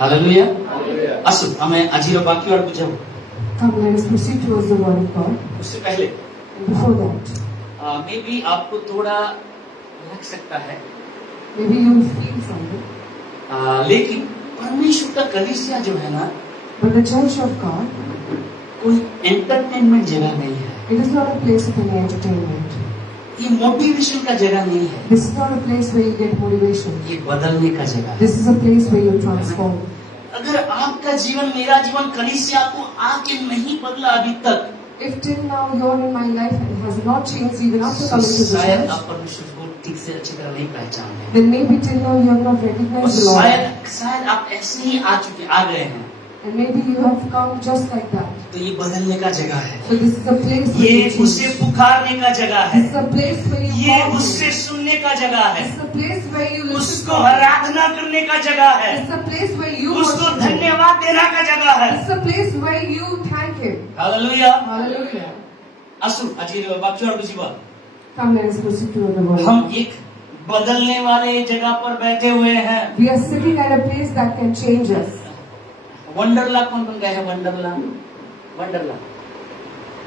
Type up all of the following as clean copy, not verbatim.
Hallelujah आसु हमें आजिर बाकी और बुझाओ Come, let us proceed towards the word of God. उससे पहले And before that, may be आपको थोड़ा लग सकता है maybe you will feel something. लेकिन परमेश्वर का कलीसिया जो है ना But the church of God, कोई एंटरटेनमेंट जगह नहीं है, it is not a place of any entertainment. ये मोटिवेशन का जगह नहीं है, This is not a place where you get motivation. ये बदलने का जगह है। This is a place where you transform. अगर आपका जीवन मेरा जीवन कलीसिया को आके नहीं बदला अभी तक, If till now your and my life has not changed even after coming to the शायद church, आप परमेश्वर को ठीक से अच्छी तरह नहीं पहचानते, then maybe till now you have not और recognized the Lord. शायद आप ऐसे ही आ गए हैं, And maybe you have come just like that. तो ये बदलने का जगह है, So this is a place where ये you उससे change. पुकारने का जगह है, This is a place where you ये call उससे Him. सुनने का जगह है, This is a place where you listen उसको to Him. आराधना करने का जगह है, This is a place where you उसको worship Him. धन्यवाद देने का जगह है। This is a place where you thank Him. Hallelujah Hallelujah. आसु आजिर बाकी और बुझिबा Come, let us proceed to the word. हम एक बदलने वाले जगह पर बैठे हुए हैं। We are sitting at a place that can change us. Wonderla कौन गए हैं? Wonderla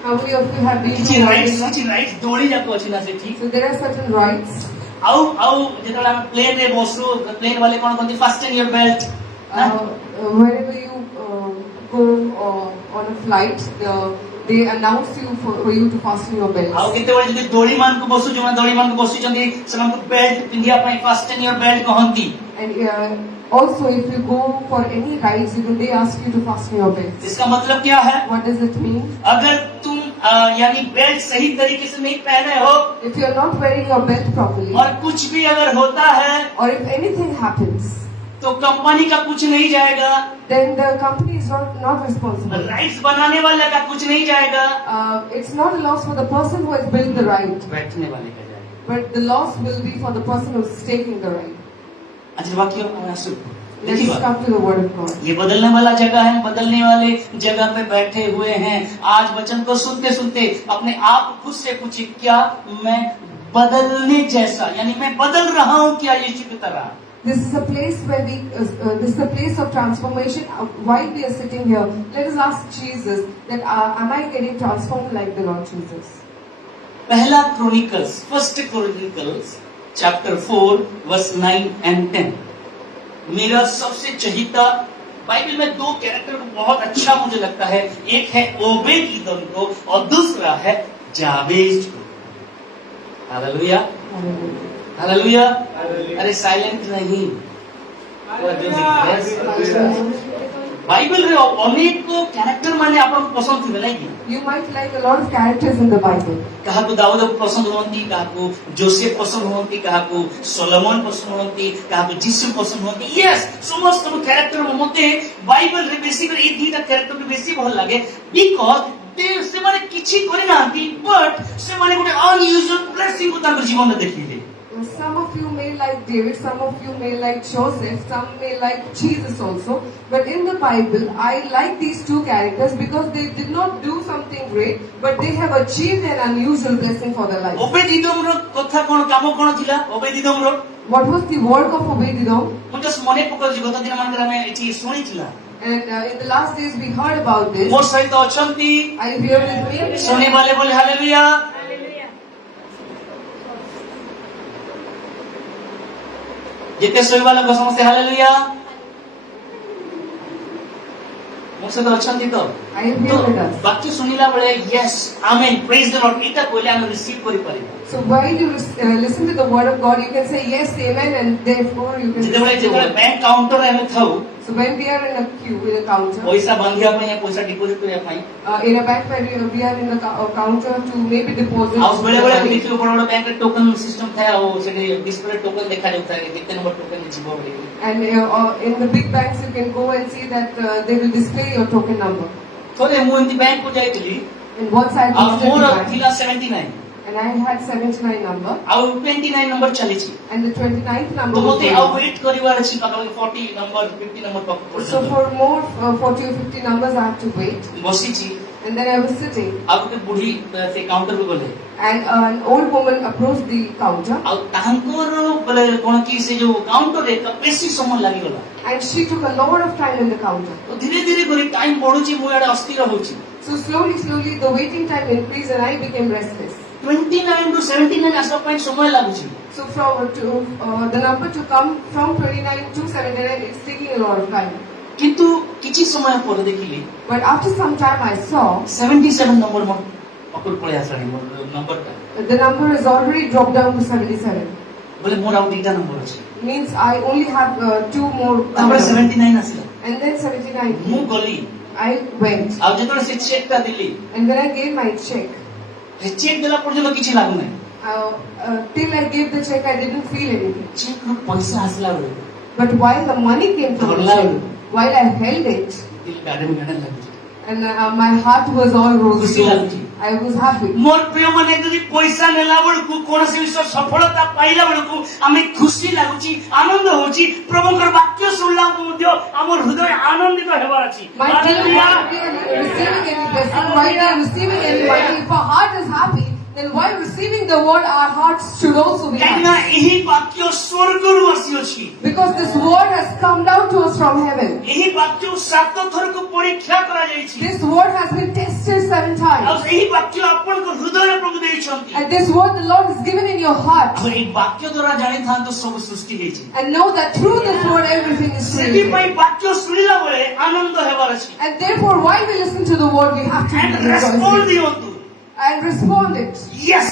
How many of you have been କିଛି to ରାଇଟ୍ସ Wonderla? କିଛି ରାଇଟ୍ସ ଦୋଳି ଯାକ ଅଛି ନା ସେଠି। So there are certain rights. ଆଉ ଯେତେବେଳେ ଆମେ ପ୍ଲେନ ରେ ବସୁ, ପ୍ଲେନ वाले କଣ କହନ୍ତି? fasten your belt। Wherever you go on a flight, they announce you for you to fasten your belts. ଆଉ କେତେବେଳେ ଯଦି ଦୋଳି ମାନଙ୍କୁ ବସୁ, ଯୋଉମାନେ ଦୋଳି ମାନଙ୍କୁ ବସୁଛନ୍ତି ସେମାନଙ୍କୁ ବେଲ୍ଟ ପିନ୍ଧିବା ପାଇଁ fasten your belt କହନ୍ତି। And also, if you go for any rides, even they ask you to fasten your belts. इसका मतलब क्या है? What does it mean? अगर तुम यानी बेल्ट सही तरीके से नहीं पहने हो If you are not wearing your belt properly, और कुछ भी अगर होता है or if anything happens, तो कंपनी का कुछ नहीं जाएगा, then the company is not responsible. Rights बनाने वाले का कुछ नहीं जाएगा, It's not a loss for the person who has built the ride, बैठने वाले का जाएगा। but the loss will be for the person who is taking the ride. अच्छा वाक्य आंसू Let us come to the word of God. ये बदलने वाला जगह है, बदलने वाले जगह पे बैठे हुए हैं। आज वचन को सुनते सुनते अपने आप खुद से पूछिए, क्या मैं बदलने जैसा, यानी मैं बदल रहा हूँ क्या यीशु की तरह? This is a place where this is a place of transformation. While we are sitting here, let us ask Jesus that am I getting transformed like the Lord Jesus? पहला Chronicles, first Chronicles chapter 4 verse 9 and 10 मेरा सबसे चहीता Bible में दो character को बहुत अच्छा मुझे लगता है। एक है ओबेद-एदोम को और दूसरा है जाबेज को। Hallelujah hallelujah. अरे साइलेंट नहीं, बाइबल रे अनेक को कैरेक्टर माने आपन पसंद थी नहीं? You might like a lot of characters in the Bible. काहाकू Dawood पसंद होती, काहाकू जोसेफ पसंद होती, काहाकू सोलोमन पसंद होती, काहाकू जीसस पसंद होती। यस, समस्त कैरेक्टर मते बाइबल रे बेसिकली ए दीटा कैरेक्टर के बेसी भल लागे बिकॉज़ दे से माने किछि करे नांती, बट से माने गोटे अनयूजुअल ब्लेसिंग को ताकर जीवन में देखिले। Some of you may like David, some of you may like Joseph, some may like Jesus also. But in the Bible, I like these two characters because they did not do something great, but they have achieved an unusual blessing for their life. Obed Edom रो कथा कोन काम कोन थिला? Obed Edom रो What was the work of Obed-Edom? मु just मने पकड़ गत दिन मानकर हमें एची सुनी थिला। And in the last days we heard about this. मोर सहित अछंती, Are you here with me? सुने वाले बोले हालेलुया। जितने सोई वाला को समझते हालेलुया। मुझसे तो अच्छा नहीं तो Are you here with us? बाकी सुनिला बड़े yes amen praise the Lord इटा कोइले हम रिसीव करि परिबा। So while you listen to the word of God, you can say yes, amen, and therefore you can. जेतेबेले बैंक काउंटर में थाउ, So when we are in a queue with a counter, पैसा बंधिया पई या पैसा deposit करिया पई, in a bank where we are in the counter to maybe deposit. आ बेले-बेले देखियो बड़-बड़ बैंक रे टोकन सिस्टम था, ओ सेडी डिस्प्ले टोकन देखा जाता है कितने नंबर टोकन जीवो बोली। And in the big banks you can go and see that they will display your token number. थोड़े मु इंती बैंक को जाइतली, And once I uh visited the more bank, थिला 79 and I had 79 number, आ 29 number चली छी। and the 29th number तो was Mote going uh on. Wait करिवार अछि पाखा 40 नंबर 50 नंबर तक So for more 40 or 50 numbers I have to wait. बसी छी, And then I was sitting, ଆଉ ଗୋଟେ ବୁଢୀ ସେ କାଉଣ୍ଟରକୁ ଗଲେ and an old woman approached the counter, ଆଉ ତାଙ୍କର ବୋଲେ କଣ କି ସେ ଯୋଉ କାଉଣ୍ଟରରେ ବେଶୀ ସମୟ ଲାଗିଗଲା and she took a lot of time in the counter. ତ ଧୀରେ ଧୀରେ କରି ଟାଇମ ବଢୁଛି ମୁଁ ଇଆଡେ ଅସ୍ଥିର ହଉଛି So slowly, the waiting time increased, and I became restless. 29 to 79 ଆସିବା ପାଇଁ ସମୟ ଲାଗୁଛି So the number to come from 29 to 79, it's taking a lot of time. କିନ୍ତୁ କିଛି ସମୟ ପରେ ଦେଖିଲି But after some time, I saw 77 number ମୋ ପାଖକୁ ପଳେଇ ଆସିଲାଣି ମୋ ନମ୍ବରଟା the number is already dropped down to 77. ବୋଲେ ମୋର ଆଉ ଦିଟା ନମ୍ବର ଅଛି Means I only have two more. ତାପରେ 79 ଆସିଲା And then 79. ମୁଁ ଗଲି I went. ଆଉ ଯେତେବେଳେ ସେ ଚେକଟା ଦେଲି And when I gave my check, ସେ ଚେକ ଦେଲା ପର୍ଯ୍ୟନ୍ତ କିଛି ଲାଗୁନାହିଁ till I gave the check, I didn't feel anything. ଚେକରୁ ପଇସା ଆସିଲା ବେଳକୁ But while the money came from the check, while I held it, Dil garden garden ଲାଗୁଛି and my heart was all rosy. ଖୁସି ଲାଗୁଛି I was happy. ମୋର ପ୍ରିୟ ମାନେ ଯଦି ପଇସା ନେଲା ବେଳକୁ କୌଣସି ବିଷୟ ସଫଳତା ପାଇଲା ବେଳକୁ ଆମେ ଖୁସି ଲାଗୁଛି ଆନନ୍ଦ ହଉଛି ପ୍ରଭୁଙ୍କର ବାକ୍ୟ ଶୁଣିଲା ମଧ୍ୟ ଆମର ହୃଦୟ ଆନନ୍ଦିତ ହେବାର ଅଛି My dear, while we are receiving any blessing, while we are receiving any money, if our heart is happy, then while receiving the word, our hearts should also be କାହିଁକିନା happy. ଏହି ବାକ୍ୟ ସ୍ୱର୍ଗରୁ ଆସିଅଛି Because this word has come down to us from heaven. ଏହି ବାକ୍ୟ 7 ଥରକୁ ପରୀକ୍ଷା କରାଯାଇଛି This word has been tested 7 ଆଉ times. ଏହି ବାକ୍ୟ ଆପଣଙ୍କ ହୃଦୟରେ ପ୍ରଭୁ ଦେଇଛନ୍ତି And this word the Lord has given in your heart. ଆଉ ଏହି ବାକ୍ୟ ଦ୍ୱାରା ଜାଣିଥାନ୍ତୁ ସବୁ ସୃଷ୍ଟି ହେଇଛି And know that through this word everything is ସେଥିପାଇଁ created. ବାକ୍ୟ ଶୁଣିଲା ବେଳେ ଆନନ୍ଦ ହେବାର ଅଛି And therefore while we listen to the word, we have to and be respond rejoicing. ଦିଅନ୍ତୁ And respond it. yes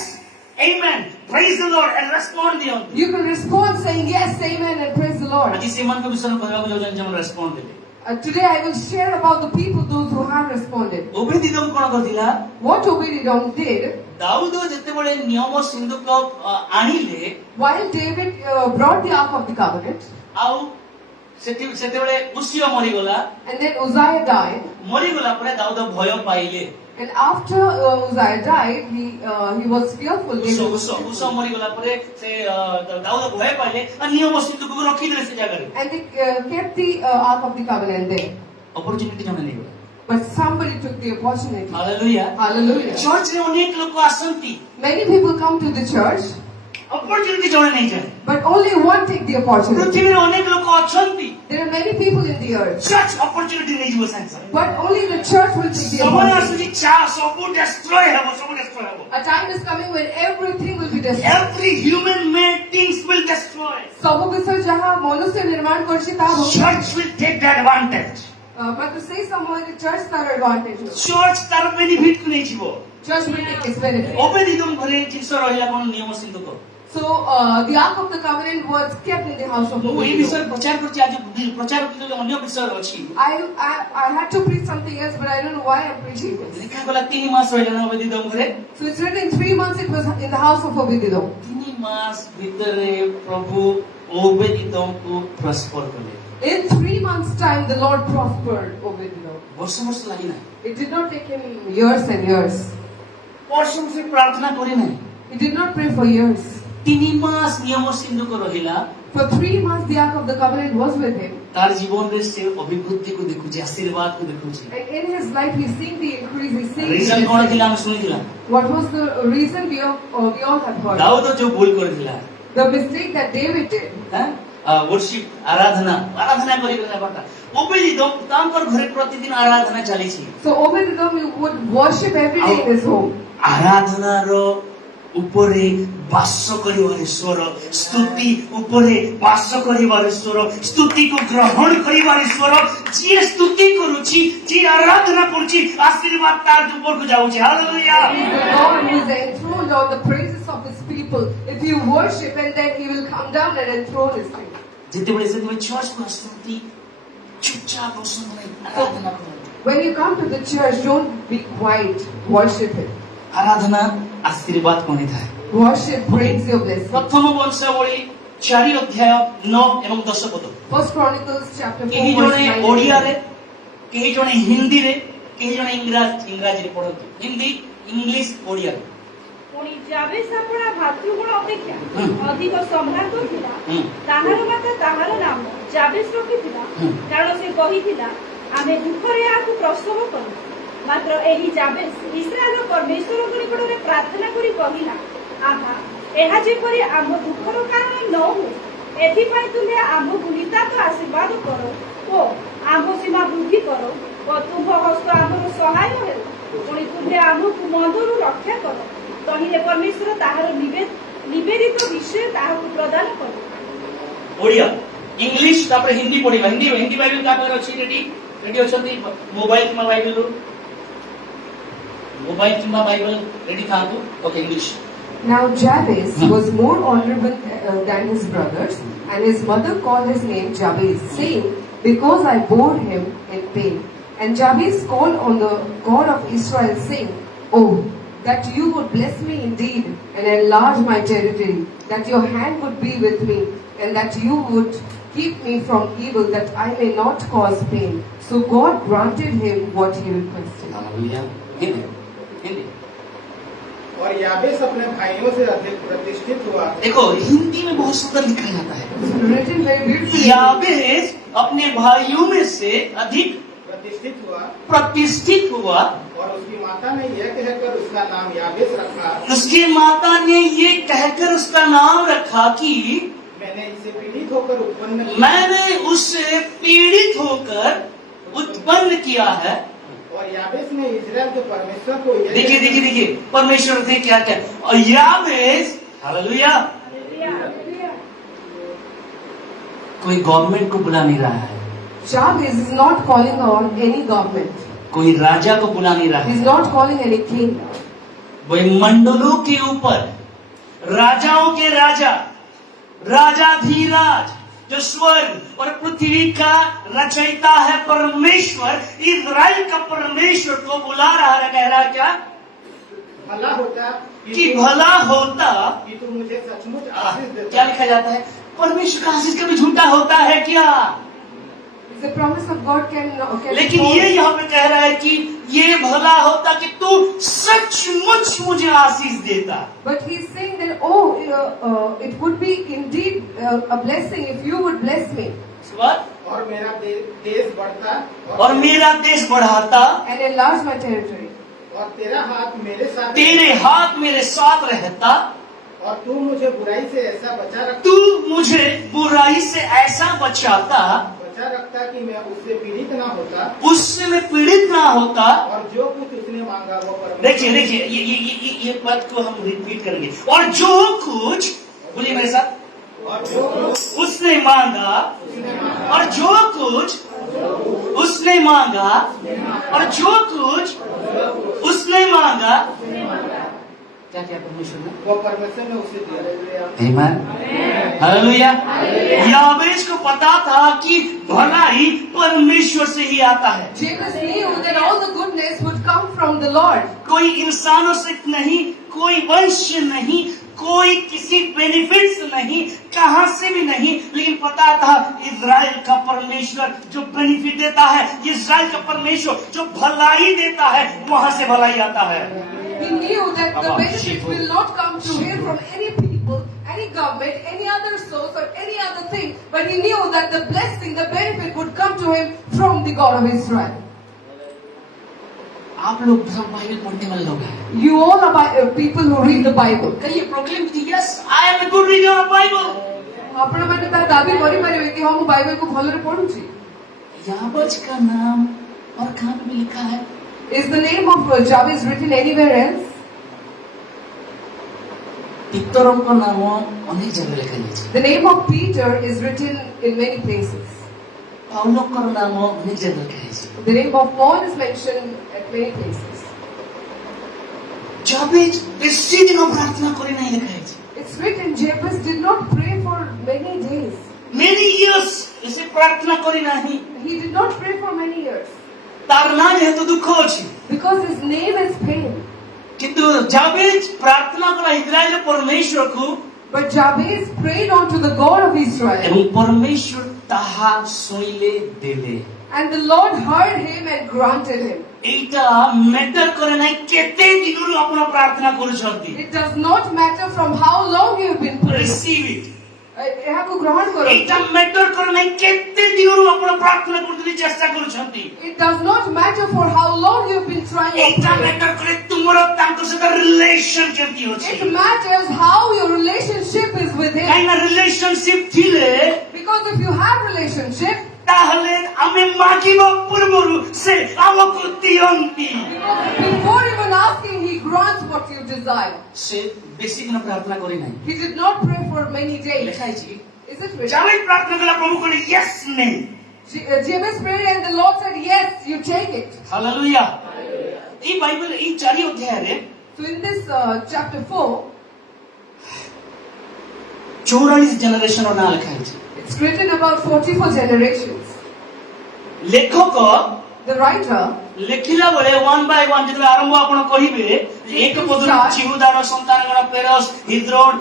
amen praise the Lord and respond ଦିଅନ୍ତୁ You can respond saying yes, amen, and praise the Lord. ଆଜି ସେମାନଙ୍କ ବିଷୟରେ କହିବାକୁ ଯାଉଛନ୍ତି ସେମାନେ respond ଦେଲେ Today I will share about the people, those who have responded. ଓବେଦିଦୋମ କଣ କରିଥିଲା What Obed-Edom did, ଦାଉଦ ଯେତେବେଳେ ନିୟମ ସିନ୍ଦୁକ ଆଣିଲେ while David brought the Ark of the Covenant, ଆଉ ସେତେବେଳେ ଉସିୟ ମରିଗଲା and then Uzziah died, ମରିଗଲା ପରେ ଦାଉଦ ଭୟ ପାଇଲେ and after Uzziah died, he was fearful. ଉଷ ମରିଗଲା ପରେ ସେ ଦାଉଦ ଭୟ ପାଇଲେ ଆଉ ନିୟମ ସିନ୍ଦୁକକୁ ରଖିଦେଲେ ସେ ଜାଗାରେ And they kept the Ark of the Covenant there. Opportunity ଜଣେ ନେଇଗଲା But somebody took the opportunity. Hallelujah Hallelujah. ଚର୍ଚ୍ଚରେ ଅନେକ ଲୋକ ଆସନ୍ତି Many people come to the church, opportunity ଜଣେ ନେଇଯାଏ but only one take the opportunity. ପୃଥିବୀରେ ଅନେକ ଲୋକ ଅଛନ୍ତି There are many people in the earth, church opportunity ନେଇଯିବ ସାଙ୍ଗେ ସାଙ୍ଗେ but only the church will take the ସମୟ opportunity. ଆସୁଛି ସବୁ ଡେଷ୍ଟ୍ରୟ ହେବ ସବୁ ଡେଷ୍ଟ୍ରୟ ହେବ A time is coming when everything will be destroyed. every human made things will destroy ସବୁ ବିଷୟ ଯାହା ମନୁଷ୍ୟ ନିର୍ମାଣ କରିଛି ତାହା church will take the advantage but to say someone the church ତାର advantage ନୁହଁ. church ତାର ବେନିଫିଟ କୁ ନେଇଯିବ Church will take its benefit. ଓବେଦିଦୋମ ଘରେ ଜିନିଷ ରହିଲା କଣ ନିୟମ ସିନ୍ଦୁକ So the Ark of the Covenant was kept in the house of ମୁଁ ଏହି Obed-Edom. ବିଷୟରେ ପ୍ରଚାର କରୁଛି ଆଜି ପ୍ରଚାର କରୁଛି ଅନ୍ୟ ବିଷୟ ଅଛି I had to preach something else, but I don't know why I'm preaching this. ଲେଖାଗଲା 3 ମାସ ରହିଲା ନା ଓବେଦିଦୋମ ଘରେ So it's written in 3 months it was in the house of Obed-Edom. 3 ମାସ ଭିତରେ ପ୍ରଭୁ ଓବେଦିଦୋମକୁ ପ୍ରସ୍ପର କଲେ In 3 months' time, the Lord prospered Obed-Edom. ବର୍ଷ ବର୍ଷ ଲାଗିନା It did not take him years and years. ବର୍ଷ ବର୍ଷ ପ୍ରାର୍ଥନା କରି ନାହିଁ He did not pray for years. 3 ମାସ ନିୟମ ସିନ୍ଦୁକ ରହିଲା For 3 months, the Ark of the Covenant was with him. ତାର ଜୀବନରେ ସେ ଅଭିବୃଦ୍ଧିକୁ ଦେଖୁଛି ଆଶୀର୍ବାଦକୁ ଦେଖୁଛି And in his life, he's seeing the increase. He's seeing reason the କଣ ଥିଲା ଆମେ ଶୁଣିଥିଲା What was the reason we all have heard? ଦାଉଦ ଯୋଉ ଭୁଲ କରିଥିଲା The mistake that David did. worship ଆରାଧନା କରିକି ନେବାଟା ଓବେଦିଦୋମ ତାଙ୍କର ଘରେ ପ୍ରତିଦିନ ଆରାଧନା ଚାଲିଛି So Obed-Edom would worship every day in his home. ଆରାଧନାର ଉପରେ ବାସ କରିବାର ଈଶ୍ୱର ସ୍ତୁତି ଉପରେ ବାସ କରିବାର ଈଶ୍ୱର ସ୍ତୁତିକୁ ଗ୍ରହଣ କରିବାର ଈଶ୍ୱର ଯିଏ ସ୍ତୁତି କରୁଛି ଯିଏ ଆରାଧନା କରୁଛି ଆଶୀର୍ବାଦ ତାର ଉପରକୁ ଯାଉଛି hallelujah He's the God who is enthroned on the praises of his people. If you worship, and then he will come down and enthrone his thing. ଯେତେବେଳେ ଚର୍ଚ୍ଚକୁ ଆସନ୍ତି ଚୁପଚାପ ବସନ୍ତୁ ନାହିଁ ଆରାଧନା କରନ୍ତୁ When you come to the church, don't be quiet. Worship him. ଆରାଧନା ଆଶୀର୍ବାଦ କରିଥାଏ Worship brings your blessing. ପ୍ରଥମ ବଂଶାବଳୀ 4 ଅଧ୍ୟାୟ 9 ଏବଂ 10 ପଦ First Chronicles chapter 4 କେହି verse ଜଣେ 9. ଓଡ଼ିଆରେ କେହି ଜଣେ ହିନ୍ଦୀରେ କେହି ଜଣେ ଇଂରାଜୀରେ ପଢନ୍ତୁ ହିନ୍ଦୀ ଇଂଲିଶ ଓଡ଼ିଆରେ ପୁଣି ଜାବେଶ ଆପଣା ଭାତୃଗଣ ଅପେକ୍ଷା ହୁଁ। ଅଧିକ ସମ୍ଭ୍ରାନ୍ତ ଥିଲା ହୁଁ। ତାହାର ମାତା ତାହାର ନାମ ଜାବେଶ ରଖିଥିଲା ହୁଁ। କାରଣ ସେ କହିଥିଲା ଆମେ ଦୁଃଖରେ ଏହାକୁ ପ୍ରସବ କରୁ ମାତ୍ର ଏହି ଜାବେଶ ଇସ୍ରାଏଲର ପରମେଶ୍ୱରଙ୍କ ନିକଟରେ ପ୍ରାର୍ଥନା କରି କହିଲା, ଆହା, ଏହା ଯେପରି ଆମ ଦୁଃଖର କାରଣ ନ ହୁଏ, ଏଥିପାଇଁ ତୁମେ ଆମକୁ ନିତାନ୍ତ ଆଶୀର୍ବାଦ କର ଓ ଆମ ସୀମା ବୃଦ୍ଧି କର ଓ ତୁମ୍ଭ ହସ୍ତ ଆମର ସହାୟ ହେଉ, ପୁଣି ତୁମେ ଆମକୁ ମନ୍ଦରୁ ରକ୍ଷା କର। ତହିଁରେ ପରମେଶ୍ୱର ତାହାର ନିବେଦିତ ବିଷୟ ତାହାକୁ ପ୍ରଦାନ କର। ओडिया इंग्लिश तापर हिंदी पढ़िबा हिंदी हिंदी बाइबल का पाखरे अछि रेडी रेडी अछंती मोबाइल किमा बाइबल रेडी थांतु okay English Now Jabez was more honorable than his brothers, and his mother called his name Jabez, saying, because I bore him in pain. And Jabez called on the God of Israel, saying, oh, that you would bless me indeed and enlarge my territory, that your hand would be with me, and that you would keep me from evil, that I may not cause pain. So God granted him what he requested. Hallelujah Hindi Hindi और याबेस अपने भाइयों से अधिक प्रतिष्ठित हुआ। देखो हिंदी में बहुत सुंदर लिखा जाता है Written very beautifully. याबेस अपने भाइयों में से अधिक प्रतिष्ठित हुआ और उसकी माता ने यह कहकर उसका नाम याबेस रखा, उसकी माता ने ये कहकर उसका नाम रखा कि मैंने इसे पीड़ित होकर उत्पन्न किया। मैंने उसे पीड़ित होकर उत्पन्न किया है। और याबेस ने इजराइल के परमेश्वर को यह देखिए देखिए देखिए परमेश्वर ने क्या क्या और याबेस हालेलुया कोई गवर्नमेंट को बुला नहीं रहा है, Jabez is not calling on any government. कोई राजा को बुला नहीं रहा He is है, not calling any king. वही मंडलों के ऊपर राजाओं के राजा राजाधीराज जो स्वर्ग और पृथ्वी का रचयिता है परमेश्वर, इज़राइल का परमेश्वर को बुला रहा है। कह रहा है क्या भला होता कि भला होता कि तू मुझे सचमुच आशीष देता। क्या लिखा जाता है परमेश्वर का आशीष कभी झूठा होता है क्या? The promise of God can लेकिन fall. ये यहाँ पे कह रहा है कि ये भला होता कि तू सचमुच मुझे आशीष देता। But he is saying that, it would be indeed a blessing if you would bless me और मेरा देश बढ़ता और मेरा देश बढ़ाता and enlarge my territory. और तेरा हाथ मेरे साथ तेरे हाथ मेरे साथ रहता और तू मुझे बुराई से ऐसा बचा रखता कि मैं उससे पीड़ित ना होता, उससे मैं पीड़ित ना होता। और जो कुछ उसने मांगा वो परमेश्वर। देखिए देखिए ये बात को हम रिपीट करेंगे। और जो कुछ बोलिए मेरे साथ, और जो उसने मांगा और जो कुछ उसने मांगा और जो कुछ उसने मांगा क्या क्या परमेश्वर ने वो परमेश्वर ने उसे दिया। आमीन हालेलुया। याबेस को पता था कि भलाई परमेश्वर से ही आता है, Jabez knew that all the goodness would come from the Lord. कोई इंसानों से नहीं, कोई वंश नहीं, कोई किसी बेनिफिट्स नहीं, कहां से भी नहीं, लेकिन पता था इज़राइल का परमेश्वर जो बेनिफिट देता है, इज़राइल का परमेश्वर जो भलाई देता है, वहां से भलाई आता है। He knew that the benefit will not come to him from any people, any government, any other source or any other thing, but he knew that the blessing, the benefit would come to him from the God of Israel. आप लोग सब Bible पढ़ने वाले लोग हैं, You all are people who read the Bible. कहिए proclaim कीजिए, yes I am a good reader of Bible. ଆପଣ ମାନେ ତା ଦାବି କରିପାରିବେ କି ହଁ ମୁଁ ବାଇବେଲକୁ ଭଲରେ ପଢୁଛି? याबेस का नाम और कहां पे भी लिखा है? Is the name of Jabez written anywhere else? ପିତରଙ୍କ ନାମ ଅନେକ ଜାଗାରେ ଲେଖାଯାଇଛି, The name of Peter is written in many places. ପାଉଲଙ୍କର ନାମ ଅନେକ ଜାଗାରେ ଲେଖାଯାଇଛି। The name of Paul is mentioned at many places. जाबेज बेसी दिन प्रार्थना କରି ନାହିଁ ଲେଖାଯାଇଛି। It's written Jabez did not pray for many days. many years ऐसे प्रार्थना କରି ନାହିଁ, He did not pray for many years ତାର ନାଁ ଯେହେତୁ ଦୁଃଖ ଅଛି, because his name is pain. କିନ୍ତୁ जाबेज प्रार्थନା କଲା Israel परमेश्वरକୁ, But Jabez prayed unto the God of Israel, ଏବଂ परमेश्वर ତାହା ଶୁଣିଲେ ଦେଲେ। and the Lord heard him and granted him. এইটা ମ୍ୟାଟର କରେ ନାହିଁ କେତେ ଦିନରୁ ଆପଣ ପ୍ରାର୍ଥନା କରୁଛନ୍ତି। It does not matter from how long you have been praying. Receive it. ଏହାକୁ ଗ୍ରହଣ କରନ୍ତୁ। ଏଇଟା ମ୍ୟାଟର କରେ ନାହିଁ କେତେ ଦିନରୁ ଆପଣ ପ୍ରାର୍ଥନା କରୁଛନ୍ତି ଚେଷ୍ଟା କରୁଛନ୍ତି। It does not matter for how long you've been trying to ଏଇଟା pray. ମ୍ୟାଟର କରେ ତୁମର ତାଙ୍କ ସହିତ ରିଲେସନ କେମିତି ଅଛି। It matters how your relationship is with him. କାହିଁକି ନା ରିଲେସନସିପ ଥିଲେ Because if you have relationship, ତାହେଲେ ଆମେ ମାଗିବା ପୂର୍ବରୁ ସେ ଆମକୁ ଦିଅନ୍ତି। because before even asking, he grants what you desire. ସେ ବେଶୀ ଦିନ ପ୍ରାର୍ଥନା କରି ନାହିଁ। He did not pray for many days. ଲେଖା ହେଇଛି Is it written? ଜାବେଦ ପ୍ରାର୍ଥନା କଲା ପ୍ରଭୁ କହିଲେ ୟେସ୍ ନେ। Jabez prayed and the Lord said, yes, you take it. Hallelujah. এই বাইবেল এই 4 ଅଧ୍ୟାୟରେ So in this chapter 4, 44 ଜେନେରେସନର ନାଁ ଲେଖା ହେଇଛି। it's written about 44 generations. ଲେଖକ The writer, ଲେଖିଲା ବେଳେ 1 by 1 ଯେତେବେଳେ ଆରମ୍ଭ ଆପଣ କହିବେ ଏକ ପଦରୁ ଚିହୁଦାର ସନ୍ତାନଗଣ ପେରସ୍ ହିଦ୍ରୋନ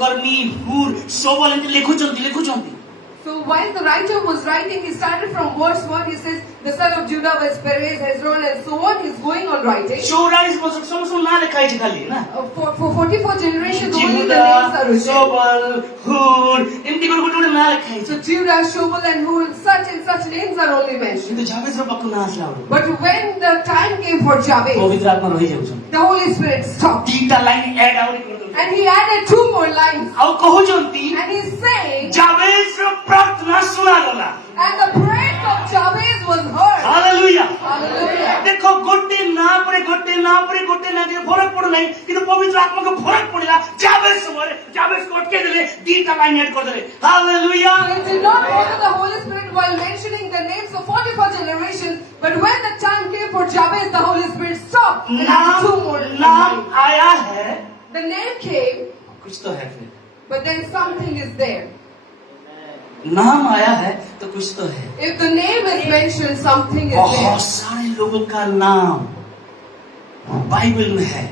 କର୍ମୀ ହୁର ସବୁ ଏମିତି ଲେଖୁଛନ୍ତି। so while the writer was writing, he started from verse 1. He says, the son of Judah was Perez, Hezron, and so on. He's going on writing. 44 ବର୍ଷ ସମସ୍ତଙ୍କ ନାଁ ଲେଖା ହେଇଛି ଖାଲି ନା। For 44 generations, only the ଚିହୁଦା names are written. ସୋବଲ ହୁର ଏମିତି କରି ଗୋଟେ ନାଁ ଲେଖା ହେଇଛି। So Judah, Shobal, and Hur, such and such names are only mentioned. କିନ୍ତୁ ଜାବେଦର ପାଖକୁ ନାଁ ଆସିଲା ବେଳକୁ But when the time came for Jabez, ପବିତ୍ର ଆତ୍ମା ରହିଯାଉଛନ୍ତି। the Holy Spirit stopped. ଦିଟା ଲାଇନ ଆଡ୍ ଆହୁରି କରିଦଉଛନ୍ତି। And he added 2 more lines. ଆଉ କହୁଛନ୍ତି And he's saying, ଜାବେଦର ପ୍ରାର୍ଥନା ଶୁଣାଗଲା। and the praise of Jabez was heard. Hallelujah. Hallelujah. ଦେଖ ଗୋଟେ ନାଁ ପରେ ଗୋଟେ ନାଁ ପରେ ଗୋଟେ ନାଁ କିଛି ଫରକ ପଡୁନାହିଁ କିନ୍ତୁ ପବିତ୍ର ଆତ୍ମାକୁ ଫରକ ପଡିଲା। ଜାବେଦ ସମୟରେ ଜାବେଦକୁ ଅଟକେଇ ଦେଲେ ଦିଟା ଲାଇନ ଆଡ୍ କରିଦେଲେ। Hallelujah. It did not bother the Holy Spirit while mentioning the names of 44 generations, but when the time came for Jabez, the Holy Spirit stopped and added 2 more नाम lines. आया है The name came, कुछ तो है फिर। but then something is there. नाम आया है तो कुछ तो है। If the name is mentioned, something is बहुत there. सारे लोगों का नाम बाइबल में है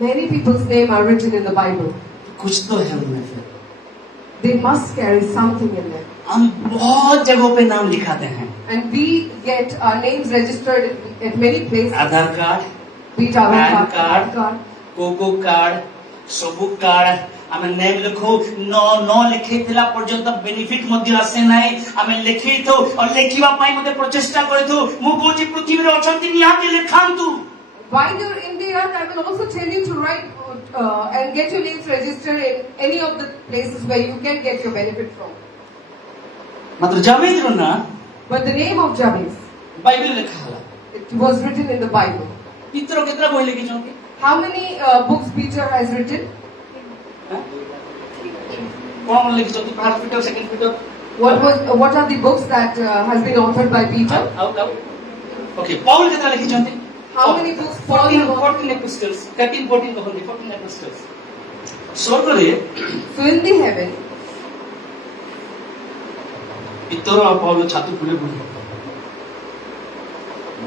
Many people's names are written in the Bible. कुछ तो है उनमें फिर। They must carry something in them. हम बहुत जगहों पे नाम लिखाते हैं। And we get our names registered at many places. Aadhaar card, Be it our PAN card, card. card. कोको कार्ड, सबु कार्ड आमे नेम लिखो न लिखे थिला पर्यंत बेनिफिट मध्य आसे नाही आमे लिखि थो और लेखिबा पाई मते प्रचेष्टा करथो मु कोची पृथ्वी रे अछंती निहाती लिखांतु। While you're in the earth, I will also tell you to write and get your names registered in any of the places where you can get your benefit from. मात्र जावेद रो ना But the name of Jabez, Bible लिखा हला। it was written in the Bible. पितरो केतरा बोल लिखि जोंके How many books Peter has written? कौन लिखि जोंके first Peter second Peter What are the books that has been authored by Peter? Out okay Paul केतरा लिखि जोंके How many books Paul 14 epistles 13 14 कहंदी 14 epistles स्वर्ग रे So in the heaven, पितरो और पौल छातु खुले बुले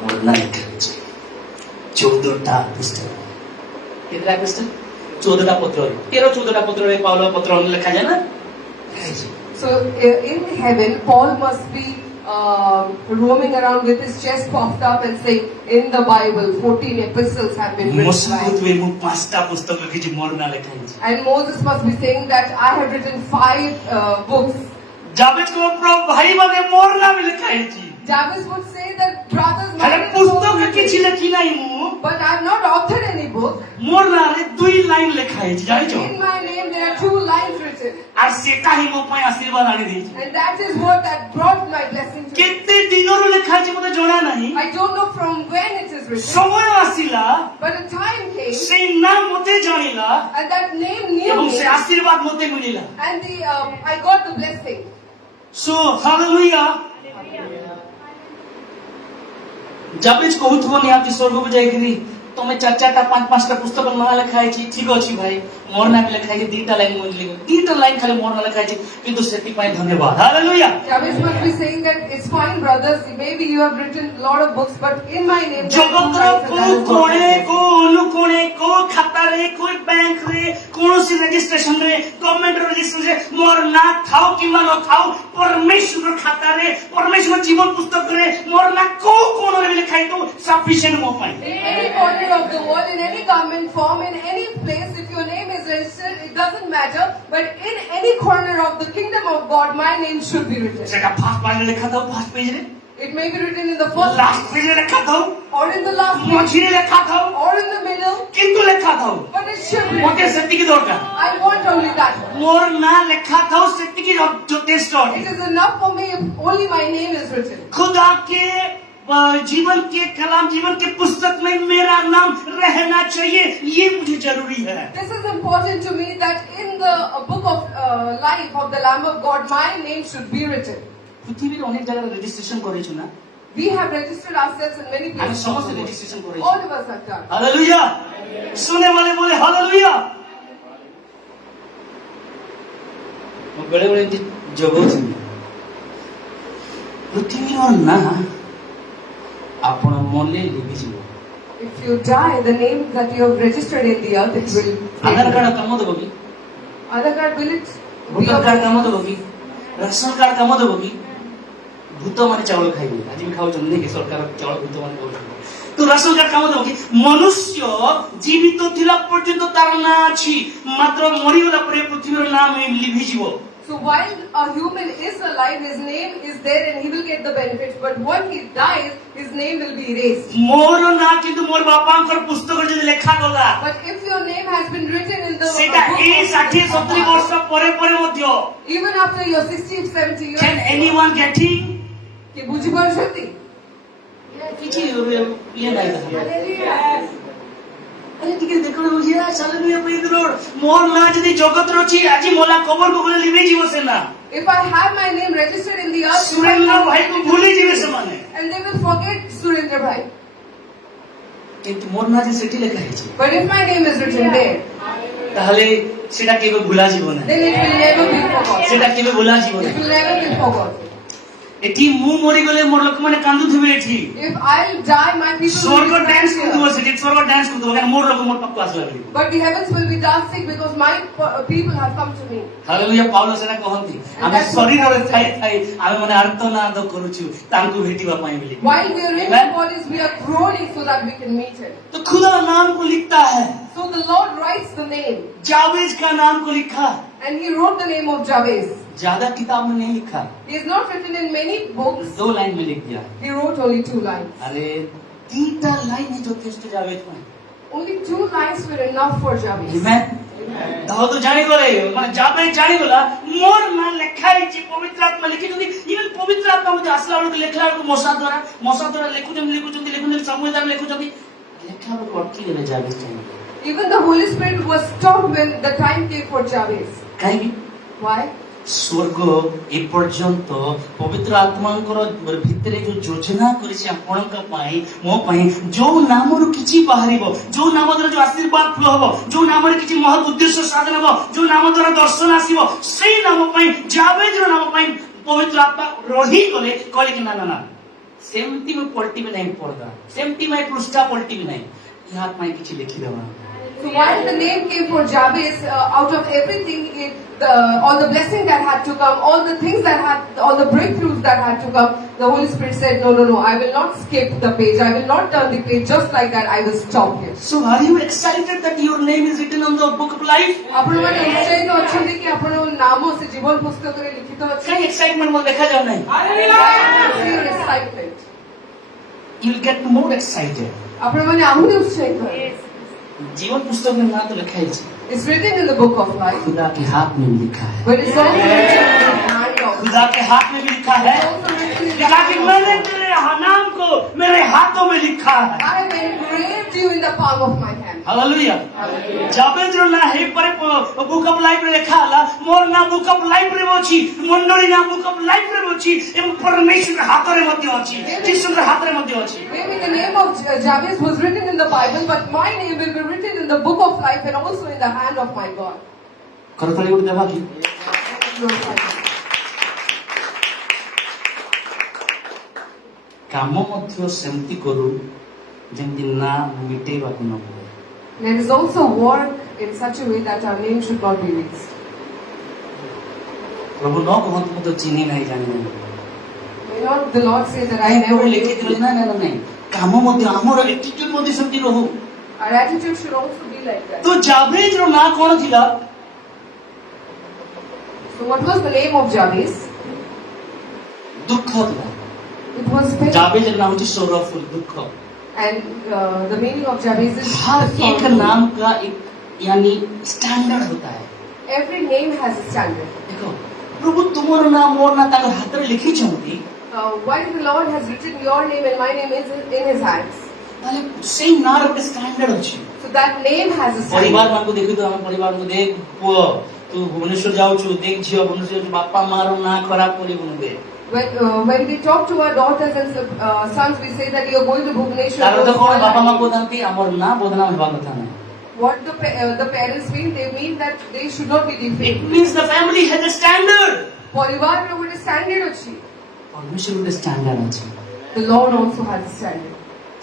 मोर नाइट 14टा पुस्तक केतरा पुस्तक 14टा पत्र 14टा पत्र रे पौल पत्र लिखा जाय ना so in heaven, Paul must be roaming around with his chest puffed up and saying, in the Bible, 14 epistles have been written. मुसकुत वे मु 5टा पुस्तक लिखि मोर ना लिखा है And Moses must be saying that I have written 5 books. Javed को pro भाई माने मोर ना लिखा है जी Jabez would say that brothers, अरे my पुस्तक किछि लिखि नाही मु but I have not authored any book. मोर ना रे 2 लाइन लिखा है जी जानि छो In my name there are 2 lines written. आ सेटा ही मो पय आशीर्वाद आनी दै And that is what that brought my blessing to me. केते दिनरु लिखा है मते जणा नाही I don't know from when it is written. समय आसीला But a time came से नाम मते जानिला and that name knew एवं me. से आशीर्वाद मते मिलिला And I got the blessing. So hallelujah Jabez कहूथबो निहाती स्वर्ग को जाईकरी तमे 4-4टा 5-5टा पुस्तक ना लिखाई छी ठीक अछि भाई मोर ना लिखाई छी 2टा लाइन मोर लिखो 2टा लाइन खाली मोर ना लिखाई छी किंतु सेति पय धन्यवाद hallelujah Jabez must be saying that it's fine, brothers. Maybe you have written a lot of books, but in my name, there are 2 जगतर lines and को that is what कोणे it is. को अनुकोणे को खाता रे कोई बैंक रे कोनोसी registration रे गवर्नमेंट रजिस्ट्रेशन रे मोर ना थाओ किमा न थाओ परमेश्वर खाता रे परमेश्वर जीवन पुस्तक रे मोर ना को कोन रे लिखाई तो सफिशिएंट मो पाई In any corner of the world, in any government form, in any place, if your name is registered, it doesn't matter. But in any corner of the kingdom of God, my name should be written. সেটা first পেজে লেখা দাও, first পেজে, It may be written in the first last পেজে লেখা দাও, or in the last page মঝিরে লেখা দাও, or in the middle. কিন্তু লেখা দাও। But it should be okay written. সেটিকি দরকার। I want only that. মোর না লেখা দাও সেটিকি যথেষ্ট। It is enough for me if only my name is written. खुदा के जीवन के कलाम, जीवन के पुस्तक में मेरा नाम रहना चाहिए, ये मुझे जरूरी है। This is important to me that in the book of life of the Lamb of God, my name should be written. পৃথিবীর অনেক জায়গায় রেজিস্ট্রেশন করেছো না? We have registered ourselves in many আমি places. সমস্ত রেজিস্ট্রেশন করেছি। All of us have done. Hallelujah. सुने वाले बोले हालेलुया। ମୁଁ ବେଳେ ବେଳେ ଏମିତି ଜଗଉଛି, ପୃଥିବୀର ନା ଆପଣ ମଲେ ଲିଭିଯିବ। If you die, the name that you have registered in the earth, it will. Aadhaar card କାମ ଦେବ କି? Aadhaar card, will it? be voter of- card କାମ ଦେବ କି? ରାସନ କାର୍ଡ କାମ ଦେବ କି? ଭୂତ ମାନେ ଚାଉଳ ଖାଇବେ, ଆଜି ବି ଖାଉଛନ୍ତି ନାଇଁ କି? ସରକାର ଚାଉଳ ଭୂତ ମାନେ ଖାଉଛନ୍ତି। ତ ରାସନ କାର୍ଡ କାମ ଦେବ କି? ମନୁଷ୍ୟ ଜୀବିତ ଥିଲା ପର୍ଯ୍ୟନ୍ତ ତାର ନାଁ ଅଛି, ମାତ୍ର ମରିଗଲା ପରେ ପୃଥିବୀର ନାମ ଲିଭିଯିବ। So while a human is alive, his name is there and he will get the benefits. But when he dies, his name will be erased. ମୋର ନାଁ କିନ୍ତୁ ମୋର ବାପାଙ୍କର ପୁସ୍ତକରେ ଯଦି ଲେଖାଗଲା, But if your name has been written in the ସେଟା book ଏଇ of 60-70 ବର୍ଷ ପରେ ପରେ ମଧ୍ୟ even after your 60-70 years, can anyone getting କି ବୁଝିପାରୁଛନ୍ତି? କିଛି ଇଏ ନାହିଁ। ଆରେ ଟିକେ ଦେଖଣ ବୁଝିଆ ହାଲେଲୁୟା ପ୍ରେଜ୍ ଦ ଲର୍ଡ। ମୋର ନାଁ ଯଦି ଜଗତରେ ଅଛି, ଆଜି ମୋଲା କବରକୁ ଗଲେ ଲିଭିଯିବ ସେ ନାଁ। If I have my name registered in the earth, Surendra ଭାଇକୁ ଭୁଲି ଯିବେ ସେମାନେ, and they will forget Surendra Bhai. କିନ୍ତୁ ମୋର ନାଁ ଯେ ସେଠି ଲେଖା ହେଇଛି, But if my name is written there, ତାହେଲେ ସେଟା କେବେ ଭୁଲାଯିବ ନାହିଁ, then it will never be forgotten. ସେଟା କେବେ ଭୁଲାଯିବ It ନାହିଁ। will never be forgotten. ଏଠି ମୁଁ ମରିଗଲେ ମୋର ଲୋକମାନେ କାନ୍ଦୁଥିବେ ଏଠି, If I'll die, my people will ସ୍ୱର୍ଗ be ଡ୍ୟାନ୍ସ crying କରୁଥିବ here. ସେଠି, ସ୍ୱର୍ଗ ଡ୍ୟାନ୍ସ କରୁଥିବ, କାରଣ ମୋର ଲୋକ ମୋର ପାଖକୁ ଆସିଲା ବୋଲି। But the heavens will be dancing because my people have come to me. Hallelujah. Paul ସେଟା କହନ୍ତି, ଆମେ ଶରୀରରେ ଥାଇ ଥାଇ ଆମେ ମାନେ ଆର୍ତ୍ତନାଦ କରୁଛୁ ତାଙ୍କୁ ଭେଟିବା ପାଇଁ ବୋଲି। While we are in Amen? the bodies, we are groaning so that we can meet him. तो खुदा नाम को लिखता है, So the Lord writes the name, जावेज का नाम को लिखा, and he wrote the name of Jabez. ज्यादा किताब में नहीं लिखा, He is not written in many books. 2 line में लिख दिया। He wrote only 2 lines. अरे 3टा लाइन है जो टेस्ट जावेज में। Only 2 lines were enough for Jabez. Amen? Dawood जानी गले, माने जावेज जानी गला, मोर ना लिखा है जी पवित्र आत्मा लिखी जदी, इवन पवित्र आत्मा मुझे असला लोग लेखला को मोसा द्वारा लिखु जंदी सामूहिक द्वारा लिखु जंदी लेखा लोग अटकी गले जावेज चाहिए। Even the Holy Spirit was stopped when the time came for Jabez. काहे Why? स्वर्ग ए पर्यंत पवित्र आत्मांकर भितरे जो योजना करिछि आपनका पाई मो पाई, जो नामरु किछि बाहरिबो, जो नाम द्वारा जो आशीर्वाद फ्लो हबो, जो नामरे किछि महत् उद्देश्य साधन हबो, जो नाम द्वारा दर्शन आसीबो, सेही नाम पाई जावेजर नाम पाई पवित्र आत्मा रही गले कहले कि ना ना ना सेमती में पलटी में नहीं पड़दा, सेमती में पृष्ठा पलटी में नहीं, यहाँ पाई किछि लिखि देबा। So while the name came for Jabez, out of everything, all the blessing that had to come, all the things that had, all the breakthroughs that had to come, the Holy Spirit said, no, I will not skip the page. I will not turn the page just like that. I will stop here. So are you excited that your name is written on the book of life? ଆପଣମାନେ ଉତ୍ସାହିତ ଅଛନ୍ତି କି ଆପଣଙ୍କ ନାମ ସେ ଜୀବନ ପୁସ୍ତକରେ ଲିଖିତ ଅଛି? कहीं एक्साइटमेंट मत देखा जाओ नहीं, Your excitement. you'll get more excited। ଆପଣମାନେ ଆହୁରି ଉତ୍ସାହିତ ହେବେ। जीवन पुस्तक में ना तो लिखा है, It's written in the book of life, खुदा के हाथ में भी लिखा है, but it's also written in the hand of. खुदा के हाथ में भी लिखा है, It's also written in the लिखा कि hand मैंने of. तेरे नाम को मेरे हाथों में लिखा है। I have engraved you in the palm of my hand. Hallelujah. जावेज रो ना हे पर बुक ऑफ लाइफ रे लिखा हला, मोर ना बुक ऑफ लाइफ रे मोची, मंडली ना बुक ऑफ लाइफ रे मोची, एवं परमेश्वर के हाथ रे मध्य अछि, यीशु के हाथ रे मध्य अछि। Maybe the name of Jabez was written in the Bible, but my name will be written in the book of life and also in the hand of my God. करतली उठ देबा की काम मध्य सेमति करू जेंति ना मिटेबा को न पड़े। Let us also work in such a way that our name should not be erased. प्रभु न कहत मत चिन्ही नहीं जानि नहीं, May not the Lord say that I नहीं never लेके knew दिले you. ना ना नहीं, काम मध्य हमर एटीट्यूड मध्य सेमति रहू। Our attitude should also be like that. तो जाबेज रो ना कौन थिला? So what was the name of Jabez? दुख थिला। It was pain. जाबेज रो नाम थी sorrowful, दुख। And the meaning of Jabez is हर एक sorrowful. नाम का एक यानी स्टैंडर्ड होता है। Every name has a standard. देखो प्रभु तुम्हारा नाम और ना ताकर हाथ रे लिखी चुंदी। While the Lord has written your name and my name is in His hands, ताले सेम नाम रे स्टैंडर्ड अछि। so that name has a परिवार standard. मान को देखि तो हम परिवार को देख पुओ तू भुवनेश्वर जाऊ छु देख झियो भुवनेश्वर जाऊ बापा मारो ना खराब करी बुनबे। When we talk to our daughters and sons, we say that you are going to Bhubaneswar. तार तो कोन बापा मां को दांती हमर ना बदनाम हेबा कथा नै। What the parents mean, they mean that they should not be It defamed. means the family has a standard. परिवार में ଗୋଟେ standard ଅଛି. परमेश्वर ଗୋଟେ स्टैंडर्ड अछि। The Lord also has a standard.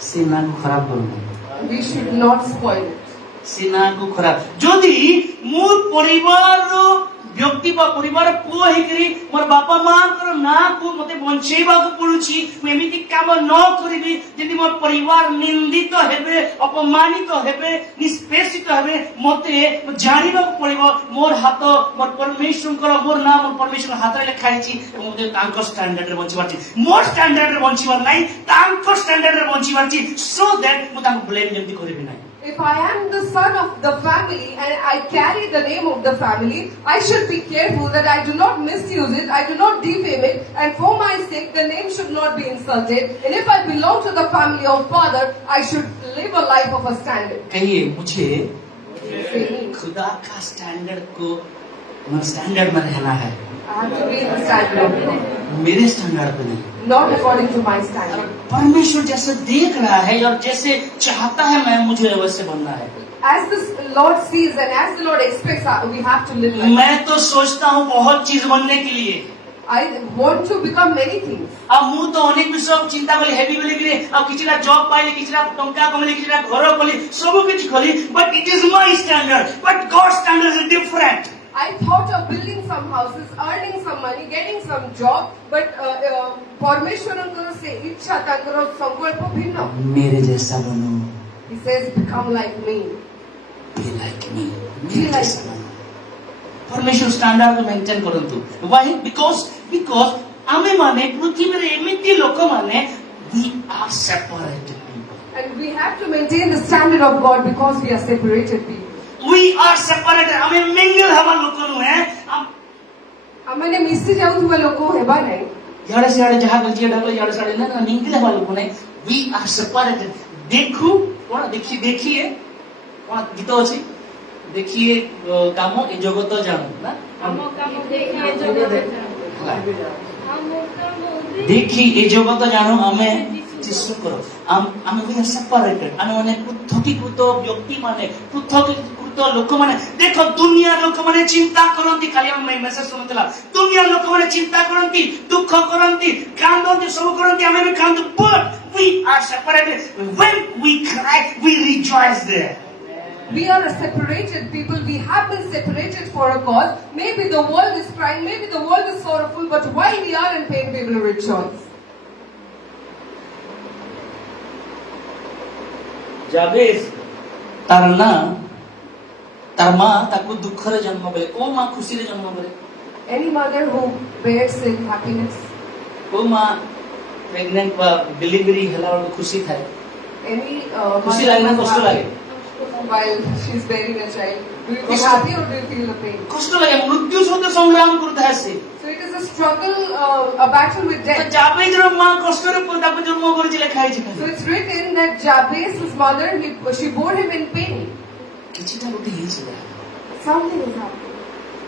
से ना को खराब करू नै। We should not spoil it. से ना को खराब जदी मोर परिवार रो व्यक्ति बा परिवार पुओ हेकरी मोर बापा मां कर ना को मते बंचेबा को पडुची मैं एमिति काम न करिबी जदी मोर परिवार निंदित हेबे अपमानित हेबे निष्पेषित हेबे मते जानिबा को पड़िबो मोर हाथ मोर परमेश्वर कर मोर नाम मोर परमेश्वर हाथ रे लिखाइची मते तांको स्टैंडर्ड रे बंचिबार छी मोर स्टैंडर्ड रे बंचिबार नै तांको स्टैंडर्ड रे बंचिबार छी सो दैट मु तांको ब्लेम जेमति करिबि नै। If I am the son of the family and I carry the name of the family, I should be careful that I do not misuse it, I do not defame it, and for my sake the name should not be insulted. And if I belong to the family of father, I should live a life of a standard. कहिए मुझे Say me. खुदा का standard को standard में रहना है I have to be in the standard of God, मेरे standard पे नहीं। not according to my standard. परमेश्वर जैसे देख रहा है और जैसे चाहता है मैं मुझे वैसे बनना है। As the Lord sees and as the Lord expects, we have to live like that. मैं तो सोचता हूँ बहुत चीज बनने के लिए। I want to become many things. अब मु तो अनेक विषय चिंता कली हेवी बोली कि अब किछिला जॉब पाइले किछिला टंका कमले किछिला घर कली सब किछ कली but it is my standard but God standard is different. I thought of building some houses, earning some money, getting some job, but Parmeshwaranଙ୍କର ସେ ଇଚ୍ଛା ତାଙ୍କର ସଂକଳ୍ପ ଭିନ୍ନ. मेरे जैसा बनो He says, become like me. be like me मेरे जैसा बनो। परमेश्वर स्टैंडर्ड को मेंटेन करंतु व्हाई बिकॉज़ आमे माने पृथ्वी रे एमिति लोक माने we are separated people. And we have to maintain the standard of God because we are separated people. We are separated. आमे मिंगल हवा लोक नु है हमने मिसि जाउथुवा लोक हेबा नै. याडे से याडे जहां गलती ढगल याडे साडे ना मिंगल हवा लोक नै we are separated। देखू कोन देखिए कोन गीत अछि देखिए काम ए जगत जानो ना देखी ए जगत जानो आमे जिसु करो आमे वी आर सेपरेटेड आमे माने पृथकीकृत व्यक्ति माने पृथकीकृत लोक माने देखो दुनिया लोक माने चिंता करंती खाली हम मेसेज सुनतला दुनिया लोक माने चिंता करंती दुख करंती कांदंती सब करंती आमे भी कांदू but we are separated when we cry we rejoice there. We are a separated people. We have been separated for a cause. Maybe the world is crying, maybe the world is sorrowful, but while we are in pain, we will rejoice. जाबेज तार ना तार मां ताकू दुख रे जन्म बेले को मां खुशी रे जन्म बेले Any mother who bears in happiness, को मां प्रेग्नेंट बा डिलीवरी हला और खुशी थाए any खुशी mother लागे ना who is कष्ट लागे happy while she is bearing a child, do you feel कष्ट- happy or do you feel the pain? कष्ट लागे मृत्यु सहित संग्राम करता है से So it is a struggle, a battle with तो death. जाबेज रो मां कष्ट रे ताकू जन्म करिछि लेखाइ छै So it's written that Jabez's mother, she bore him in pain. किछिटा गोटे हेछि Something is happening.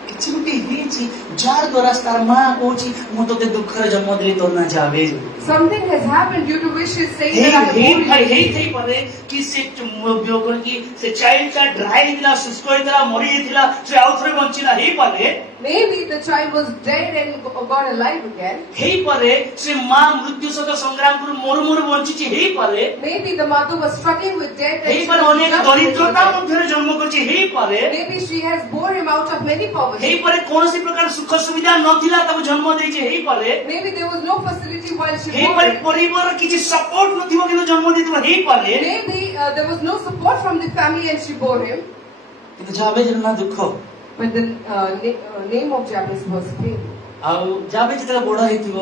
किछि गोटे हेछि जार द्वारा तार मां कोछि मु तोते दुख रे जन्म देली तो ना जाबेज Something has happened due to which she is saying hey that I have hey borne भाई him. हे थई परे कि से बियोगन की से चाइल्ड का ड्राई दिला शुष्क होइतला मरि जेतिला से आउथरे बंचिला हे परे Maybe the child was dead and got alive again. हे परे से मां मृत्यु सहित संग्राम कर मोर बंचिछि हे परे Maybe the mother was struggling with death hey and she पर was अनेक just दरिद्रता with death. मध्य जन्म करछि हे परे Maybe she has bore him out of many hey poverty. ହେଇ ପାରେ କୌଣସି ପ୍ରକାର ସୁଖ ସୁବିଧା ନଥିଲା ତାକୁ ଜନ୍ମ ଦେଇଛି, ହେଇ ପାରେ Maybe there was no facility while she ହେଇ bore ପାରେ him. ପରିବାର କିଛି ସପୋର୍ଟ ନଥିବ କିନ୍ତୁ ଜନ୍ମ ଦେଇଥିବ, ହେଇ ପାରେ Maybe there was no support from the family and she bore him. କିନ୍ତୁ ଜାବେଜର ନା ଦୁଃଖ। But the name of Jabez was pain. ଆଉ ଜାବେଜ ଯେତେବେଳେ ବଡ ହେଇଥିବ,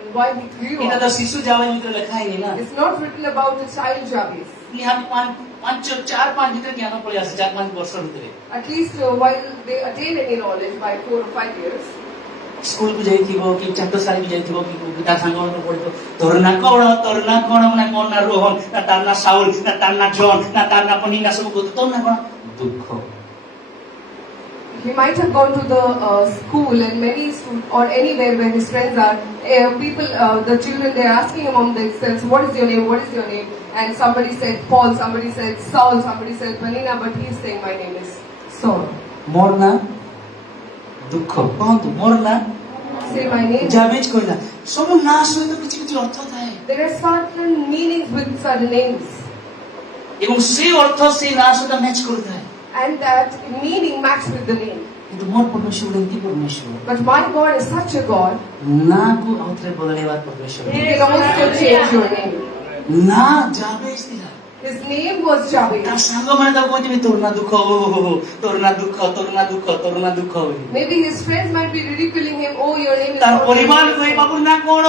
And while he grew ଏଇଟା ତ up, ଶିଶୁ ଜାବେଜ ଭିତରେ ଲେଖା ହେଇନି ନା, it's not written about the child Jabez. ନିହାତି 4-5 ଭିତରେ ଜ୍ଞାନ ପଳେଇ ଆସେ, 4-5 ବର୍ଷ ଭିତରେ। At least while they attain any knowledge by 4 or 5 years. ସ୍କୁଲକୁ ଯାଇଥିବ କି ଚାଟଶାଳୀକୁ ଯାଇଥିବ କି ତା ସାଙ୍ଗମାନଙ୍କୁ ପଢିଥିବ, ତୋର ନା କଣ ନା କଣ ନା ରୋହନ ନା ତାର ନା ସାଉଲ ନା ତାର ନା ଜନ ନା ତାର ନା ପନିନା ସବୁ କହୁଥିବ, ତୋର ନା କଣ ଦୁଃଖ। He might have gone to the school and many or anywhere where his friends are. People, the children, they're asking among themselves, "What is your name? What is your name?" And somebody said Paul, somebody said Saul, somebody said Panina, but he's saying, "My name is Saul." ମୋର ନା ଦୁଃଖ, କହନ୍ତୁ ମୋର ନା। Say my name. ଜାବେଜ କହିଲା ସବୁ ନା ସହିତ କିଛି କିଛି ଅର୍ଥ ଥାଏ There are certain meanings with certain names, ଏବଂ ସେ ଅର୍ଥ ସେ ନା ସହିତ ମ୍ୟାଚ୍ କରୁଥାଏ, and that meaning matches with the name. କିନ୍ତୁ ମୋର ପରମେଶ୍ୱର ଏମିତି ପରମେଶ୍ୱର But my God is such a God. ନାକୁ ଆଉଥରେ ବଦଳେଇବା ପରମେଶ୍ୱର। He can also change your name. ନା ଜାବେଜ ଥିଲା, His name was Jabez. ତା ସାଙ୍ଗମାନେ ତାକୁ କହୁଥିବେ ତୋର ନା ଦୁଃଖ, ତୋର ନା ଦୁଃଖ, ତୋର ନା ଦୁଃଖ, ତୋର ନା ଦୁଃଖ ବୋଲି। Maybe his friends might be ridiculing him. Oh, your name is. ତାର Saul. ପରିବାର କହେ ବାବୁ ନା କଣ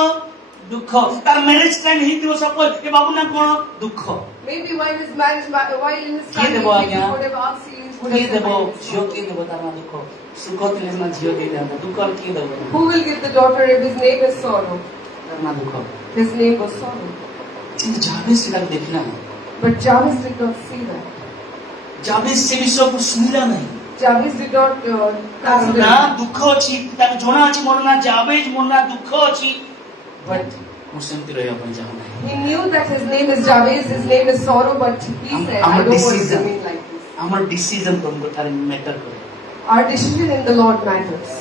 ଦୁଃଖ, ତାର ମ୍ୟାରେଜ ଟାଇମ ହେଇଥିବ ସପୋଜ ଏ ବାବୁ ନା କଣ ଦୁଃଖ। Maybe while his marriage, while in his କିଏ family, ଦେବ people ଆଜ୍ଞା? would have asked him. would କିଏ have ଦେବ said, ଝିଅ, କିଏ ଦେବ ତାର ନା ଦୁଃଖ, ସୁଖ ଥିଲେ ସିନା ଝିଅ ଦେଇଥାନ୍ତା, ଦୁଃଖ କିଏ ଦେବ Who will give the daughter if his name is sorrow? ତାର ନା ଦୁଃଖ। His name was sorrow. କିନ୍ତୁ ଜାବେଜ ସେଟାକୁ ଦେଖିଲା ନାହିଁ, But Jabez did not see that. ଜାବେଜ ସେ ବିଷୟକୁ ଶୁଣିଲା ନାହିଁ। Jabez did not ତାର consider ନା that. ଦୁଃଖ ଅଛି, ତାକୁ ଜଣା ଅଛି ମୋର ନା ଜାବେଜ, ମୋର ନା ଦୁଃଖ ଅଛି, ବଟ୍ ମୁଁ ସେମିତି ରହିବା ପାଇଁ ଚାହୁଁନାହିଁ। He knew that his name is Jabez, his name is sorrow, but he said, I Our don't want to decision. remain like this. ଆମର ଡିସିଜନ ପ୍ରଭୁଙ୍କ ଠାରେ ମ୍ୟାଟର କରେ। Our decision in the Lord matters.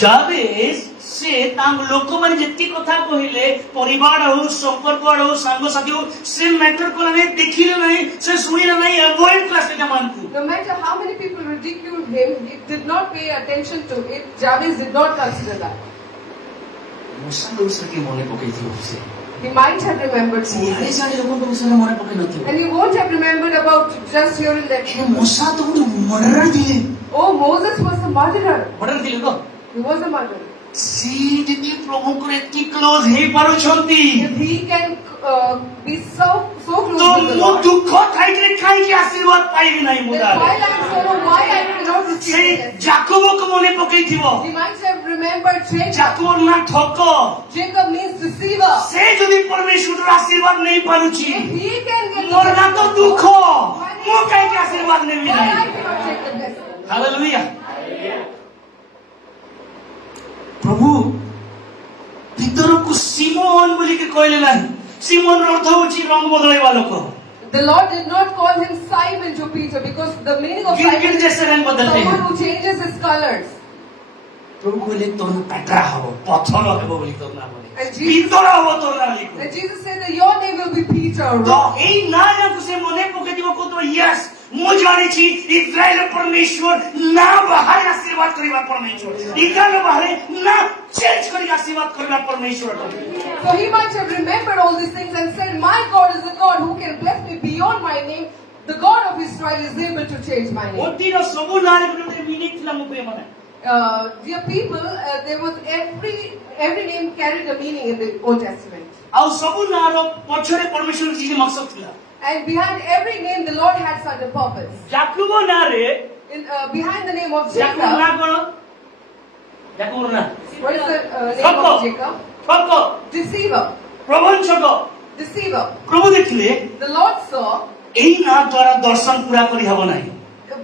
ଜାବେଜ ସେ ତାଙ୍କ ଲୋକମାନେ ଯେତିକି କଥା କହିଲେ, ପରିବାର ହଉ, ସମ୍ପର୍କ ହଉ, ସାଙ୍ଗସାଥି ହଉ, ସେ ମ୍ୟାଟର କଲା ନାହିଁ, ଦେଖିଲେ ନାହିଁ, ସେ ଶୁଣିଲେ ନାହିଁ, ଆଭଏଡ କଲା ସେମାନଙ୍କୁ। No matter how many people ridiculed him, he did not pay attention to it. Jabez did not consider that. ମୂଷାଙ୍କ ବିଷୟରେ କିଏ ମନେ ପକେଇଥିବ ସେ? He might have remembered ଚାରି Moses. ଚାରି ଲୋକଙ୍କ ବିଷୟରେ ମନେ ପକେଇ ନଥିବ। And he won't have remembered about just here and there. ଏ ମୂଷା ତ ଗୋଟେ ମର୍ଡର ଥିଲେ, Oh, Moses was a murderer. Murder ଥିଲେ ତ He was a murderer. ସେ ଯଦି ପ୍ରଭୁଙ୍କର ଏତିକି କ୍ଲୋଜ ହେଇପାରୁଛନ୍ତି, If he can be so ତ close with the ମୁଁ Lord, ଦୁଃଖ ଖାଇକିରି କାହିଁକି ଆଶୀର୍ବାଦ ପାଇବି ନାହିଁ ମୋ then ଦ୍ୱାରା? while I'm sorrow, why I cannot ସେ receive it? ଜାକବକୁ ମନେ ପକେଇଥିବ, He might have remembered Jacob. ଜାକବର ନା ଠକ। Jacob means deceiver. ସେ ଯଦି ପରମେଶ୍ୱରର ଆଶୀର୍ବାଦ ନେଇ ପାରୁଛି, If he can get ମୋର ନା ତ the ଦୁଃଖ, ମୁଁ କାହିଁକି ଆଶୀର୍ବାଦ ନେବି why ନାହିଁ? I cannot take the blessing? Hallelujah. ପ୍ରଭୁ ଭିତରକୁ ସିମୋନ ବୋଲିକି କହିଲେ ନାହିଁ। ସିମୋନର ଅର୍ଥ ହେଉଛି ରଙ୍ଗ ବଦଳାଇବା ଲୋକ। The Lord did not call him Simon to Peter because the meaning of गिर गिर Simon is जैसे रंग बदलते हैं। someone who changes his colors. ପ୍ରଭୁ କହିଲେ ତୋର ନା ପେଟ୍ରା ହବ, ପଥର ହେବ ବୋଲି ତୋର ନାଁ ବୋଲେ, And Jesus- ଭିତର ହବ ତୋର ନାଁ ବୋଲି। And Jesus said that your name will be Peter. ତ ଏଇ ନାଁ ଯାକୁ ସେ ମନେ ପକେଇଥିବ, କହୁଥିବ ୟେସ୍ ମୁଁ ଜାଣିଛି ଇସ୍ରାଏଲ ପରମେଶ୍ୱର ନା ବାହାରେ ଆଶୀର୍ବାଦ କରିବା ପରମେଶ୍ୱର, ଇସ୍ରାଏଲ ବାହାରେ ନା ଚେଞ୍ଜ କରି ଆଶୀର୍ବାଦ କରିବା ପରମେଶ୍ୱର। So he might have remembered all these things and said, my God is a God who can bless me beyond my name. The God of Israel is able to change my name. ମୋଦିର ସବୁ ନାଁରେ ଗୋଟେ ଗୋଟେ meaning ଥିଲା ମୋ ପ୍ରିୟମାନେ। Dear people, there was every name carried a meaning in the Old Testament. ଆଉ ସବୁ ନାଁର ପଛରେ ପରମେଶ୍ୱର କିଛି ମକସଦ ଥିଲା। And behind every name, the Lord had certain purpose. Jacob ନାଁରେ, Behind the name of Jacob ନାଁ Jacob, କଣ? ଜାକୁବର ନାଁ what is the name ଠକ, of Jacob? ଠକ, Deceiver. ପ୍ରବଞ୍ଚକ। Deceiver. ପ୍ରଭୁ ଦେଖିଲେ The Lord saw, ଏଇ ନାଁ ଦ୍ୱାରା ଦର୍ଶନ ପୁରା କରି ହେବ ନାହିଁ,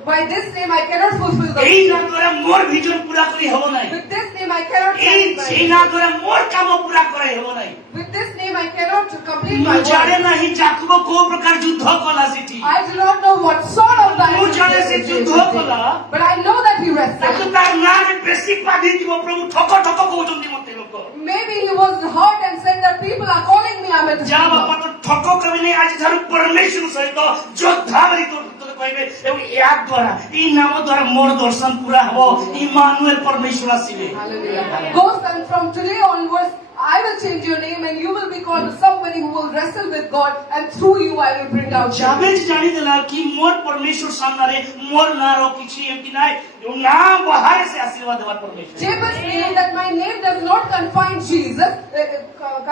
by this name I cannot fulfill the ଏଇ ନାଁ vision. ଦ୍ୱାରା ମୋର ଭିଜନ ପୁରା କରି ହେବ ନାହିଁ, With this name I cannot ଏଇ satisfy ସେଇ my ନାଁ vision. ଦ୍ୱାରା ମୋର କାମ ପୁରା କରାଇ ହେବ ନାହିଁ। With this name I cannot complete ମୁଁ my ଜାଣେ work. ନାହିଁ ଜାକୁବ କୋଉ ପ୍ରକାର ଯୁଦ୍ଧ କଲା ସେଠି, I do not know what sort of battle ମୁଁ ଜାଣେ ସେ he ଯୁଦ୍ଧ did, କଲା, but I know that he ତାକୁ wrestled. ତାର ନାଁରେ ବେଶୀ ବାଧିଥିବ। ପ୍ରଭୁ ଠକ ଠକ କହୁଛନ୍ତି ମତେ ଲୋକ। Maybe he was hurt and said that people are calling me I'm a ଯା ବାପା deceiver. ତ ଠକ କବିନି, ଆଜି ଠାରୁ ପରମେଶ୍ୱର ସହିତ ଯୋଦ୍ଧା ବୋଲି ତୋତେ କହିବା କହିବେ ଏବଂ ଏହା ଦ୍ୱାରା ଏଇ ନାମ ଦ୍ୱାରା ମୋର ଦର୍ଶନ ପୁରା ହବ ଇମାନୁଏଲ ପରମେଶ୍ୱର ଆସିବେ Hallelujah. Go and from today onwards, I will change your name and you will be called somebody who will wrestle with God and through you I will bring out change. ଜାବେଜ ଜାଣିଦେଲା କି ମୋର ପରମେଶ୍ୱର ସାମ୍ନାରେ ମୋର ନାଁର କିଛି ଏମିତି ନାହିଁ ଯୋଉ ନାଁ ବାହାରେ ସେ ଆଶୀର୍ବାଦ ଦେବାର ପରମେଶ୍ୱର Jabez knew that my name does not confine Jesus,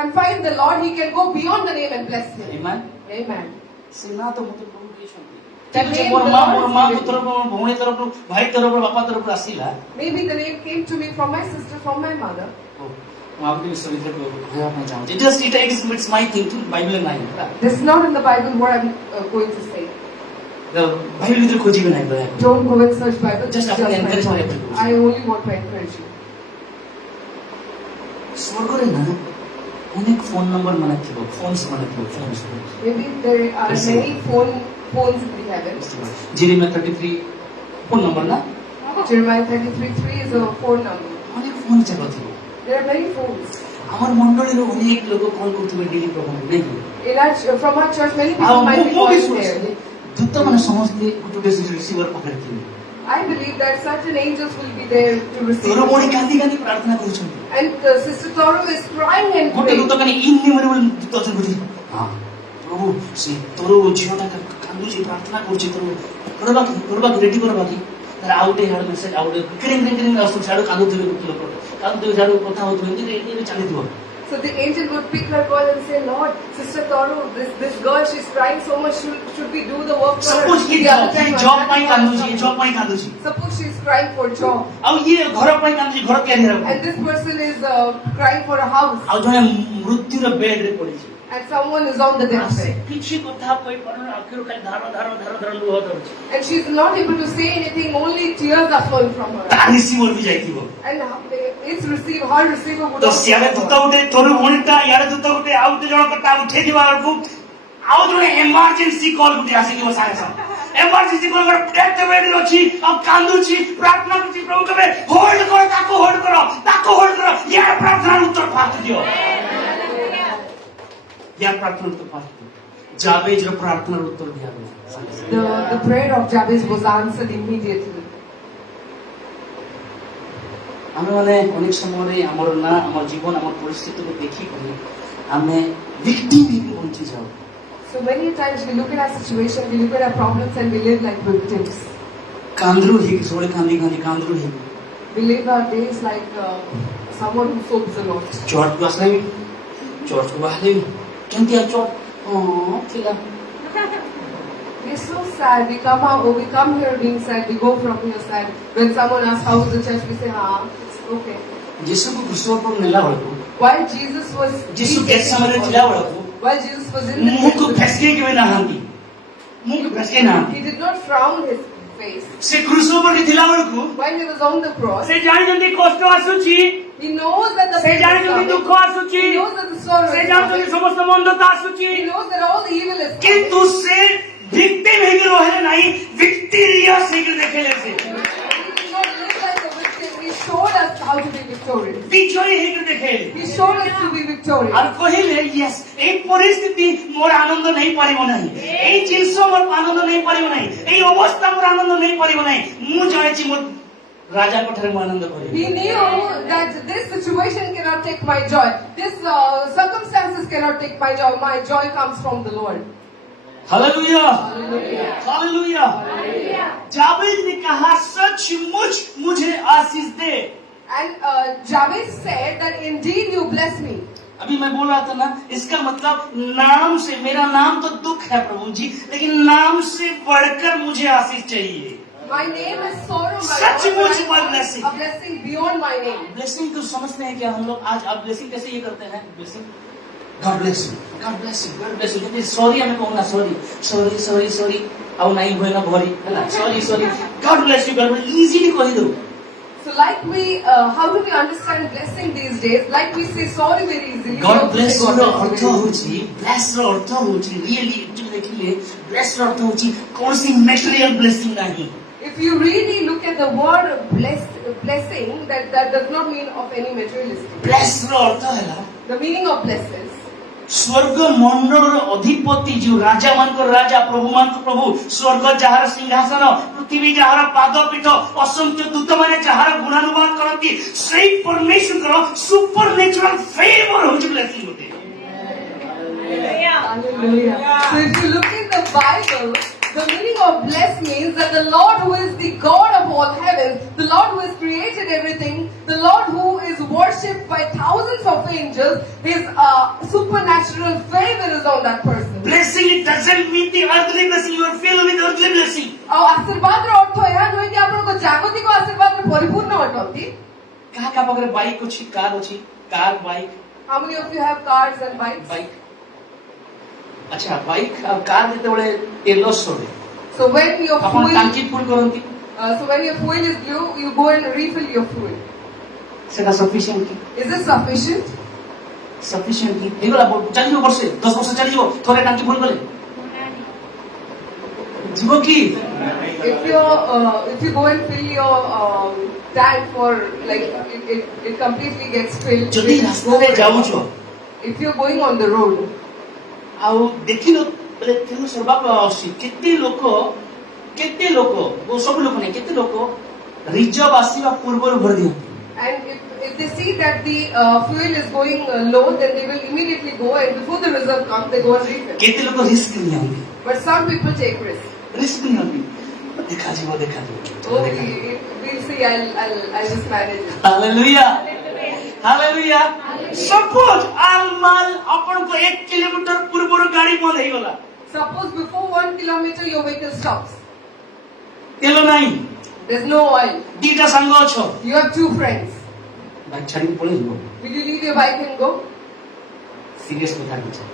confine the Lord. He can go beyond the name and bless him. Amen. Amen. ସେ ନାଁ ତ ମୋତେ ପ୍ରଭୁ ଦେଇଛନ୍ତି That name ମୋର the ମା Lord ମୋର has ମାଙ୍କ given. ତରଫରୁ ମୋ ଭଉଣୀ ତରଫରୁ ଭାଇ ତରଫରୁ ବାପା ତରଫରୁ ଆସିଲା Maybe the name came to me from my sister, from my mother. ମୁଁ ଆଉ ଟିକେ ସରିtre କହିବା ପାଇଁ ଚାହୁଁଛି just it's my thinking Bible ନାହିଁ ହେଲା This is not in the Bible what I'm going to say. Bible ଭିତରେ ଖୋଜିବେ ନାହିଁ ଦୟାକରି Don't go and search Bible. Just after my encourage my Bible. people. I only want to encourage you. ସ୍ୱର୍ଗରେ ନା ଅନେକ phone number ମାନେ ଥିବ phones ମାନେ ଥିବ phones Maybe there are Yes, many phones in the heavens. Jeremiah 33 phone number ନା Jeremiah 33:3 is a phone number. ଅନେକ phone ଯାକ ଥିବ There are many phones. ଆମର ମଣ୍ଡଳୀର ଅନେକ ଲୋକ କଲ୍ କରୁଥିବେ ଡେଲି ପ୍ରଭୁଙ୍କୁ ନାଇଁ From our church, many ଆଉ people might be ମୁଁ ବି calling ଶୁଣିଛି there. ଦୂତମାନେ ସମସ୍ତେ ଗୋଟେ ଗୋଟେ ରିସିଭର ପାଖରେ ଥିବେ I believe that certain angels will be there to receive. ତୋର ଭଉଣୀ କାନ୍ଦି କାନ୍ଦି ପ୍ରାର୍ଥନା କରୁଛନ୍ତି And Sister Toro is crying and ଗୋଟେ praying. ଦୂତ କାନି ଇନ୍ୟୁମେରେବଲ ଦୂତ ଅଛନ୍ତି ହଁ ପ୍ରଭୁ ସେ ତୋର ଝିଅଟା କାନ୍ଦୁଛି ପ୍ରାର୍ଥନା କରୁଛି ତୋର କରବାକି ରେଡି କରବାକି ତାର ଆଉ ଗୋଟେ ହାଡ଼ ମେସେଜ ଆଉ ଗୋଟେ କ୍ରିଂ ଆସୁଛି ସିଆଡ଼ୁ କାନ୍ଦୁଥିବେ ଲୋକ କାନ୍ଦୁଥିବେ ସିଆଡ଼ୁ କଥା ହଉଥିବେ ଏମିତି ଚାଲିଥିବ So the angel would pick her call and say, Lord, Sister Toro, this girl, she's crying so much. Should we do the work for her? Suppose The other time, job ପାଇଁ another କାନ୍ଦୁଛି time. Job ପାଇଁ କାନ୍ଦୁଛି Suppose she's crying for job. ଆଉ ଇଏ ଘର ପାଇଁ କାନ୍ଦୁଛି ଘର ତିଆରି ହେବାକୁ And this person is crying for a house. ଆଉ ଜଣେ ମୃତ୍ୟୁର ବେଡରେ ପଡିଛି And someone is on the ସେ deathbed. କିଛି କଥା କହିପାରୁନି ଆଖିରୁ ଖାଲି ଧାର ଲୁହ ଧରୁଛି And she's not able to say anything, only tears are flowing from her. ତା ରିସିଭର ବି ଯାଇଥିବ And her receiver would ତ also ସିଆଡେ ଦୂତ fall. ଗୋଟେ ତୋର ଭଉଣୀଟା ଇଆଡେ ଦୂତ ଗୋଟେ ଆଉ ଗୋଟେ ଜଣକଟା ଉଠେଇ ଯିବା ବେଳକୁ ଆଉ ଜଣେ ଏମର୍ଜେନ୍ସି କଲ୍ ଗୋଟେ ଆସିଯିବ ସାଙ୍ଗେ ସାଙ୍ଗେ ଏମର୍ଜେନ୍ସି କଲ୍ ଗୋଟେ ଡେଥ୍ ବେଡରେ ଅଛି ଆଉ କାନ୍ଦୁଛି ପ୍ରାର୍ଥନା କରୁଛି ପ୍ରଭୁ କେବେ ହୋଲ୍ଡ କର ତାକୁ ହୋଲ୍ଡ କର ୟାର ପ୍ରାର୍ଥନାର ଉତ୍ତର ଫାଷ୍ଟ ଦିଅ ୟାର ପ୍ରାର୍ଥନାର ଉତ୍ତର ଫାଷ୍ଟ ଦିଅ ଜାବେଜର ପ୍ରାର୍ଥନାର ଉତ୍ତର ଦିଆଗଲା The prayer of Jabez was answered immediately. ଆମେ ମାନେ ଅନେକ ସମୟରେ ଆମର ନା ଆମର ଜୀବନ ଆମର ପରିସ୍ଥିତିକୁ ଦେଖିକରି ଆମେ ଭିକ୍ଟିମ୍ ହେଇକି ବଞ୍ଚି ଯାଉ So many times we look at our situation, we look at our problems and we live like victims. କାନ୍ଦରୁ ହେଇକି ସବୁବେଳେ କାନ୍ଦରୁ ହେଇକି We live our days like someone who sobs a lot. ଚର୍ଚ୍ଚକୁ ଆସିଲେ ବି ଚର୍ଚ୍ଚକୁ ବାହାରିଲେ ବି କେମିତି ଆଉ ଚର୍ଚ୍ଚ ହଁ ଥିଲା We're so sad. We come here being sad. We go from here sad. When someone asks how was the church, we say, it's okay. ଯୀଶୁକୁ କ୍ରୁଶ ଉପରେ ନେଲା ବେଳକୁ While Jesus was ଯୀଶୁ ଗେଥସେମାନେରେ ଥିଲା ବେଳକୁ while Jesus was in ମୁହଁକୁ the ଫେସକେଇକି ବି ନାହାନ୍ତି ମୁହଁକୁ ଫେସକେଇ ନାହାନ୍ତି he did not frown his face. ସେ କ୍ରୁଶ ଉପରେ ଥିଲା ବେଳକୁ While he was on the cross, ସେ ଜାଣିଛନ୍ତି କଷ୍ଟ ଆସୁଛି he knows that the ସେ pain is ଜାଣିଛନ୍ତି coming. ଦୁଃଖ ଆସୁଛି He knows that the sorrow ସେ is ଜାଣିଛନ୍ତି coming. ସମସ୍ତ ମନ୍ଦତା ଆସୁଛି He knows that all the evil is coming. କିନ୍ତୁ ସେ ଭିକ୍ଟିମ୍ ହେଇକି ରହିଲେ ନାହିଁ ଭିକ୍ଟିରିୟସ୍ ହେଇକି ଦେଖେଇଲେ ସେ He did not live like a victim. He showed us how to be victorious. ବିଜୟୀ ହେଇକି ଦେଖେଇଲେ He showed us to be victorious. আর কহিলে ইয়েস এই পরিস্থিতি মোর আনন্দ নেই পারিব নাই এই জিনিস মোর আনন্দ নেই পারিব নাই এই অবস্থা মোর আনন্দ নেই পারিব নাই মু জানিছি মোর রাজা কোঠারে মু আনন্দ করিব He knew that this situation cannot take my joy. This circumstances cannot take my joy. My joy comes from the Lord. Hallelujah Hallelujah. Hallelujah Javed ने कहा सचमुच मुझे आशीष दे And Jabez said that indeed you bless me. अभी मैं बोल रहा था ना इसका मतलब नाम से मेरा नाम तो दुख है प्रभु जी लेकिन नाम से बढ़कर मुझे आशीष चाहिए My name is sorrow, my सचमुच Lord, my but I blessing. want a blessing beyond my name. Blessing को समझते हैं क्या हम लोग आज आप ब्लेसिंग कैसे ये करते हैं blessing God bless you God bless you God bless you कहते सॉरी हमें कहूँ ना सॉरी अब नहीं हुए ना भरी है ना sorry God bless you God easily कह दो So like how do we understand blessing these days? Like we say sorry very easily. God We also bless say ର God bless ଅର୍ଥ you. ହେଉଛି ବ୍ଲେସ ର ଅର୍ଥ ହେଉଛି ରିଏଲି एक्चुअली ଦେଖିଲେ bless ର ଅର୍ଥ ହେଉଛି କୌଣସି ମେଟେରିଆଲ ବ୍ଲେସିଂ ନାହିଁ If you really look at the word blessing, that does not mean of any materialistic. Bless ର ଅର୍ଥ ହେଲା The meaning of bless is स्वर्ग मंडल अधिपति जो राजा मान को राजा प्रभु मान को प्रभु स्वर्ग जहार सिंहासन पृथ्वी जहार पादपीठ असंख्य दूत माने जहार गुणानुवाद करती सही परमेश्वर को सुपर नेचुरल फेवर हो चुके हैं होते Hallelujah. So if you look in the Bible, the meaning of blessed means that the Lord who is the God of all heavens, the Lord who has created everything, the Lord who is worshipped by thousands of angels, His supernatural favor is on that person. Blessing it doesn't mean the earthly blessing. You are filled with earthly blessing. ଆଉ ଆଶୀର୍ବାଦର ଅର୍ଥ ଏହା ନୁହେଁ କି ଆପଣଙ୍କ ଜାଗତିକ ଆଶୀର୍ବାଦରେ ପରିପୂର୍ଣ୍ଣ ଅଟନ୍ତି। କାହା କାହା ପାଖରେ ବାଇକ୍ ଅଛି car bike How many of you have cars and bikes? Bike अच्छा बाइक कार ଯେତେବେଳେ ତେଲ ସରେ So when your ଆପଣ fuel, ଟାଙ୍କି ଫୁଲ କରନ୍ତି so when your fuel is low, you go and refill your fuel. ସେଟା ସଫିସିଏଣ୍ଟ କି Is this sufficient? ସଫିସିଏଣ୍ଟ କି ହେଇଗଲା ଚାଲିଯିବ ବର୍ଷେ 10 ବର୍ଷ ଚାଲିଯିବ ଥରେ ଟାଙ୍କି ଫୁଲ କଲେ ଯିବ କି If you go and fill your tank for like it completely gets filled. ଯଦି ରାସ୍ତାରେ ଯାଉଛ If you're going on the road, ଆଉ ଦେଖିଲ ବୋଲେ ତେଲ ସର୍ବା ଆସୁଛି କେତେ ଲୋକ ସବୁ ଲୋକ ନାହିଁ କେତେ ଲୋକ ରିଜର୍ଭ ଆସିବା ପୂର୍ବରୁ ଭରି ଦିଅନ୍ତି and if they see that the fuel is going low, then they will immediately go, and before the reserve comes, they go and refill. କେତେ ଲୋକ ରିସ୍କ ନିଅନ୍ତି But some people take risk. Risk ନିଅନ୍ତି ଦେଖାଯିବ Oh, we'll see. I'll just manage it. Hallelujah hallelujah suppose आलमाल अपन को 1 kilometre पूर्व गाड़ी बंद हो गला Suppose before 1 kilometer your vehicle stops. तेल नहीं There's no oil. दीटा संग अछो You have two friends. Bike छाड़ी पळे हो Will you leave your bike and go? Serious बता दीजिए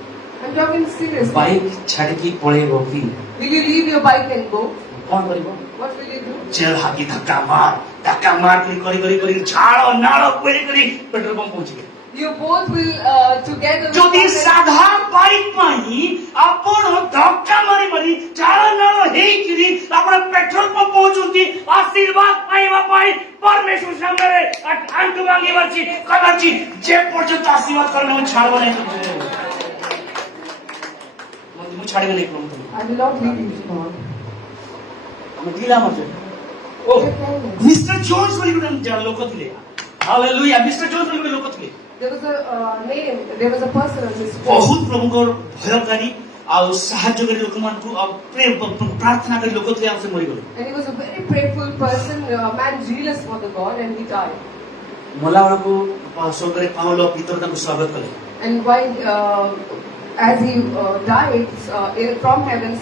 I'm talking seriously. बाइक छाड़ी की पळे हो की Will you leave your bike and go? कौन करिवो What will you do? चल हाकी धक्का मार करी झाड़ नाड़ करी पेट्रोल पंप पहुंच गए You both will together. যদি সাধা বাইক পাই আপন ধক্কা মারি চাଳ ନାଳ ହେଇକିରି ଆପଣ ପେଟ୍ରୋଲ ପମ୍ପ ପହଞ୍ଚୁଛନ୍ତି ଆଶୀର୍ବାଦ ପାଇବା ପାଇଁ ପରମେଶ୍ୱର ସାମ୍ନାରେ ଆଣ୍ଠୁ ଭାଙ୍ଗି ମାରିଛି କହିଛି ଯେ ପର୍ଯ୍ୟନ୍ତ ଆଶୀର୍ବାଦ କରିନି ମୁଁ ଛାଡ଼ିବ ନାହିଁ ମୁଁ ଛାଡ଼ିବି ନାହିଁ ପ୍ରଭୁ I will not leave you, Lord. ଆମେ ଥିଲା ମତେ ଓ ମିଷ୍ଟର ଜୋନ୍ସ ବୋଲି ଗୋଟେ ଲୋକ ଥିଲେ ହାଲେଲୁୟା ମିଷ୍ଟର ଜୋନ୍ସ ବୋଲି ଗୋଟେ ଲୋକ ଥିଲେ There was a name, there was a person on this बहुत प्रभुଙ୍କର ଭୟକାରୀ ଆଉ ସାହାଯ୍ୟକାରୀ ଲୋକମାନଙ୍କୁ ପ୍ରାର୍ଥନା କରି ଲୋକ ଥିଲେ ଆଉ ସେ ମରିଗଲେ and he was a very prayerful person, a man zealous for the God, and he died. ମଲା ବେଳକୁ ସ୍ୱର୍ଗରେ ପାଉଲ ପିତର ତାଙ୍କୁ ସ୍ୱାଗତ କଲେ And while as he died from heaven,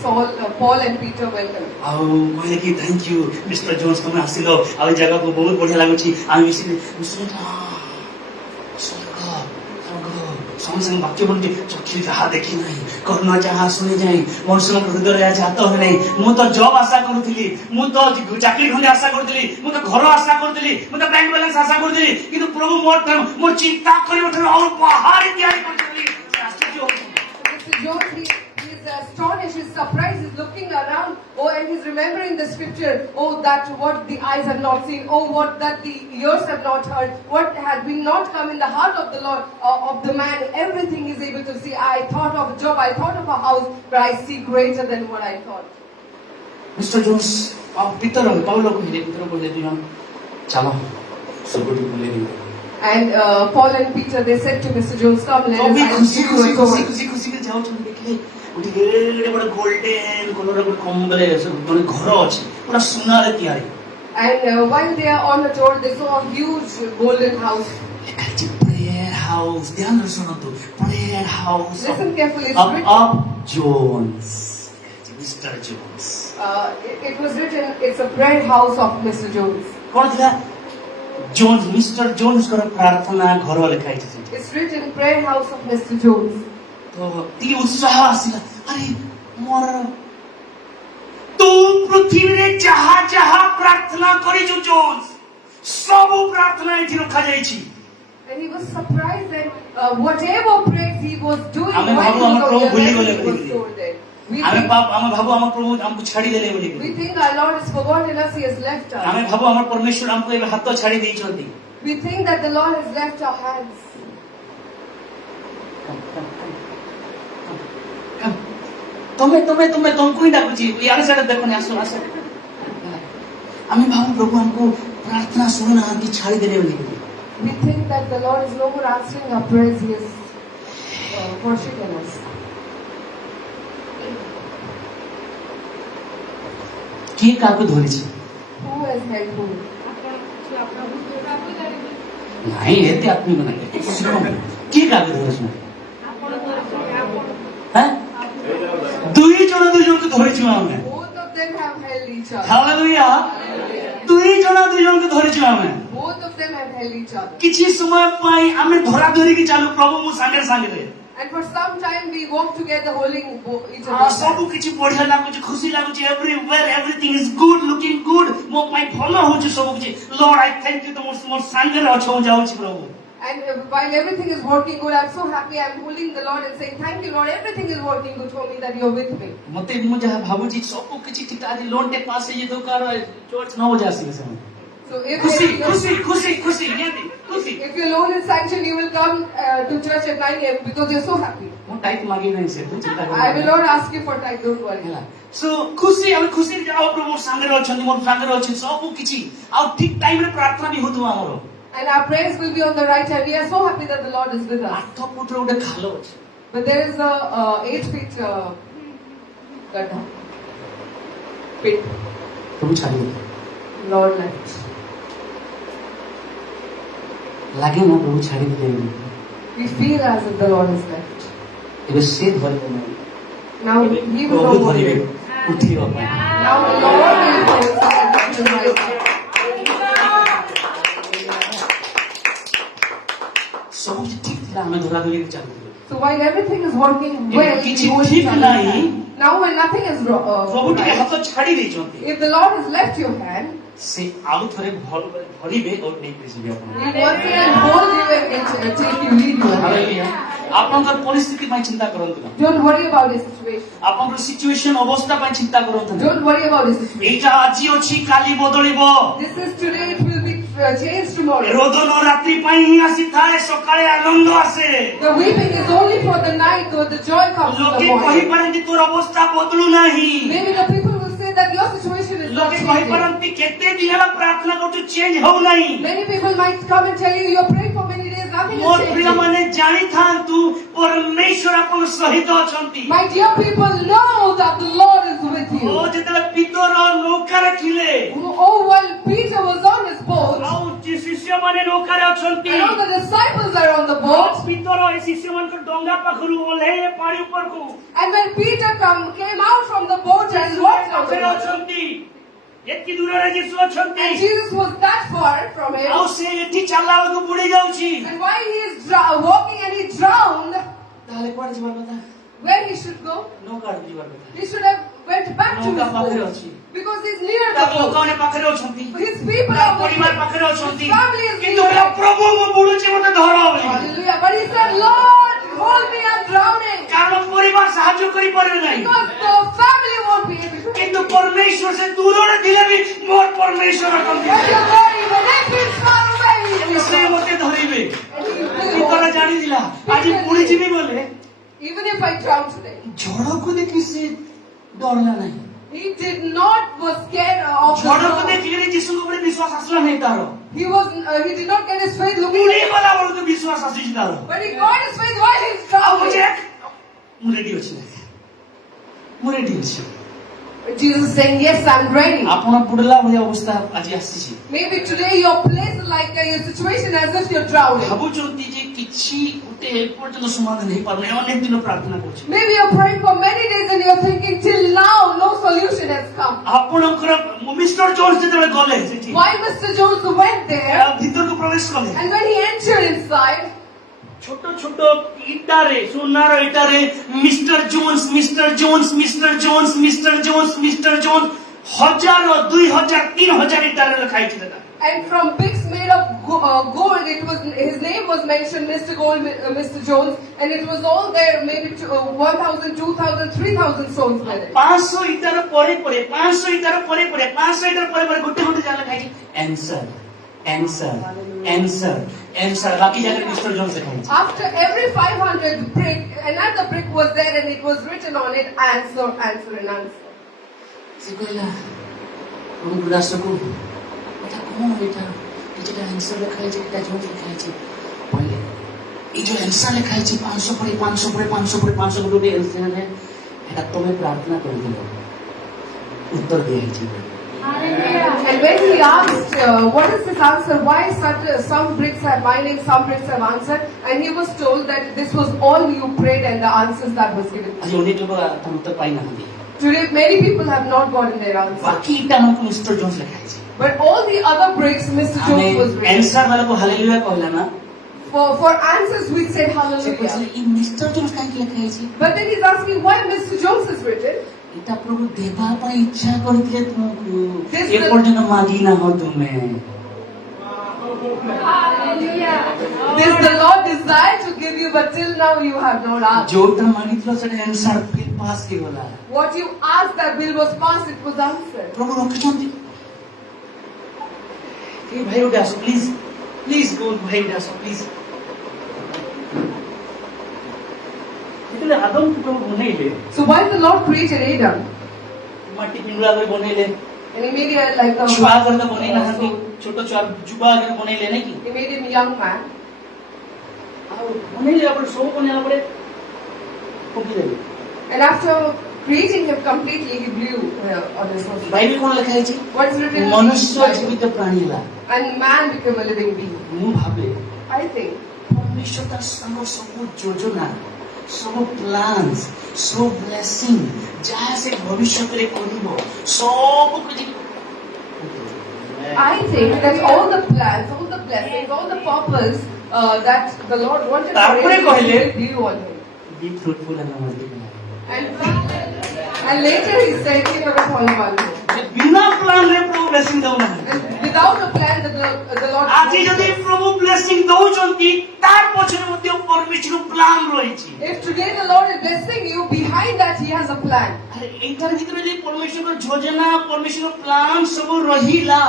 Paul and Peter welcomed. ଆଉ କହିଲେ କି ଥ୍ୟାଙ୍କ ୟୁ ମିଷ୍ଟର ଜୋନ୍ସ ତମେ ଆସିଲ ଆଉ ଏ ଜାଗାକୁ ବହୁତ ବଢିଆ ଲାଗୁଛି ଆମେ ମିଶିଲେ संगे संगे वाक्य बोलते चक्षु जहाँ देखी नहीं कर्ण जहाँ शुणी जाए मनुष्य हृदय जात हुए नहीं मु तो जॉब आशा करुली मु तो चाकरी खंडे आशा करुली मु तो घर आशा करुली मु तो बैंक बैलेंस आशा करुली किंतु प्रभु मोर चिंता करबा और पहाड़ तैयारी करथली आश्चर्य हो He's astonished, he's surprised, he's looking around, and he's remembering the scripture, that what the eyes have not seen, what that the ears have not heard, what has been not come in the heart of the Lord, of the man, everything he's able to see. I thought of a job, I thought of a house, but I see greater than what I thought. Mr. Jones, Peter and Paulo chalo sugudi buleni And Paul and Peter, they said to Mr. Jones, come, let us खुशी जाउछन देखले उठी एडे बड़ golden colour को कंबले माने घर अछि पूरा सोनारे तयारी And while they are on the tour, they saw a huge golden house. prayer house ध्यान से सुनो तो prayer house Listen carefully. Up Jones Mr. Jones It was written, it's a prayer house of Mr. Jones. कौन था Jones mister Jones को प्रार्थना घर लिखाई थी It's written, prayer house of Mr. Jones. तो ती उत्साह आसिला अरे मोर तू पृथ्वी रे जहाँ जहाँ प्रार्थना करी जो जोन्स सब प्रार्थना इठी रखा जाई छी And he was surprised that whatever praise he was doing, हमें while भाबू he हम was प्रभु on the भूली earth, गले he was बोली told that. हमें भाबू हम प्रभु हमको छाड़ी देले बोली We think our Lord has forgotten us, he has left us. हमें भाबू हम परमेश्वर हमको ए हाथ छाड़ी देई छथि We think that the Lord has left our hands. तुमको ही डाकुची यार साइड देखो ने आसो आसो আমি ভাবু প্রভু हमको प्रार्थना सुनना की छाड़ी देने वाली We think that the Lord is no more answering our prayers, He is forsaken us. কে কাকে ধরেছে Who has held whom? নাই এতে আপনি মনে কে কাকে ধরেছে হ্যাঁ দুইজনকে ধরেছি আমি Both of them have held each other. Hallelujah দুইজনকে ধরেছি আমি Both of them have held each other. କିଛି ସମୟ ପାଇଁ ଆମେ ଧରା ଧରିକି ଚାଲୁ ପ୍ରଭୁ ମୋ ସାଙ୍ଗରେ ସାଙ୍ଗରେ And for some time we walk together holding each other. ସବୁ କିଛି ବଢିଆ ଲାଗୁଛି ଖୁସି ଲାଗୁଛି everywhere everything is good looking good ମୋ ପାଇଁ ଭଲ ହଉଛି ସବୁ କିଛି Lord I thank you ତମ ମୋ ସାଙ୍ଗରେ ଅଛ ମୁଁ ଯାଉଛି ପ୍ରଭୁ And while everything is working good, I'm so happy. I'm holding the Lord and saying, thank you, Lord. Everything is working good for me that you're with me. ମତେ ମୁଁ ଯାହା ଭାବୁଛି ସବୁ କିଛି ଠିକ ଆଜି ଲୋନ୍ ଟେ ପାସ୍ ହେଇଯିବ ଦରକାର ଚର୍ଚ୍ଚ 9 ବଜେ ଆସିବେ ସେମାନେ So if ଖୁସି ଖୁସି ଖୁସି ଖୁସି ନିହାତି ଖୁସି if your loan is sanctioned, you will come to church at 9 a.m. because you're so happy. ମୁଁ ଟାଇଟ୍ ମାଗି ନାହିଁ ସେ ତୁ ଚିନ୍ତା କର I will not ask you for time. Don't worry. ହେଲା ସୋ ଖୁସି ଆମେ ଖୁସି ଯାଉ ପ୍ରଭୁ ସାଙ୍ଗରେ ଅଛନ୍ତି ମୋର ସାଙ୍ଗରେ ଅଛନ୍ତି ସବୁ କିଛି ଆଉ ଠିକ ଟାଇମ ରେ ପ୍ରାର୍ଥନା ବି ହଉଥିବ ଆମର And our prayers will be on the right hand. We are so happy that the Lord is with us. 8 ଫୁଟର ଗୋଟେ ଖାଲ ଅଛି But there is a 8 feet gadda pit. ପ୍ରଭୁ ଛାଡିବ Lord left. ଲାଗେ ନା ପ୍ରଭୁ ଛାଡିଦେଲେ We feel as if the Lord is left. ଏବେ ସେ ଧରିବ ନାହିଁ Now He will ପ୍ରଭୁ not ଧରିବେ worry. ଉଠିବା ପାଇଁ Now the Lord will hold us and lift us right up. ସବୁ କିଛି ଠିକ ଥିଲା ଆମେ ଧରା ଧରିକି ଚାଲୁଥିଲୁ So while everything is working well, କିଛି we hold ଠିକ each other's ନାହିଁ। hand. Now when nothing is ପ୍ରଭୁ ଟିକେ right, ହାତ ଛାଡି ଦେଇଛନ୍ତି if the Lord has left your hand, ସେ ଆଉ ଥରେ ଭଲ ଧରିବେ ଆଉ ନେଇକି ଯିବେ ଆପଣ He once again hold you and take you, lead you. Hallelujah ଆପଣଙ୍କର ପରିସ୍ଥିତି ପାଇଁ ଚିନ୍ତା କରନ୍ତୁ ନା Don't worry about your situation. ଆପଣଙ୍କର ସିଚୁଏସନ ଅବସ୍ଥା ପାଇଁ ଚିନ୍ତା କରନ୍ତୁ ନା Don't worry about your situation. ଏଇଟା ଆଜି ଅଛି କାଲି ବଦଳିବ This is today, it will be changed tomorrow. ରୋଦନ ରାତ୍ରି ପାଇଁ ହିଁ ଆସିଥାଏ ସକାଳେ ଆନନ୍ଦ ଆସେ The weeping is only for the night, or the joy comes in the ଲୋକେ morning. କହିପାରନ୍ତି ତୋର ଅବସ୍ଥା ବଦଳୁ ନାହିଁ Maybe the people will say that your situation is not ଲୋକେ changing. କହିପାରନ୍ତି କେତେ ଦିନ ହେଲା ପ୍ରାର୍ଥନା କରୁଛୁ ଚେଞ୍ଜ ହଉନାହିଁ Many people might come and tell you, you're praying for many days, nothing is ମୋର changing. ପ୍ରିୟମାନେ ଜାଣିଥାନ୍ତୁ ପରମେଶ୍ୱର ଆପଣଙ୍କ ସହିତ ଅଛନ୍ତି My dear people, know that the Lord is with O you. ଯେତେବେଳେ ପିତର ନୌକାରେ ଥିଲେ Oh, while Peter was on his boat, ଆଉ ଶିଷ୍ୟମାନେ ନୌକାରେ ଅଛନ୍ତି and all the disciples are on the ଆଉ boat, ପିତର ଏ ଶିଷ୍ୟମାନଙ୍କ ଡଙ୍ଗା ପାଖରୁ ଓହ୍ଲେଇଲେ ପାଣି ଉପରକୁ and when Peter came out from the boat and walked on the ପାଖରେ water, ଅଛନ୍ତି ଏତିକି ଦୂରରେ ଯୀଶୁ ଅଛନ୍ତି and Jesus was that far from ଆଉ him, ସେ ଏଠି ଚାଲିଲା ବେଳକୁ ବୁଡି ଯାଉଛି and while he is walking and he drowned, ତାହେଲେ କୁଆଡେ ଯିବା କଥା where he should go? ନୌକାରେ ଯିବା କଥା He should have went back to ନୌକା his ପାଖରେ boat ଅଛି because he's near ତା the boat. ଲୋକମାନେ ପାଖରେ ଅଛନ୍ତି His people ତା are with ପରିବାର him. ପାଖରେ ଅଛନ୍ତି His family is କିନ୍ତୁ with ହେଲା him. ପ୍ରଭୁ ମୁଁ ବୁଡୁଛି ମତେ ଧର ବୋଲି Hallelujah. But he said, Lord, hold me, I'm drowning. କାରଣ ପରିବାର ସାହାଯ୍ୟ କରିପାରିବେ ନାହିଁ Because the family won't be able to. କିନ୍ତୁ ପରମେଶ୍ୱର ସେ ଦୂରରେ ଥିଲେ ବି ମୋର ପରମେଶ୍ୱର ଅଛନ୍ତି But your God, even if he's far away, he is ସେ your God. ମତେ ଧରିବେ And he will ପିତର hold me. ଜାଣିଥିଲା ଆଜି ବୁଡିଯିବି ବୋଲେ Even if I drown today. ଝଡ଼କୁ ଦେଖି ସେ ଡରିଲା ନାହିଁ He did not was scared of the ଝଡ଼କୁ storm. ଦେଖିକିରି ଯୀଶୁଙ୍କ ଉପରେ ବିଶ୍ୱାସ ଆସିଲା ନାହିଁ ତାର He did not get his faith looking ବୁଡି at ଗଲା ବେଳକୁ ବିଶ୍ୱାସ ଆସିଛି ତାର but he got his faith while he's ଆଉ କହୁଛି drowning. ମୁଁ ରେଡି ଅଛି ମୁଁ ରେଡି ଅଛି Jesus is saying, yes, I'm ready. ଆପଣ ବୁଡିଲା ଭଳିଆ ଅବସ୍ଥା ଆଜି ଆସିଛି Maybe today your place is like your situation as if you're drowning. ଭାବୁଛନ୍ତି ଯେ କିଛି ଗୋଟେ ଏପର୍ଯ୍ୟନ୍ତ ସମାଧାନ ହେଇପାରୁନି ଅନେକ ଦିନ ପ୍ରାର୍ଥନା କରୁଛି Maybe you're praying for many days and you're thinking till now no solution has come. ଆପଣଙ୍କର ମିଷ୍ଟର ଜୋନ୍ସ ଯେତେବେଳେ ଗଲେ ସେଠି Why Mr. Jones went there ଭିତରକୁ ପ୍ରବେଶ କଲେ and when he entered inside, ଛୋଟ ଛୋଟ ଇଟାରେ ସୁନାର ଇଟାରେ Mister Jones Mister Jones Mister Jones Mister Jones Mister Jones 1000 2000 3000 ଇଟାରେ ଲେଖା ହେଇଛି ସେଟା and from bricks made of gold, it was his name was mentioned, Mr. Gold, Mr. Jones, and it was all there, maybe 1,000, 2,000, 3,000 souls were there. 500 ଇଟାର ପରେ ପରେ 500 ଇଟାର ପରେ ପରେ 500 ଇଟାର ପରେ ପରେ ଗୋଟେ ଗୋଟେ ଜାଗା ଲେଖା ହେଇଛି ଆନ୍ସର ଆନ୍ସର ଆନ୍ସର ଆନ୍ସର ବାକି ଜାଗାରେ ମିଷ୍ଟର ଜୋନ୍ସ ଲେଖା ହେଇଛି After every 500 brick, another brick was there and it it was written on it, answer, answer and answer. ସେ କହିଲା ପ୍ରଭୁ ଦାସକୁ ଏଟା କଣ ଏଟା କିଛିଟା ଆନ୍ସର ଲେଖା ହେଇଛି କିଛିଟା ଜୋନ୍ ଲେଖା ହେଇଛି କହିଲେ ଏଇ ଯୋଉ ଆନ୍ସର ଲେଖା ହେଇଛି 500 ପରେ 500 ପରେ 500 ପରେ 500 ଗୋଟେ ଆନ୍ସର ଏଟା ତମେ ପ୍ରାର୍ଥନା କରିଦିଅ ଉତ୍ତର ଦିଆହେଇଛି। And when he asked, what is this answer? Why some bricks have binding, some bricks have answered? And he was told that this was all you prayed and the answers that was given. ଆଜି ଅନେକ ଲୋକ ତାର ଉତ୍ତର ପାଇନାହାନ୍ତି। Today, many people have not gotten their answer. ବାକି ଏଟା ଆମକୁ mister Jones ଲେଖା ହେଇଛି। But all the other bricks, Mr. ଆମେ Jones was written. ଆନ୍ସର ବାଲାକୁ ହାଲେଲୁୟା କହିଲା ନା For answers, we said ସେ hallelujah. କହିଲେ ଇ ମିଷ୍ଟର ଜୋନ୍ସ କାହିଁକି ଲେଖା ହେଇଛି But then he's asking why Mr. Jones is written. ଏଟା ପ୍ରଭୁ ଦେବା ପାଇଁ ଇଚ୍ଛା କରିଥିଲେ ତୁମକୁ This ଏ the- ପର୍ଯ୍ୟନ୍ତ ମାଗି ନାହ ତୁମେ This the Lord desired to give you, but till now you have not asked. ଯୋଉଟା ମାଗିଥିଲ ସେଟା ଆନ୍ସର ବିଲ୍ ପାସ୍ ହେଇଗଲା What you asked, that bill was passed, it was answered. ପ୍ରଭୁ ରଖିଛନ୍ତି ଏ ଭାଇ ଗୋଟେ ଆସ ପ୍ଲିଜ ପ୍ଲିଜ ଗୋ ଭାଇ ଗୋଟେ ଆସ ପ୍ଲିଜ ଯେତେବେଳେ ଆଦମକୁ ପ୍ରଭୁ ବନେଇଲେ So while the Lord created Adam, ମାଟି ପିଣ୍ଡୁଳା କରି ବନେଇଲେ and he made him like ଛୁଆ a ଆଗରେ ତ ବନେଇ ନାହାନ୍ତି ଛୋଟ ଛୁଆ ଯୁବା ଆଗରେ ବନେଇଲେ ନାଇଁ କି he made him a young man. ଆଉ ବନେଇଲେ ଆପଣ ସବୁ ବନେଇଲା ପରେ ଫୁଙ୍କିଦେଲେ And after creating him completely, he blew on his own. Bible କଣ ଲେଖା ହେଇଛି What's written in the ମନୁଷ୍ୟ Bible? ଜୀବିତ ପ୍ରାଣୀ ହେଲା And man became a living being. ମୁଁ ଭାବେ I think ପରମେଶ୍ୱର ତାର ତାଙ୍କ ସବୁ ଯୋଜନା ସବୁ ପ୍ଲାନ୍ସ ସବୁ ବ୍ଲେସିଂ ଯାହା ସେ ଭବିଷ୍ୟତରେ କରିବ ସବୁ କିଛି I think that all the plans, all the blessings, all the purpose that the Lord wanted for ତାପରେ him, କହିଲେ, he blew on him. be fruitful and multiply And later he said, "He never follow one." ଯେ ବିନା ପ୍ଲାନରେ ପ୍ରଭୁ blessing ଦଉନାହାନ୍ତି And without a plan, the Lord. ଆଜି ଯଦି ପ୍ରଭୁ blessing ଦଉଛନ୍ତି ତାର ପଛରେ ମଧ୍ୟ ପରମେଶ୍ୱର ପ୍ଲାନ ରହିଛି If today the Lord is blessing you, behind that He has a plan. ଆରେ ଏଇଟାର ଭିତରେ ଯଦି ପରମେଶ୍ୱରଙ୍କ ଯୋଜନା ପରମେଶ୍ୱର ପ୍ଲାନ ସବୁ ରହିଲା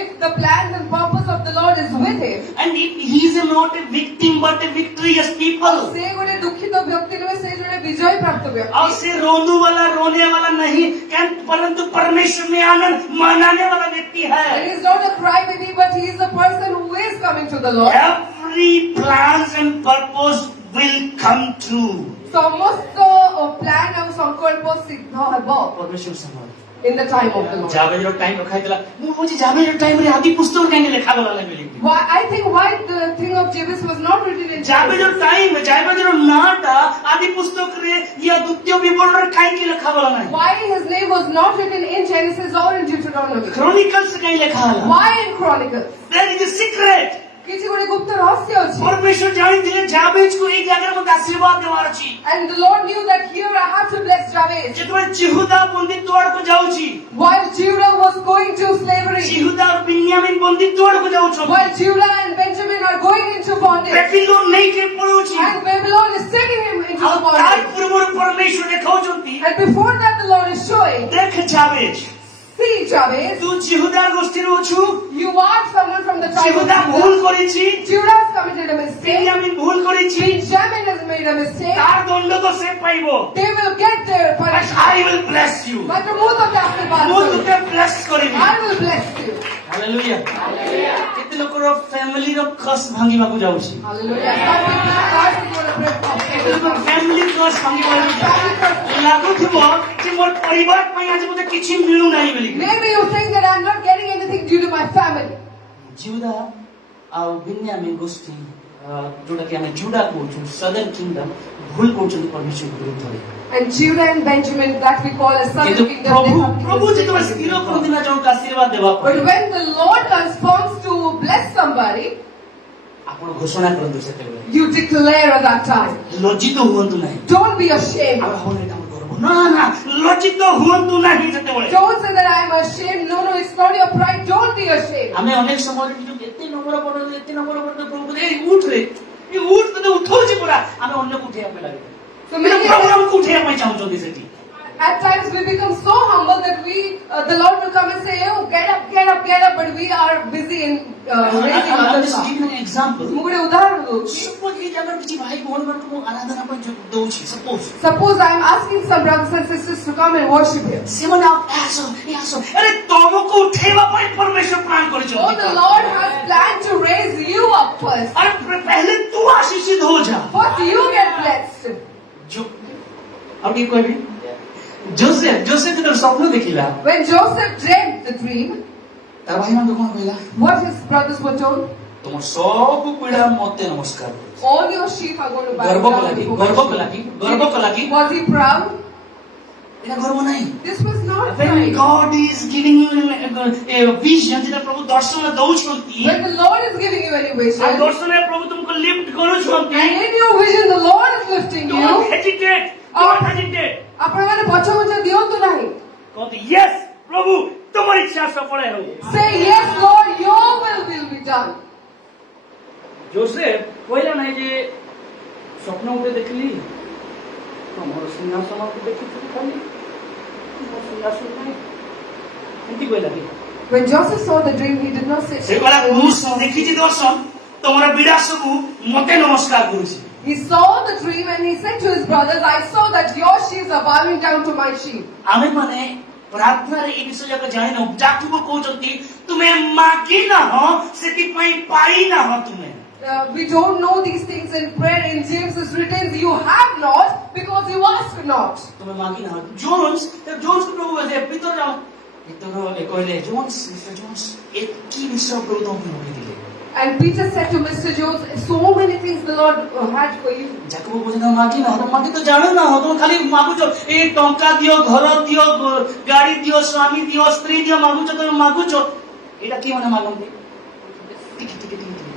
If the plans and purpose of the Lord is with Him, and if he is not a victim but a victorious people ସେ ଗୋଟେ ଦୁଃଖିତ ବ୍ୟକ୍ତି ନୁହେଁ, ସେ ଜଣେ ବିଜୟ ପ୍ରାପ୍ତ और ବ୍ୟକ୍ତି. से रोने वाला नहीं परंतु परमेश्वर में आनंद मनाने वाला व्यक्ति And है He is not a crybaby, but He is a person who is coming to the Lord. every plans and purpose will come true ସମସ୍ତ ପ୍ଲାନ ଆଉ ସଂକଳ୍ପ ସିଦ୍ଧ ହେବ परमेश्वर संभाल in the time of the Lord. जावेदର time ରଖାଇଥିଲା ମୁଁ କହୁଛି ଜାବେଦର ଟାଇମରେ ଆଦି ପୁସ୍ତକ କାହିଁକି ଲେଖା ଗଲା ବୋଲି Why I think why the thing of Jabez was not written in ଜାବେଦର Genesis. ଟାଇମ ଜାବେଦର ନାଁଟା ଆଦି ପୁସ୍ତକରେ ୟା ଦ୍ୱିତୀୟ ବିବରଣରେ କାହିଁକି ଲେଖା ଗଲା ନାହିଁ Why his name was not written in Genesis or in Deuteronomy? Chronicles କାହିଁ ଲେଖା ହେଲା Why in Chronicles? there is a secret କିଛି ଗୋଟେ ଗୁପ୍ତ ରହସ୍ୟ ଅଛି. परमेश्वर ଜାଣିଥିଲେ ଜାବେଜକୁ ଏଇ ଜାଗାରେ ମୋତେ ଆଶୀର୍ବାଦ ଦେବାର ଅଛି And the Lord knew that here I have to bless Jabez. ଯେତେବେଳେ ଜିହୁଦା ବନ୍ଦିତ୍ୱ ଆଡକୁ ଯାଉଛି While Judah was going to slavery, Judah ଆଉ ବିନ୍ୟାମିନ ବନ୍ଦିତ୍ୱ ଆଡକୁ ଯାଉଛନ୍ତି while Judah and Benjamin are going into bondage, Babylon ନେଇକି ପଳଉଛି and Babylon is taking him into ଆଉ the ତାର bondage. ପୂର୍ବରୁ ପରମେଶ୍ୱର ଦେଖାଉଛନ୍ତି And before that the Lord is showing, ଦେଖ ଜାବେଜ see Jabez, ତୁ ଜିହୁଦା ଗୋଷ୍ଠୀରୁ ଅଛୁ you are someone from the tribe of Judah ଭୁଲ Judah. କରିଛି Judah has committed a mistake. ବିନ୍ୟାମିନ ଭୁଲ କରିଛି Benjamin has made a mistake. ତାର ଦଣ୍ଡ ତ ସେ ପାଇବ They will get their but punishment. I will bless you But the mood of the ମୁଁ ତତେ bless କରିବି I will bless you. Hallelujah କେତେ ଲୋକର ଫ୍ୟାମିଲିର କସ୍ ଭାଙ୍ଗିବାକୁ ଯାଉଛି Hallelujah. Some people are asking for a break of କେତେ ଲୋକ family cos ଭାଙ୍ଗିବାକୁ ଲାଗୁଥିବ ଯେ ମୋର ପରିବାର ପାଇଁ ଆଜି ମୋତେ କିଛି ମିଳୁନାହିଁ ବୋଲି Maybe you think that I'm not getting anything due to my family. Judah ଆଉ ବିନ୍ୟାମିନ ଗୋଷ୍ଠୀ ଯୋଉଟା କି ଆମେ ଜୁଡା କହୁଛୁ ସଦର୍ନ କିଙ୍ଗଡମ ଭୁଲ କରୁଛନ୍ତି ପରମେଶ୍ୱର ବିରୁଦ୍ଧରେ And Judah and Benjamin, that we call as କିନ୍ତୁ southern kingdom. ପ୍ରଭୁ they come ପ୍ରଭୁ to the ଯେତେବେଳେ ସ୍ଥିର କରନ୍ତି ନା ଜଣକୁ ଆଶୀର୍ବାଦ ଦେବା ପାଇଁ But when the Lord transforms to bless somebody, ଆପଣ ଘୋଷଣା କରନ୍ତୁ ସେତେବେଳେ you declare at that time. ଲଜ୍ଜିତ ହୁଅନ୍ତୁ ନାହିଁ Don't be ashamed. ଆଉ ଭାବନା ଏଇଟା ଆମର ଗର୍ବ ନା ନା ଲଜ୍ଜିତ ହୁଅନ୍ତୁ ନାହିଁ ସେତେବେଳେ Don't say that I am ashamed. No, no, it's not your pride. Don't be ashamed. ଆମେ ଅନେକ ସମୟରେ ଏତେ ନମ୍ବର ପଡନ୍ତି ଏତେ ନମ୍ବର ପଡନ୍ତି ପ୍ରଭୁ ଏଇ ଉଠରେ ଏ ଉଠ ତତେ ଉଠଉଛି ପୁରା ଆମେ ଅନ୍ୟକୁ ଉଠେଇବା ପାଇଁ ଲାଗେ So many ପ୍ରଭୁ ଆମକୁ ଉଠେଇବା ପାଇଁ ଚାହୁଁଛନ୍ତି ସେଠି At times we become so humble that the Lord will come and say, "Oh, get up, get up, get up," but we are busy in raising I'm others just up. giving an example. ମୁଁ ଗୋଟେ ଉଦାହରଣ ଦଉଛି. Suppose कि अगर किसी भाई भଉଣୀ ମାନଙ୍କୁ ମୁଁ ଆରାଧନା ପାଇଁ ଦଉଛି, suppose Suppose I am asking some brothers and sisters to come and worship Him. ସେମାନେ ଆସ अरे तुमको उठेଇବା ପାଇଁ परमेश्वर ପ୍ଲାନ୍ Oh, the କରିଛନ୍ତି. Lord has planned to raise you up first. अरे पहले तू आशीषित हो जा. First you get blessed. जो अब ये कोई भी जोसेफ ଯେତେବେଳେ ସ୍ୱପ୍ନ ଦେଖିଲା When Joseph dreamt the dream, ତାର ଭାଇମାନଙ୍କୁ କଣ କହିଲା? what his brothers were told? ତୁମ ସବୁ ପିଢା ମତେ ନମସ୍କାର କରୁଛି. All your sheep are going to bow ଗର୍ବ down କଲା କି before ଗର୍ବ my କଲା sheep. କି ଗର୍ବ କଲା କି Was he proud? ଏଟା ଗର୍ବ ନାହିଁ. This was not When pride. God is giving you a vision, ଯେଟା ପ୍ରଭୁ ଦର୍ଶନ ଦଉଛନ୍ତି, When the Lord is giving you any ଆଉ vision, ଦର୍ଶନରେ ପ୍ରଭୁ ତୁମକୁ ଲିଫ୍ଟ କରୁଛନ୍ତି, and in your vision the Lord is lifting don't you, hesitate, don't hesitate. ଆପଣମାନେ ପଛଘୁଞ୍ଚା ଦିଅନ୍ତୁ ନାହିଁ. କହନ୍ତି yes ପ୍ରଭୁ ତୁମର ଇଚ୍ଛା ସଫଳ ହେଉ. Say yes Lord, your will be done. Joseph କହିଲା ନାହିଁ ଯେ ସ୍ୱପ୍ନ ଗୋଟେ ଦେଖିଲି, ତମର ସିଂହାସନକୁ ଦେଖିଥିଲି ଖାଲି, ମୋ ସିଂହାସନ ନାହିଁ, ଏମିତି କହିଲା କି? When Joseph saw the dream, he did not say. ସେ କହିଲା ମୁଁ ଦେଖିଛି ଦର୍ଶନ, ତମର ବିଡ଼ା ସବୁ ମତେ ନମସ୍କାର କରୁଛି. He saw the dream and he said to his brothers, "I saw that your sheep are bowing down to my sheep." ଆମେ ମାନେ ପ୍ରାର୍ଥନାରେ ଏ ବିଷୟ ଯାକ ଜାଣିନୁ. ଯାକୁବ କହୁଛନ୍ତି ତୁମେ ମାଗି ନାହଁ ସେଥିପାଇଁ ପାଇ ନାହଁ ତୁମେ. We don't know these things in prayer. In James is written, "You have not because you ask not." ତୁମେ ମାଗି ନାହଁ. ଜୋନ୍ସ ପ୍ରଭୁ ପିତର କହିଲେ ଜୋନ୍ସ ମିଷ୍ଟର ଜୋନ୍ସ ଏତିକି ବିଷୟ ପ୍ରଭୁ ତମକୁ ମାଗିଥିଲେ. And Peter said to Mr. Jones, "So many things the Lord had for you." ଯାକୁବ କହୁଛନ୍ତି ମାଗି ନାହଁ, ମାଗି ତ ଜାଣୁ ନାହଁ, ତମେ ଖାଲି ମାଗୁଛ ଏ ଟଙ୍କା ଦିଅ, ଘର ଦିଅ, ଗାଡି ଦିଅ, ସ୍ୱାମୀ ଦିଅ, ସ୍ତ୍ରୀ ଦିଅ, ମାଗୁଛ, ତମେ ମାଗୁଛ. ଏଇଟା କିଏ ମାନେ ମାଗନ୍ତି? ଟିକେ ଟିକେ ଟିକେ ଟିକେ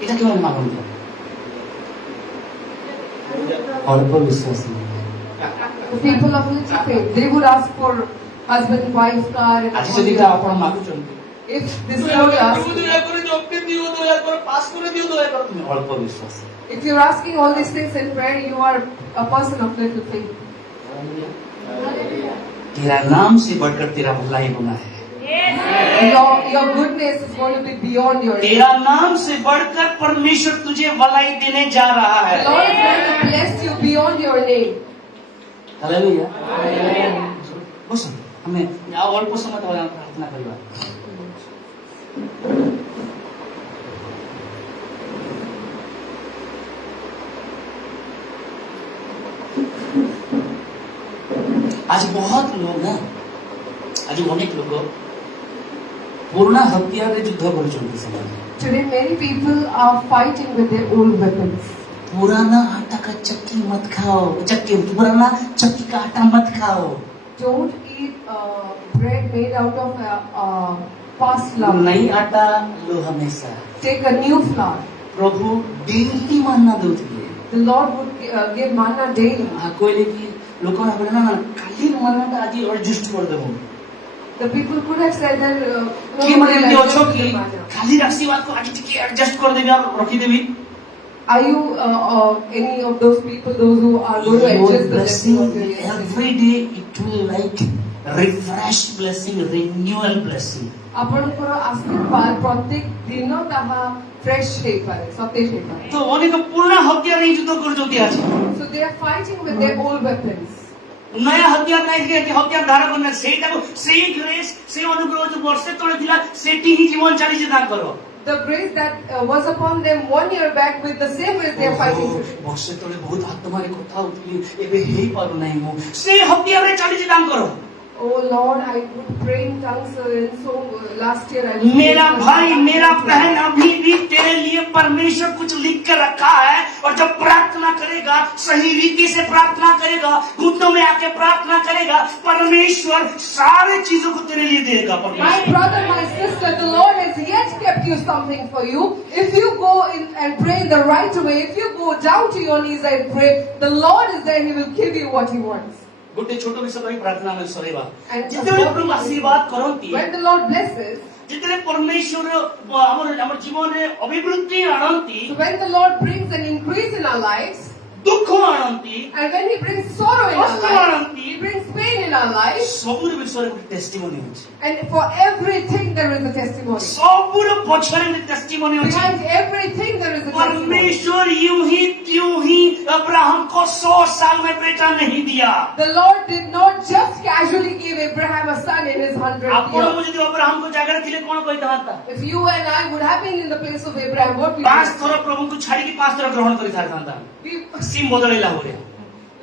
ଏଇଟା କିଏ ମାନେ ମାଗନ୍ତି? ଅଳ୍ପ ବିଶ୍ୱାସ. The people of little faith, they would ask for husband, wife, car. and ଆଜି all ଯଦି that. ଆପଣ ମାଗୁଛନ୍ତି If this Lord asks, ଅଳ୍ପ ବିଶ୍ୱାସ. if you're asking all these things in prayer, you are a person of little faith. तेरा नाम से बढ़कर तेरा भलाई होना है. Your goodness is going to be beyond your name. तेरा नाम से बढ़कर परमेश्वर तुझे भलाई देने जा रहा The है. Lord is going to bless you beyond your name. Hallelujah. बस हमें ଆଉ ଅଳ୍ପ ସମୟ ତଳେ ଆମେ ପ୍ରାର୍ଥନା କରିବା. आज बहुत लोग ना आज ଅନେକ ଲୋକ ପୁରୁଣା ହତିଆରରେ ଯୁଦ୍ଧ କରୁଛନ୍ତି ସେମାନେ. Today, many people are fighting with their old weapons. पुराना आटा का चक्की मत खाओ, पुराना चक्की का आटा मत खाओ. Don't eat bread made out of past flour. नई आटा लो हमेशा. Take a new flour. Prabhu daily मानना दଉଥିଲେ. The Lord would give manna daily. କହିଲେ କି ଲୋକମାନେ କହିଲେ ନା କାଲି ମାନ୍ନାଟା ଆଜି ଆଡଜଷ୍ଟ କରିଦେବୁ. The people could have said that. କିଏ ମାନେ ଏମିତି ଅଛ like କି manna. ଖାଲି ଆଶୀର୍ବାଦକୁ ଆଜି ଟିକେ ଆଡଜଷ୍ଟ କରିଦେବି ଆଉ ରଖିଦେବି. Are you any of those people, those who are going to Your adjust the blessing blessing of your every day it will like refresh blessing, renewal blessing. ଆପଣଙ୍କର ଆଶୀର୍ବାଦ ପ୍ରତ୍ୟେକ ଦିନ ତାହା ଫ୍ରେଶ ହେଇପାରେ, ସତେଜ ହେଇପାରେ. ତ ଅନେକ ପୁରୁଣା ହତିଆର ହିଁ ଯୁଦ୍ଧ କରୁଛନ୍ତି ଆଜି. So they are fighting with their old weapons. ନୟା ହତିଆର ନାହିଁ କି ହତିଆର ଧାର କରିନା, ସେଇଟାକୁ ସେଇ ଗ୍ରେସ୍ ସେଇ ଅନୁଗ୍ରହ ଯୋଉ ବର୍ଷେ ତଳେ ଥିଲା ସେଠି ହିଁ ଜୀବନ ଚାଲିଛି ତାଙ୍କର. The grace that was upon them 1 year back, with the same way they are fighting today. ବର୍ଷେ ତଳେ ବହୁତ ଆତ୍ମାରେ କଥା ହଉଥିଲି, ଏବେ ହେଇପାରୁନାହିଁ ମୁଁ, ସେଇ ହତିଆରରେ ଚାଲିଛି ତାଙ୍କର. Oh Lord, I would pray in tongues and so last year I was मेरा भाई मेरा बहन अभी भी तेरे लिए परमेश्वर कुछ लिख कर रखा है, और जब प्रार्थना करेगा सही रीति से प्रार्थना करेगा, घुटनों में आके प्रार्थना करेगा, परमेश्वर सारे चीजों को तेरे लिए देगा. My परमेश्वर brother, my sister, the Lord has yet kept you something for you. If you go in and pray in the right way, if you go down to your knees and pray, the Lord is there, He will give you what He wants. ଗୋଟେ ଛୋଟ ବିଷୟ ପାଇଁ ପ୍ରାର୍ଥନା ଆମେ ସରେଇବା. And ଯେତେବେଳେ ପ୍ରଭୁ ଆଶୀର୍ବାଦ କରନ୍ତି, when the Lord blesses, ଯେତେବେଳେ ପରମେଶ୍ୱର ଆମର ଜୀବନରେ ଅଭିବୃଦ୍ଧି ଆଣନ୍ତି, so when the Lord brings an increase in our lives ଦୁଃଖ ଆଣନ୍ତି, And when He brings sorrow in our କଷ୍ଟ life, ଆଣନ୍ତି He brings pain in our life, ସବୁର ବିଷୟରେ ଗୋଟେ ଟେଷ୍ଟିମନି ଅଛି and for everything there is a testimony. ସବୁର ପଛରେ ଗୋଟେ ଟେଷ୍ଟିମନି ଅଛି Behind everything there is a testimony. परमेश्वर यूं ही अब्राहम को 100 साल में बेटा नहीं दिया The Lord did not just casually give Abraham a son in his 100th ଆପଣ year. ମୁଁ ଯଦି ଅବ୍ରାହମ को ଜାଗାରେ ଥିଲେ କଣ କହିଥାନ୍ତା If you and I would have been in the place of Abraham, what would 5 we ଥର ପ୍ରଭୁଙ୍କୁ ଛାଡିକି 5 ଥର ଗ୍ରହଣ କରିଥାନ୍ତା do? ସିମ୍ ବଦଳେଇଲା ଭଳିଆ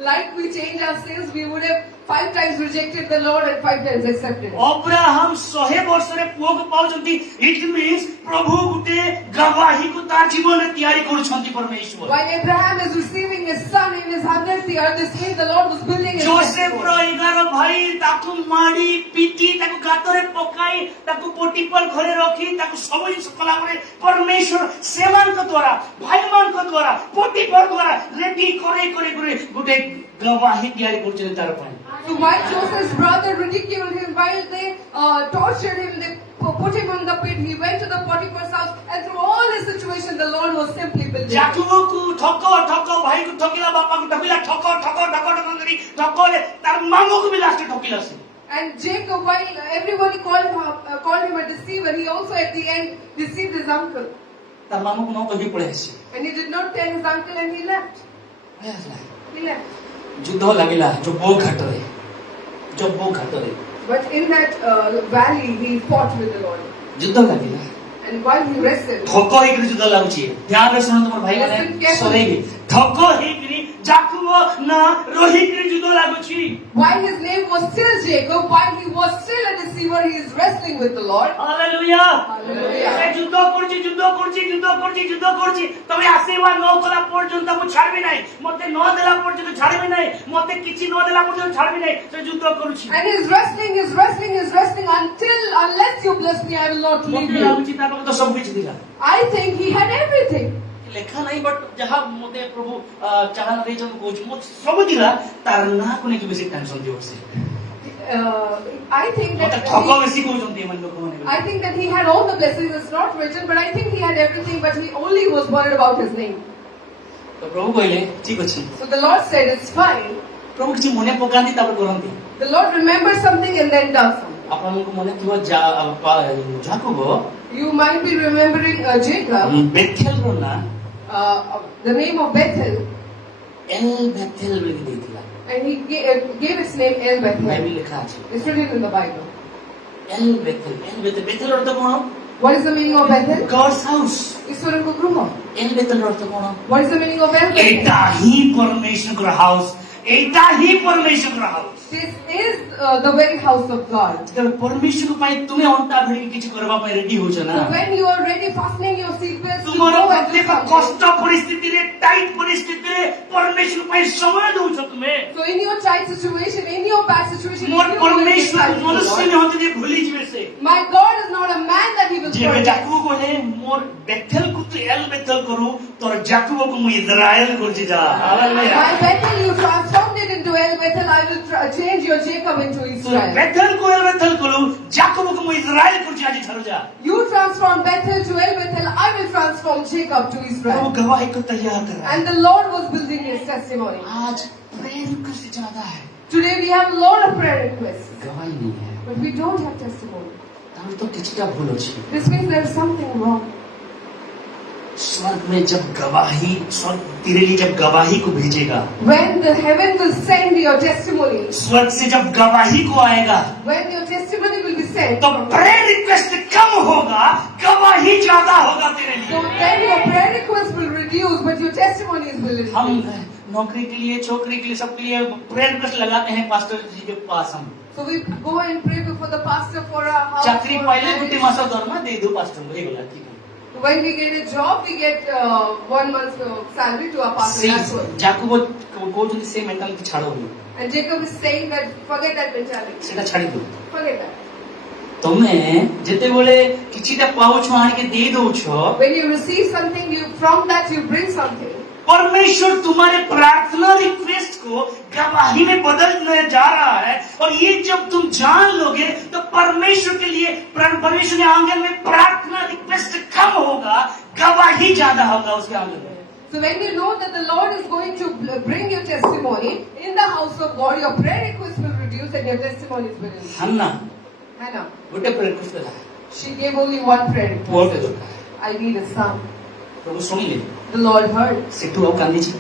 Like we change our sins, we would have 5 times rejected the Lord and 5 times accepted Him. Abraham 100 ବର୍ଷରେ ପୁଅକୁ ପାଉଛନ୍ତି ଇଟ ମିନ୍ସ ପ୍ରଭୁ ଗୋଟେ ଗବାହିକୁ ତା ଜୀବନରେ ତିଆରି କରୁଛନ୍ତି ପରମେଶ୍ୱର While Abraham is receiving his son in his 100th year, this means the Lord was building his ଯୋସେଫର testimony. 11 ଭାଇ ତାକୁ ମାଡ଼ି ପିଟି ତାକୁ ଗାତରେ ପକାଇ ତାକୁ ପୋଟିପଲ ଘରେ ରଖି ତାକୁ ସବୁ ଜିନିଷ କଲା ପରେ ପରମେଶ୍ୱର ସେମାନଙ୍କ ଦ୍ୱାରା ଭାଇମାନଙ୍କ ଦ୍ୱାରା ପୋଟିପଲ ଦ୍ୱାରା ରେଡି କରେଇ ଗୋଟେ ଗବାହି ତିଆରି କରୁଛନ୍ତି ତାର ପାଇଁ So while Joseph's brother ridiculed him, while they tortured him, they put him on the pit, he went to the Potiphar's house, and through all this situation, the Lord was simply building him. ଜାକୁବକୁ ଠକ ଭାଇକୁ ଠକିଲା ବାପାକୁ ଠକିଲା ଠକ କରି ଠକରେ ତାର ମାମୁକୁ ବି last ଠକିଲା ସେ And Jacob, while everybody called him a deceiver, he also at the end deceived his uncle. ତା ମାମୁକୁ ନ କହି ପଳେଇ ଆସିଛି And he did not tell his uncle and he left. He left. ଯୁଦ୍ଧ ଲାଗିଲା ଜୋବୋ ଘାଟରେ But in that valley, he fought with the Lord. ଯୁଦ୍ଧ ଲାଗିଲା And while he wrestled, ଠକ ହେଇକିରି ଯୁଦ୍ଧ ଲାଗୁଛି ଧ୍ୟାନରେ ଶୁଣ ତମର ଭାଇ ମାନେ Listen carefully. ସରେଇବି ଠକ ହେଇକିରି ଜାକୁବ ନା ରହିକିରି ଯୁଦ୍ଧ ଲାଗୁଛି while his name was still Jacob, while he was still a deceiver, he is wrestling with the Lord. Hallelujah Hallelujah. ସେ ଯୁଦ୍ଧ କରୁଛି ତମେ ଆଶୀର୍ବାଦ ନ କଲା ପର୍ଯ୍ୟନ୍ତ ମୁଁ ଛାଡ଼ିବି ନାହିଁ ମତେ ନ ଦେଲା ପର୍ଯ୍ୟନ୍ତ ଛାଡ଼ିବି ନାହିଁ ମତେ କିଛି ନ ଦେଲା ପର୍ଯ୍ୟନ୍ତ ଛାଡ଼ିବି ନାହିଁ ସେ ଯୁଦ୍ଧ କରୁଛି And he's wrestling unless you bless me, I will not leave ମତେ you. ଲାଗୁଛି ତା ପାଖରେ ତ ସବୁ କିଛି ଥିଲା I think he had everything. ଲେଖା ନାହିଁ ବଟ୍ ଯାହା ମତେ ପ୍ରଭୁ ଚାହାଣ ଦେଇଛନ୍ତି କହୁଛି ମୋ ସବୁ ଥିଲା ତାର ନାଁକୁ ନେଇକି ବେଶୀ ଟେନସନ ଦିଅ ସେ I think ମତେ that ଠକ ବେଶୀ କହୁଛନ୍ତି ଏମାନେ ଲୋକମାନେ I think that he had all the blessings. It's not written, but I think he had everything. But he only was worried about his name. ତ ପ୍ରଭୁ କହିଲେ ଠିକ ଅଛି So the Lord said, "It's fine." ପ୍ରଭୁ କିଛି ମନେ ପକାନ୍ତି ତାପରେ କରନ୍ତି The Lord remembers something and then does something. ଆପଣଙ୍କୁ ମନେ ଥିବ Jacob You might be remembering Jacob, ବେଥେଲର ନାଁ the name of Bethel, L Bethell ବୋଲି ଦେଇଥିଲା and he gave its name El Bible Bethel. ଲେଖା ଅଛି It's written in the Bible. L Bethell ଅର୍ଥ କଣ What is the meaning of Bethel? Gods house ଈଶ୍ୱରଙ୍କ ଗୃହ. L Bethell ଅର୍ଥ କଣ What is the meaning of El Bethel? ଏଇଟା ହିଁ ପରମେଶ୍ୱରଙ୍କର house ଏଇଟା ହିଁ ପରମେଶ୍ୱରଙ୍କର house This is the very house of God. ଯେତେବେଳେ ପରମେଶ୍ୱରଙ୍କ ପାଇଁ ତୁମେ ଅଣ୍ଟା ଭିଡ଼ିକି କିଛି କରିବା ପାଇଁ ରେଡି ହଉଛ ନା So when you are ready fastening your seatbelts, you ତୁମର go and do ପ୍ରତ୍ୟେକ something. କଷ୍ଟ ପରିସ୍ଥିତିରେ ଟାଇଟ୍ ପରିସ୍ଥିତିରେ ପରମେଶ୍ୱର ପାଇଁ ସମୟ ଦଉଛ ତୁମେ So in your tight situation, in your bad situation, ମୋର you will give ପରମେଶ୍ୱର time to the ମନୁଷ୍ୟ Lord. ନୁହନ୍ତି ଯେ ଭୁଲି ଯିବେ ସେ My God is not a man that he will ଯେବେ forget. ଜାକୁବ କହିଲେ ମୋର ବେଥେଲକୁ ତୁ ଏଲ ବେଥେଲ କରୁ ତୋର ଜାକୁବକୁ ମୁଁ ଇସ୍ରାଏଲ କରୁଛି ଯା hallelujah My Bethel, you transformed it into El Bethel. I will change your Jacob into Israel. ବେଥେଲକୁ ଏଲ ବେଥେଲ କରୁ ଜାକୁବକୁ ମୁଁ ଇସ୍ରାଏଲ କରୁଛି ଆଜି ଠାରୁ ଯା You transform Bethel to El Bethel. I will transform Jacob to Prabhu Israel. गवाही को तैयार कर रहा है And the Lord was building his testimony. आज प्रेयर से ज्यादा है Today we have a lot of prayer requests, गवाही नहीं है but we don't have testimony. तार तो किछटा भूल अछि This means there is something wrong. स्वर्ग में जब गवाही स्वर्ग तेरे लिए जब गवाही को भेजेगा When the heaven will send your testimony, स्वर्ग से जब गवाही को आएगा when your testimony will be sent, तो प्रेयर रिक्वेस्ट कम होगा गवाही ज्यादा होगा तेरे so लिए then your prayer request will reduce, but your testimonies will हम increase. नौकरी के लिए छोकरी के लिए सबके लिए प्रेयर रिक्वेस्ट लगाते हैं पास्टर जी के पास हम So we go and pray before the pastor for our house. चाकरी for पहले marriage. गुटी मासा दरमा दे दो पास्टर को ये बोला ठीक है When we get a job, we get 1 month's salary to our pastor. That's what. जाकुब କହୁଛନ୍ତି ସେ mentality ଛାଡନି And Jacob is saying that forget that mentality. ସେଟା ଛାଡି ଦିଅ Forget that. ତମେ ଯେତେବେଳେ କିଛିଟା ପାଉଛ ଆଣିକି ଦେଇ ଦଉଛ When you receive something, you from that you bring something. परमेश्वर तुम्हारे प्रार्थना रिक्वेस्ट को गवाही में बदलने जा रहा है और ये जब तुम जान लोगे तो परमेश्वर के लिए परमेश्वर के आंगन में प्रार्थना रिक्वेस्ट कम होगा गवाही ज्यादा होगा उसके आंगन में So when you know that the Lord is going to bring your testimony, God, your prayer request will reduce and your testimonies will increase. Hannah Hannah, गोटे प्रेयर रिक्वेस्ट कला she gave only one prayer पुओ के request. दरकार I need a son. प्रभु सुनिले The Lord heard. Sethu आउ कांदी छी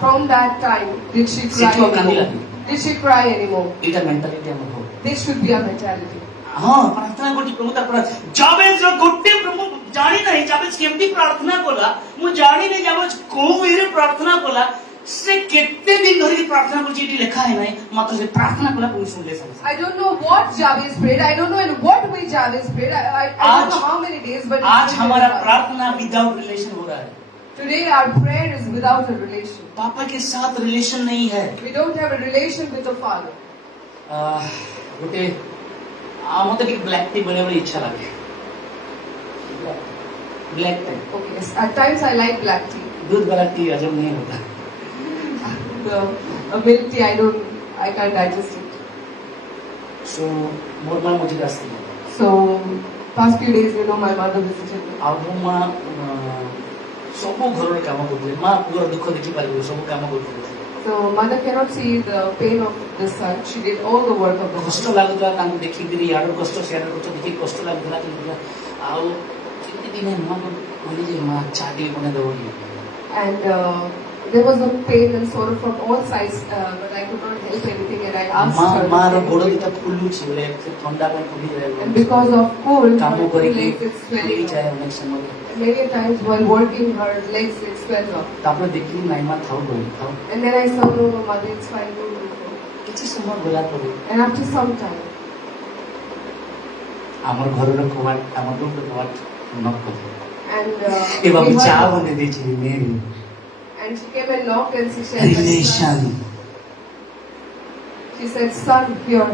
From that time, did she cry Sethu आउ कांदी anymore? लागी Did she cry anymore? Etah mentality हमर हो This should be our mentality. हाँ प्रार्थना गोटी प्रभु तार प्रार्थना जाबेज रो गोटे प्रभु जानी नहीं जाबेज केमती प्रार्थना कोला मु जानी नहीं जाबेज को वेरे प्रार्थना कोला से केते दिन धरि प्रार्थना को जीडी लिखा है नहीं मात्र से प्रार्थना कोला प्रभु सुन ले सब I don't know what Jabez prayed. I don't know in what way Jabez prayed. I don't know how many days, but आज हमारा प्रार्थना विदाउट रिलेशन हो रहा है today our prayer is without a relation. पापा के साथ रिलेशन नहीं है We don't have a relation with the Father. गोटे मते टिक ब्लैक टी बने बड़ी इच्छा लागे black T Okay, yes. At times I like black tea. दूध वाला टी हजम नहीं होता The milk tea, I can't digest it. सो मोर मां मुझे रास्ते में So past few days, my mother visited me. Abu मां सब घर काम करते मां पूरा दुख देखि पारिबो सब काम करते So mother cannot see the pain of the son. She did all the work of the कष्ट husband. लागुतला तांको देखि दिरी याडो कष्ट शेयर करतो देखि कष्ट लागुतला कि आउ कितने दिन मां को बोली जे मां चाटी बने दौड़ी And there was a pain and sorrow from all sides, but I could not help anything, and I asked मां her. मां रो "Can you गोड़ please-" दिता फुल्लू छी बोले ठंडा में फुली And रहे because of cold, काम her करे legs कि is फुली swelling जाए up. अनेक समय Many times while working, her legs it swells up. तापर देखि नाइ मां थाउ बोल थाउ And then I saw, no, mother, it's fine. No, no, no. किछि समय गला पड़े And after some time, हमर घर रो कबाट हमर रूम रो कबाट नॉक कर and ए बाबू we चा heard- बने दी छी मेरी and she came and knocked and she said, relation she said, son, here,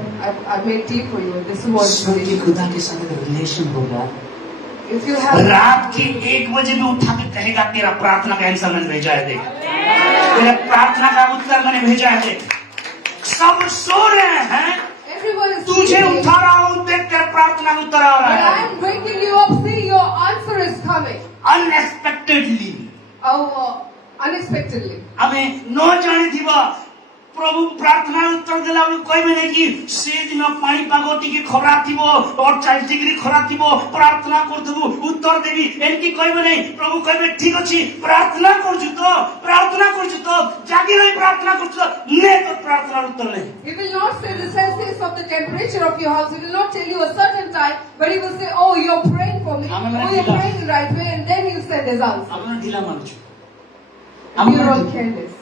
I made tea for you. This is what सुन के relation. खुदा के साथ रिलेशन होगा If you have रात के 1 बजे में उठा के कहेगा तेरा प्रार्थना का आंसर मैंने भेजा है देख तेरा प्रार्थना का उत्तर मैंने भेजा है देख सब सो रहे हैं everyone is तुझे sleeping, उठा रहा हूँ देख तेरा प्रार्थना का उत्तर आ but रहा I है am waking you up. See, your answer is coming. Unexpectedly Unexpectedly. हमें न जानी थी प्रभु प्रार्थना उत्तर देला कोई में नहीं कि से दिन पानी पागोटी की खबरा थिबो और 40 डिग्री खरा थिबो प्रार्थना करथबु उत्तर देबी एनकी कोई में नहीं प्रभु कोई में ठीक अछि प्रार्थना करजु तो जागी रही प्रार्थना करजु ने तो प्रार्थना उत्तर नहीं He will not say the Celsius of the temperature of your house. He will not tell you a certain time, but he will say, oh, you're praying for me. Amen. Oh, you're praying the right way, and then he'll send his answer. आपण ढिला मानछु And we are all careless.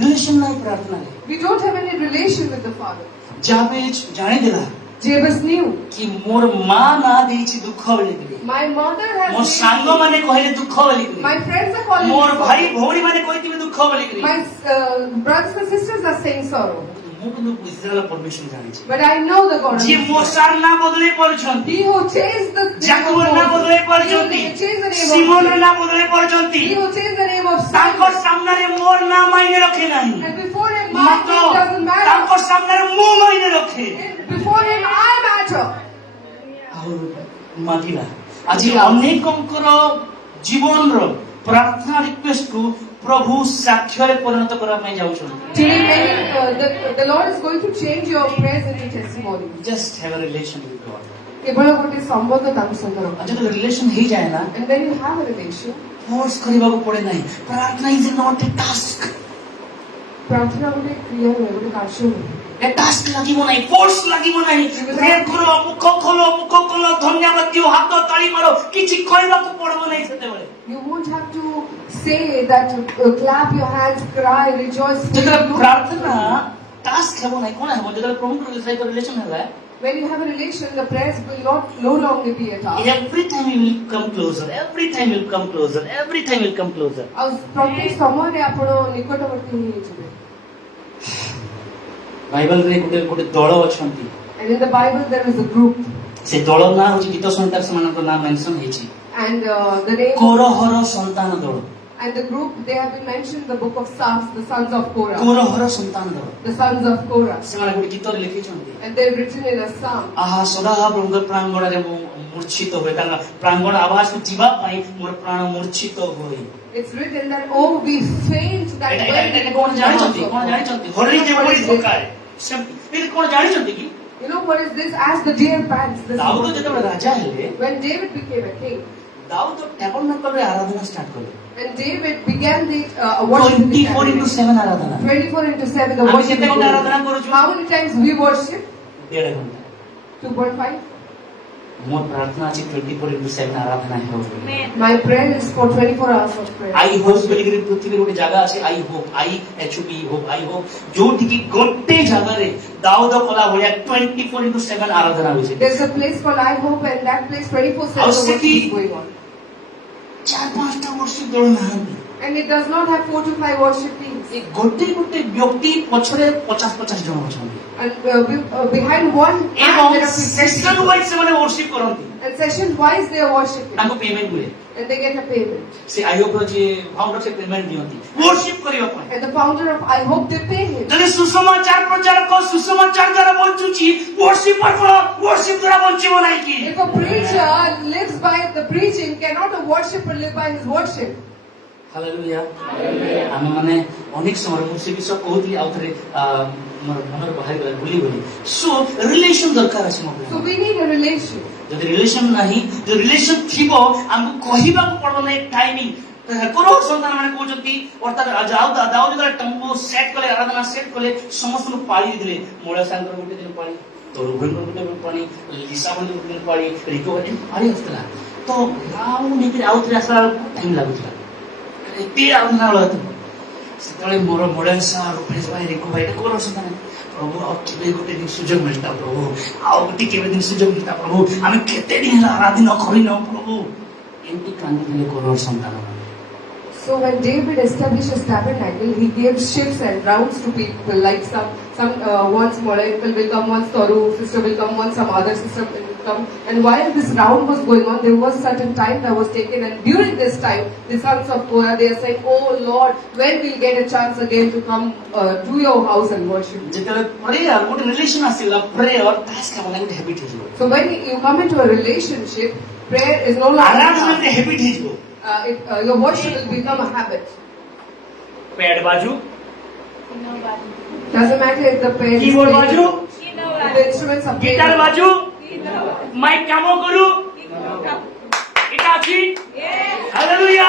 Relation नहीं प्रार्थना ले We don't have any relation with the Father. जाबेज जाने देला Jabez knew. कि मोर मां ना देछि दुख बोली कि My mother has more made सांगो me- माने कहले दुख बोली कि My friends are calling more me भाई sorrow. भौणी माने कहति दुख बोली कि My brothers and sisters are saying sorrow. ମୁଁ କିନ୍ତୁ ଇସ୍ରାଏଲ ପରମିଶନ ଜାଣିଛି But I know the God of ଯିଏ Israel. ମୋସାର ନା ବଦଳେଇ ପାରୁଛନ୍ତି He who changed the ଜାକୁବର ନା ବଦଳେଇ ପାରୁଛନ୍ତି He who changed the name ସିମୋନର of ନା ବଦଳେଇ ପାରୁଛନ୍ତି He who changed the name of ତାଙ୍କ Simon. ସାମ୍ନାରେ ମୋର ନା ମାଇନେ ରଖେ ନାହିଁ And before him, my ମାତ୍ର name doesn't matter. ତାଙ୍କ ସାମ୍ନାରେ ମୁଁ ମାଇନେ ରଖେ And before him, I matter. ଆଉ ମାଗିଲା ଆଜି ଅନେକଙ୍କର ଜୀବନର ପ୍ରାର୍ଥନା ରିକ୍ୱେଷ୍ଟକୁ ପ୍ରଭୁ ସାକ୍ଷ୍ୟରେ ପରିଣତ କରିବା ପାଇଁ ଯାଉଛନ୍ତି Today, the Lord is going to change your prayers into testimony. Just have ଅ ରିଲେସନ ୱିଥ୍ ଗଡ୍ କେବଳ ଗୋଟେ ସମ୍ବନ୍ଧ ତାଙ୍କ ସହିତ ରଖ। ଆଉ ଯେତେବେଳେ ରିଲେସନ ହେଇଯାଏ ନା And when you have a relation, force କରିବାକୁ ପଡେ ନାହିଁ ପ୍ରାର୍ଥନା ଇଜ ନଟ୍ ଏ ଟାସ୍କ ପ୍ରାର୍ଥନା ଗୋଟେ କ୍ରିୟା ନୁହେଁ, ଗୋଟେ କାର୍ଯ୍ୟ ନୁହେଁ। ଏ ଟାସ୍କ ଲାଗିବ ନାହିଁ ଫୋର୍ସ ଲାଗିବ ନାହିଁ ପ୍ରେୟର କର ମୁଖ ଖୋଲ ଧନ୍ୟବାଦ ଦିଅ ହାତ ତାଳି ମାର କିଛି କହିବାକୁ ପଡିବ ନାହିଁ ସେତେବେଳେ You won't have to say that, clap your hands, cry, rejoice. ଯେତେବେଳେ ପ୍ରାର୍ଥନା ଟାସ୍କ ହେବ ନାହିଁ କଣ ହେବ ଯେତେବେଳେ ପ୍ରଭୁଙ୍କ ସହିତ ରିଲେସନ ହେଲା When you have a relation, the prayers will no longer be a task. every time you will come closer every time you will come closer every time you will come closer ଆଉ ପ୍ରତ୍ୟେକ ସମୟରେ ଆପଣ ନିକଟବର୍ତ୍ତୀ ହେଇଯିବେ। ବାଇବଲରେ ଗୋଟେ ଦଳ ଅଛନ୍ତି And in the Bible, there is a group. ସେ ଦଳ ନାଁ ହଉଛି ଗୀତ ସଂହିତାରେ ସେମାନଙ୍କ ନାଁ ମେନସନ ହେଇଛି And the name of, କୋରହର ସନ୍ତାନ ଦଳ and the group, they have been mentioned in the book of Psalms, the sons of Korah. କୋରହର ସନ୍ତାନ ଦଳ The sons of Korah. ସେମାନେ ଗୋଟେ ଗୀତରେ ଲେଖିଛନ୍ତି And they're written in a psalm. ଆହା ସଦା ପ୍ରଭୁଙ୍କ ପ୍ରାଙ୍ଗଣରେ ମୁଁ ମୂର୍ଚ୍ଛିତ ହୁଏ କାରଣ ପ୍ରାଙ୍ଗଣ ଆବାସକୁ ଯିବା ପାଇଁ ମୋର ପ୍ରାଣ ମୂର୍ଚ୍ଛିତ ହୁଏ It's written that, oh, we faint that ଏଟା କଣ ଜାଣିଛନ୍ତି କଣ ଜାଣିଛନ୍ତି ହରି ଯେପରି ଧୋକାଏ ସେମିତି ଏଇଟା କଣ ଜାଣିଛନ୍ତି କି You know what is this? As the deer pants. This is Dawood what- ଯେତେବେଳେ ରାଜା ହେଲେ When David became a king, ଦାଉଦ ଟ୍ୟାବରନାକଲରେ ଆରାଧନା ଷ୍ଟାର୍ଟ କଲେ and David began the worship. in the 24/7 ଆରାଧନା 24/7 the ଆମେ worship. କେତେ ଘଣ୍ଟା ଆରାଧନା କରୁଛୁ How many times we worship? 1.5 ଘଣ୍ଟା 2.5. ମୋର ପ୍ରାର୍ଥନା ଅଛି 24/7 ଆରାଧନା ହେଉ Amen. My prayer is for 24 hours of prayer. I hope ବୋଲିକିରି ପୃଥିବୀରେ ଗୋଟେ ଜାଗା ଅଛି ଆଇ ହୋପ ଆଇ ହୋପ ଯୋଉଠିକି ଗୋଟେ ଜାଗାରେ ଦାଉଦ କଲା ଭଳିଆ 24/7 ଆରାଧନା ହଉଛି There's a place called I Hope, and that place 24/7 How the worship city- is going on. 4-5ଟା ବର୍ଷ ଦଳ ନାହାନ୍ତି And it does not have 4 to 5 worship teams. ଏ ଗୋଟେ ଗୋଟେ ବ୍ୟକ୍ତି ପଛରେ 50 ଜଣ ଅଛନ୍ତି And behind one man ଏବଂ there are 50 session people. Wise ସେମାନେ worship କରନ୍ତି And session wise they are worshiping. ତାଙ୍କୁ ପେମେଣ୍ଟ ମିଳେ And they get a payment. ସେ ଆଇ ହୋପର ଯିଏ ଫାଉଣ୍ଡର ସେ ପେମେଣ୍ଟ ଦିଅନ୍ତି worship କରିବା ପାଇଁ And the founder of I Hope, they pay him. ଯଦି ସୁସମାଚାର ପ୍ରଚାରକ ସୁସମାଚାର ଦ୍ୱାରା ବଞ୍ଚୁଛି worshipper କଣ worship ଦ୍ୱାରା ବଞ୍ଚିବ ନାହିଁ କି If a preacher lives by the preaching, cannot a worshipper live by his worship? Hallelujah ଆମେ ମାନେ ଅନେକ ସମୟରେ ମୁଁ ସେ ବିଷୟ କହୁଥିଲି ଆଉ ଥରେ ମୋର ମନରେ ବାହାରିଗଲା ଭୁଲି ଗଲି ସୋ ରିଲେସନ ଦରକାର ଅଛି ମୋ So we need a relation. ଯଦି ରିଲେସନ ନାହିଁ ଯଦି ରିଲେସନ ଥିବ ଆମକୁ କହିବାକୁ ପଡିବ ନାହିଁ ଟାଇମିଂ କୋର ସନ୍ତାନ ମାନେ କହୁଛନ୍ତି ଅର୍ଥାତ ଦାଉଦ ଯେତେବେଳେ ଟମ୍ବୁ ସେଟ୍ କଲେ ଆରାଧନା ସେଟ୍ କଲେ ସମସ୍ତଙ୍କୁ ପାଳି ଦେଇଥିଲେ ମୂଳ ସାଙ୍ଗର ଗୋଟେ ଦିନ ପାଳି ତରୁଭଙ୍କର ଗୋଟେ ଦିନ ପାଳି ଲିସା ଗୋଟେ ଦିନ ପାଳି ରିକୋ ପାଳି ଆସିଥିଲା ତ ଆଉ ନେଇକିରି ଆଉ ଥରେ ଆସିଲା ବେଳକୁ ଟାଇମ୍ ଲାଗୁଥିଲା ଏତେ ଆରାଧନା ବେଳ ସେତେବେଳେ ମୋର ମୋଡେନ୍ସା ରୂପେଶ ଭାଇ ରିକୁ ଭାଇ କୋର ସନ୍ତାନ ପ୍ରଭୁ ଆଉ କେବେ ଗୋଟେ ଦିନ ସୁଯୋଗ ମିଳିତା ପ୍ରଭୁ ଆଉ ଗୋଟେ କେବେ ଦିନ ସୁଯୋଗ ମିଳିତା ପ୍ରଭୁ ଆମେ କେତେ ଦିନ ହେଲା ଆରାଧନା କରିନ ପ୍ରଭୁ ଏମିତି କାନ୍ଦିଥିଲେ କୋର ସନ୍ତାନ So when David established his tabernacle, he gave shifts and rounds to people. Like once Moraikal will come, once Toru sister will come, once some other sister will come. And while this round was going on, there was certain time that was taken. And during this time, the sons of Korah, they are saying, "Oh Lord, when we'll get a chance again to come to your house and worship." ଯେତେବେଳେ prayer ଗୋଟେ relation ଆସିଗଲା prayer ତାସ୍ କାମ ଗୋଟେ ହ୍ୟାବିଟ ହେଇଯିବ So when you come into a relationship, prayer is no longer ଆରାଧନା ଗୋଟେ ହ୍ୟାବିଟ ହେଇଯିବ your worship will become a habit. Pad ବାଜୁ Doesn't matter if the prayer is Keyboard played, ବାଜୁ the instruments are played. Guitar ବାଜୁ mic କାମ କରୁ এটা ଅଛି hallelujah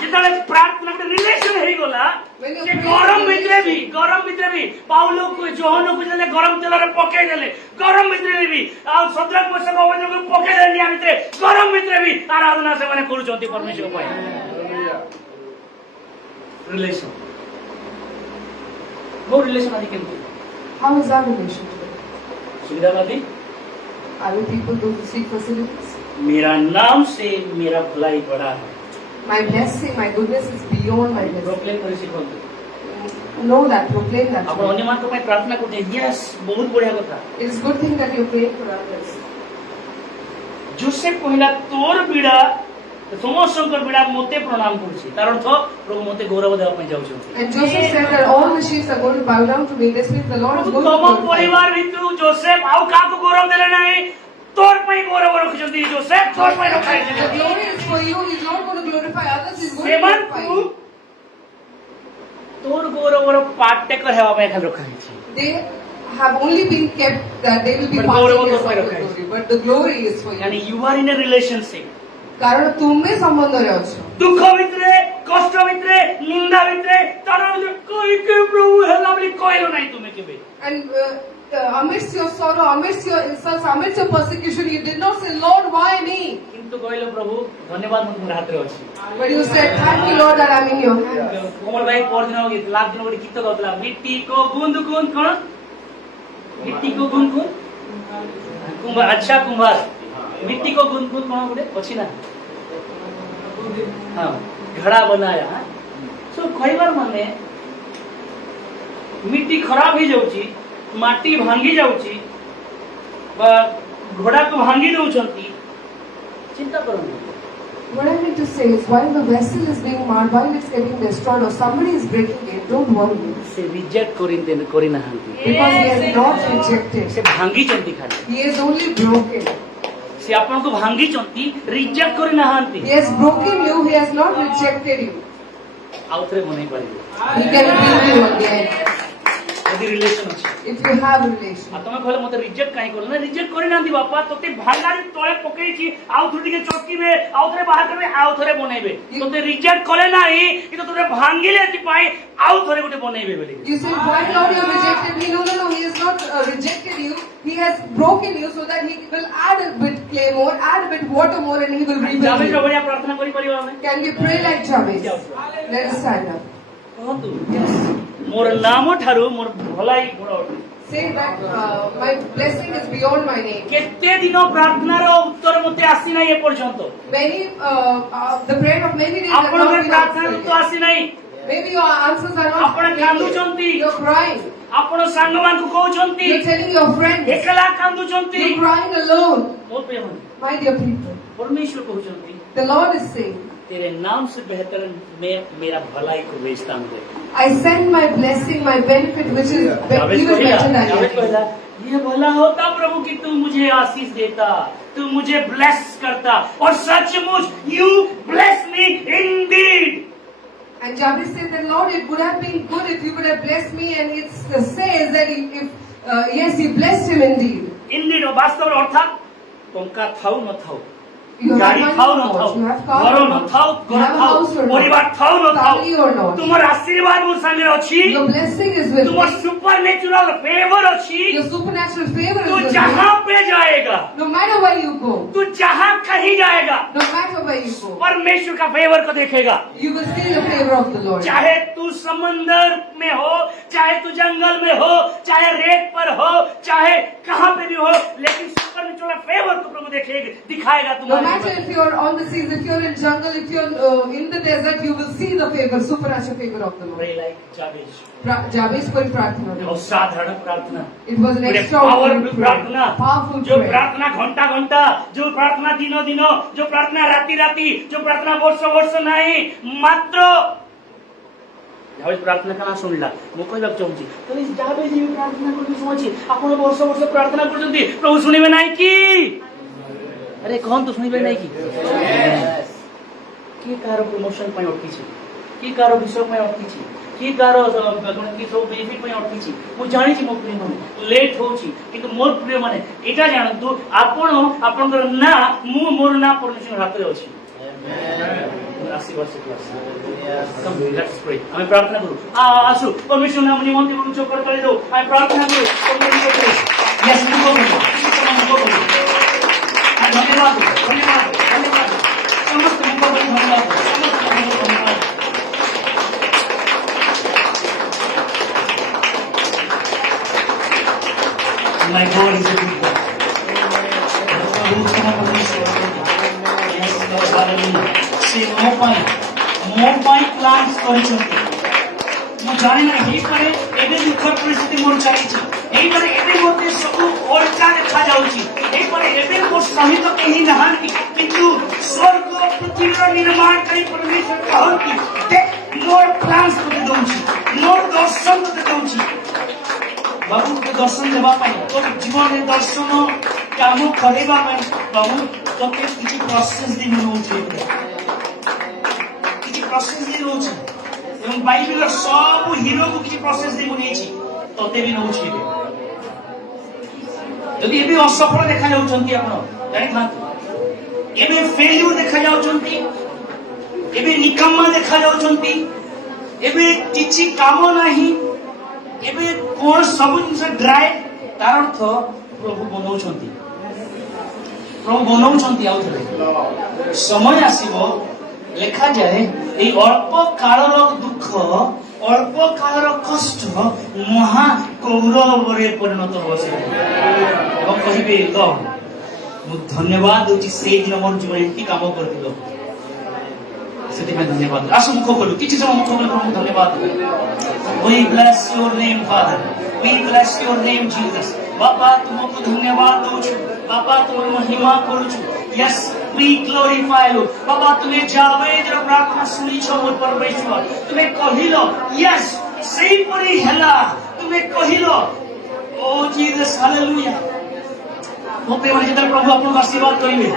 ଯେତେବେଳେ ପ୍ରାର୍ଥନା ଗୋଟେ ରିଲେସନ ହେଇଗଲା ସେ ଗରମ ଭିତରେ ବି ପାଉଲକୁ ଯୋହନକୁ ଯେତେବେଳେ ଗରମ ତେଲରେ ପକେଇ ଦେଲେ ଗରମ ଭିତରେ ବି ଆଉ ସଦ୍ରାକ ମେଷକ ଅବେଦନେଗୋକୁ ପକେଇ ଦେଲେ ନିଆଁ ଭିତରେ ଗରମ ଭିତରେ ବି ଆରାଧନା ସେମାନେ କରୁଛନ୍ତି ପରମେଶ୍ୱର ପାଇଁ ରିଲେସନ ମୋ ରିଲେସନ ଆଜି କେମିତି How is our relationship? ସୁବିଧାବାଦୀ Are we people those who seek facilities? मेरा नाम से मेरा भलाई बड़ा है My blessing, my goodness is beyond my blessing. Proclaim କରି ଶିଖନ୍ତୁ Know that, proclaim that. ଆପଣ ଅନ୍ୟମାନଙ୍କ ପାଇଁ ପ୍ରାର୍ଥନା କରୁଛନ୍ତି ୟେସ୍ ବହୁତ ବଢିଆ କଥା It is good thing that you pray for others. Joseph କହିଲା ତୋର ବିଡ଼ା ସମସ୍ତଙ୍କର ବିଡ଼ା ମୋତେ ପ୍ରଣାମ କରୁଛି ତାର ଅର୍ଥ ପ୍ରଭୁ ମୋତେ ଗୌରବ ଦେବା ପାଇଁ ଯାଉଛନ୍ତି And Joseph said that all the sheep are going to bow down to me. This means the Lord is going to ତମ glorify ପରିବାର me. ଭିତରୁ ଯୋସେଫ ଆଉ କାହାକୁ ଗୌରବ ଦେଲେ ନାହିଁ ତୋର ପାଇଁ ଗୌରବ ରଖିଛନ୍ତି ଯୋସେଫ ତୋର ପାଇଁ The ରଖାଯାଇଛି glory is for you. He's not going to glorify others. He's going to ସେମାନଙ୍କୁ glorify you. ତୋର ଗୌରବର ପାର୍ଟେକର ହେବା ପାଇଁ ଖାଲି ରଖାଯାଇଛି They have only been kept that they will be But partakers glory of the was glory. But the glory is for you. यानी you are in a relationship କାରଣ ତୁମେ ସମ୍ବନ୍ଧରେ ଅଛ. ଦୁଃଖ ଭିତରେ କଷ୍ଟ ଭିତରେ ନିନ୍ଦା ଭିତରେ ତାର କହିକେ ପ୍ରଭୁ ହେଲା ବୋଲି କହିଲ ନାହିଁ ତୁମେ କେବେ And amidst your sorrow, amidst your insults, amidst your persecution, you did not say, Lord, why me? କିନ୍ତୁ କହିଲ ପ୍ରଭୁ ଧନ୍ୟବାଦ ମୁଁ ତୁମ ହାତରେ ଅଛି But you said, thank you, Lord, that I'm in your hands. କୋମଳ ଭାଇ ପରଦିନ ଲାଷ୍ଟ ଦିନ ଗୋଟେ ଗୀତ ଗାଉଥିଲା ମିଟି କୋ ଗୁନ୍ଦ ଗୁନ୍ଦ କଣ ମିଟି କୋ ଗୁନ୍ଦ ଗୁନ୍ଦ କୁମ୍ଭାର ଆଚ୍ଛା କୁମ୍ଭାର ମିଟି କୋ ଗୁନ୍ଦ ଗୁନ୍ଦ କଣ ଗୋଟେ ଅଛି ନା ହଁ ଘड़ा बनाया ସୋ କହିବାର ମାନେ ମିଟି ଖରାପ ହେଇଯାଉଛି ମାଟି ଭାଙ୍ଗି ଯାଉଛି ବା ଘୋଡାକୁ ଭାଙ୍ଗି ଦଉଛନ୍ତି ଚିନ୍ତା କରନ୍ତୁ What I mean to say is, while the vessel is being marred, while it's getting destroyed, or somebody is breaking it, don't worry. ସେ ରିଜେକ୍ଟ କରିନାହାନ୍ତି Because he has not rejected. ସେ ଭାଙ୍ଗିଛନ୍ତି ଖାଲି He is only broken. से आपन को भांगी चंती reject करि नाहांती He has broken you, He has not rejected you. आउथरे बनै पारिबो He can bring you again यदि रिलेशन अछि if you have a relation. आ तमे कहले मते रिजेक्ट काहे करले ना रिजेक्ट करि नांती बापा तोते भांगारी तळे पकेई छी आउथरे के चटकीबे आउथरे बाहर करबे आउथरे बनेबे तोते रिजेक्ट करे नाही कि तोते भांगिले ती पाई आउथरे गोटे बनेबे बोली You say, why Lord you have rejected me? No, no, no, He has not rejected you. He has broken you so that He will add a bit clay more, add a bit water more, and He will rebuild जाबे you. जबरिया प्रार्थना करि परिबा हमें Can we pray like Jabez? Let us stand up. कहतु मोर नाम ठारू मोर भलाई बड़ Say that my blessing is beyond my name. केते दिन प्रार्थनार उत्तर मते आसी नाही ए पर्यंत Many, the prayer of many days have आपण not के been प्रार्थना answered. तो आसी नाही Maybe your answers are not. आपण कांदुचंती You're crying. आपण सांग मान को कहउचंती You're telling your friends. एकला कांदुचंती You're crying alone. मोर प्रिय My dear people, परमेश्वर कहउचंती the Lord is saying, तेरे नाम से बेहतर मैं मेरा भलाई को बेचता हूं I send my blessing, my benefit, which is even better than yours. ये भला होता प्रभु कि तू मुझे आशीष देता तू मुझे ब्लेस करता और सचमुच you bless me Indeed And Jabez said that, Lord, it would have been good if you would have blessed me. And it says that yes, He blessed him indeed. Indeed वास्तव में अर्थात टंका थाउ न थाउ You have गाड़ी money थाउ or न not, थाउ you have car घर or न not, थाउ you घर have a थाउ house or not, परिवार थाउ न थाउ family or not. तुमर आशीर्वाद मोर संगे अछि Your blessing is with तुमर me. सुपरनेचुरल फेवर अछि Your supernatural favor तू is with जहां me. पे जाएगा No matter where you go, तू जहां कहीं जाएगा no matter where you go, परमेश्वर का फेवर को देखेगा you will see the favor of the Lord. चाहे तू समंदर में हो चाहे तू जंगल में हो चाहे रेत पर हो चाहे कहां पे भी हो लेकिन सुपरनेचुरल फेवर को प्रभु देखेगा दिखाएगा No तुम्हारे matter if you're on the seas, if you're in jungle, if you're in the desert, you will see the favor, supernatural favor of the Lord. Pray like Jabez. Jabez कोई प्रार्थना नहीं. असाधारण प्रार्थना It was an powerful extraordinary प्रार्थना prayer, powerful जो prayer. प्रार्थना घंटा घंटा जो प्रार्थना दिनों दिनों जो प्रार्थना राति राति जो प्रार्थना वर्ष वर्ष नहीं मात्र जाबेज प्रार्थना कना सुनला मु कहबाक चाहूची तो जाबेज ये प्रार्थना करबी सुनछि आपण वर्ष वर्ष प्रार्थना करजंती प्रभु सुनिबे नाही की अरे कौन तो सुनिबे नाही की की कार प्रमोशन पय अटकी छी की कार विषय पय अटकी छी की कार की सब बेनिफिट पय अटकी छी मु जानि छी मो प्रिय माने लेट होची किंतु मोर प्रिय माने एटा जानंतु आपण आपनकर ना मु मोर ना परमेश्वर हाथ रे अछि आमेन आशीर्वाद से क्लास कम लेट्स प्रे हमें प्रार्थना करू आसु परमेश्वर नाम निमंत्रण करू चोकर कर दो हमें प्रार्थना करू परमेश्वर करू यस मुको करू धन्यवाद धन्यवाद धन्यवाद समस्त मुको करू धन्यवाद समस्त मुको करू धन्यवाद My God is a good God. Yes, Lord, hallelujah. Say ମୋ ପାଇଁ ପ୍ଲାନ୍ସ କରିଛନ୍ତି ମୁଁ ଜାଣି ନା ହେଇପାରେ ଏବେ ଦୁଃଖ ପରିସ୍ଥିତି ମୋର ଚାଲିଛି ହେଇପାରେ ଏବେ ମୋତେ ସବୁ ଅଲଗା ଦେଖାଯାଉଛି ହେଇପାରେ ଏବେ ମୋ ସହିତ କେହି ନାହାନ୍ତି କିନ୍ତୁ ସ୍ୱର୍ଗ ପୃଥିବୀର ନିର୍ମାଣକାରୀ ପରମେଶ୍ୱର କହନ୍ତି ଦେଖ ମୋର ପ୍ଲାନ୍ସ ତୋତେ ଦଉଛି ମୋର ଦର୍ଶନ ତୋତେ ଦଉଛି ବାବୁ ତୋତେ ଦର୍ଶନ ଦେବା ପାଇଁ ତୋ ଜୀବନରେ ଦର୍ଶନ କାମ କରିବା ପାଇଁ ବାବୁ ତୋତେ କିଛି ପ୍ରୋସେସ ଦେଇ ନେଉଛି प्रोसेस दे रोच एवं बाइबल सब हीरो को की प्रोसेस दे मुनेछि तते भी नउछि यदि एबे असफल देखा जाउछंती आपण जानि ना एबे फेल्यूर देखा जाउछंती एबे निकम्मा देखा जाउछंती एबे किछि काम नाही एबे कोन सब जिंस ड्राई तार अर्थ प्रभु बनौछंती आउथरे समय आसीबो लेखा जाए ये अल्प कालर दुख अल्प कालर कष्ट महा गौरव परिणत हो कहे मु धन्यवाद दूची से दिन मोर जीवन एमती काम कर धन्यवाद आसु मुख खोलू किसी समय मुख खोलू धन्यवाद we bless your name father we bless your name Jesus बापा तुमको धन्यवाद दूछु बापा तुम महिमा करूछु यस we glorify you बाबा तुम्हें जावेद रो प्रार्थना सुनी छो मोर परमेश्वर तुम्हें कहिलो यस सही परी हला तुम्हें कहिलो ओ जीसस हालेलुया ମୋ ପ୍ରିୟମାନେ ଯେତେବେଳେ ପ୍ରଭୁ ଆପଣଙ୍କୁ ଆଶୀର୍ବାଦ କରିବେ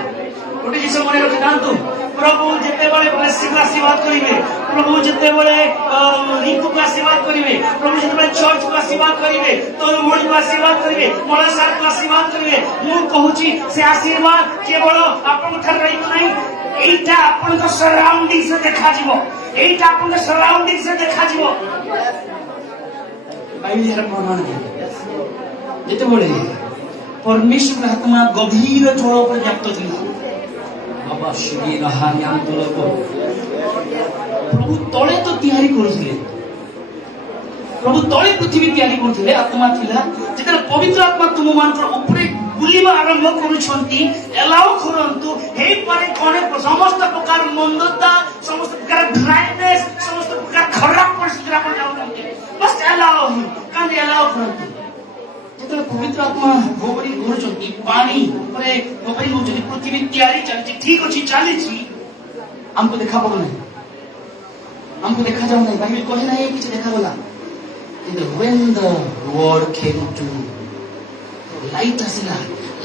ଗୋଟେ ଜିନିଷ ମନେ ରଖିଥାନ୍ତୁ, ପ୍ରଭୁ ଯେତେବେଳେ ବ୍ଲେସିଂକୁ ଆଶୀର୍ବାଦ କରିବେ, ପ୍ରଭୁ ଯେତେବେଳେ ରିଙ୍କୁକୁ ଆଶୀର୍ବାଦ କରିବେ, ପ୍ରଭୁ ଯେତେବେଳେ ଚର୍ଚ୍ଚକୁ ଆଶୀର୍ବାଦ କରିବେ, ତୋରମୁଳିକୁ ଆଶୀର୍ବାଦ କରିବେ, ମଳସାରକୁ ଆଶୀର୍ବାଦ କରିବେ, ମୁଁ କହୁଛି ସେ ଆଶୀର୍ବାଦ କେବଳ ଆପଣଙ୍କ ଠାରେ ରହିବ ନାହିଁ, এইটা ଆପଣଙ୍କ ସରାଉଣ୍ଡିଂସରେ ଦେଖାଯିବ, এইটা ଆପଣଙ୍କ ସରାଉଣ୍ଡିଂସରେ ଦେଖାଯିବ। ବାଇବେଲ ଏହାର ପ୍ରମାଣ ଦିଏ। ଯେତେବେଳେ ପରମେଶ୍ୱର ଆତ୍ମା ଗଭୀର ଜଳ ଉପରେ ବ୍ୟାପ୍ତ ଥିଲା, ବାବା ଶ୍ରୀ ରହାନ୍ୟାନ୍ତୋଳକ ପ୍ରଭୁ ତଳେ ତ ତିଆରି କରୁଥିଲେ, ପ୍ରଭୁ ତଳେ ପୃଥିବୀ ତିଆରି କରୁଥିଲେ, ଆତ୍ମା ଥିଲା। ଯେତେବେଳେ ପବିତ୍ର ଆତ୍ମା ତୁମମାନଙ୍କର ଉପରେ ବୁଲିବା ଆରମ୍ଭ କରୁଛନ୍ତି, ଏଲାଉ କରନ୍ତୁ ହେଇପାରେ କଣ ସମସ୍ତ ପ୍ରକାର ମନ୍ଦତା, ସମସ୍ତ ପ୍ରକାର ଡ୍ରାଇନେସ୍, ସମସ୍ତ ପ୍ରକାର ଖରାପ ପରିସ୍ଥିତିରେ ଆପଣ ଯାଉଛନ୍ତି, ବସ୍ ଏଲାଉ କାହିଁକି ଏଲାଉ କରନ୍ତୁ। ଯେତେବେଳେ ପବିତ୍ର ଆତ୍ମା ଗୋବରୀ କରୁଛନ୍ତି, ପାଣି ଉପରେ ଗୋବରୀ କରୁଛନ୍ତି, ପୃଥିବୀ ତିଆରି ଚାଲିଛି, ଠିକ ଅଛି ଚାଲିଛି, ଆମକୁ ଦେଖା ପଡୁନାହିଁ, ଆମକୁ ଦେଖାଯାଉ ନାହିଁ। ବାଇବେଲ କହେ ନାହିଁ କିଛି ଦେଖାଗଲା, କିନ୍ତୁ when the word came to light ଆସିଲା,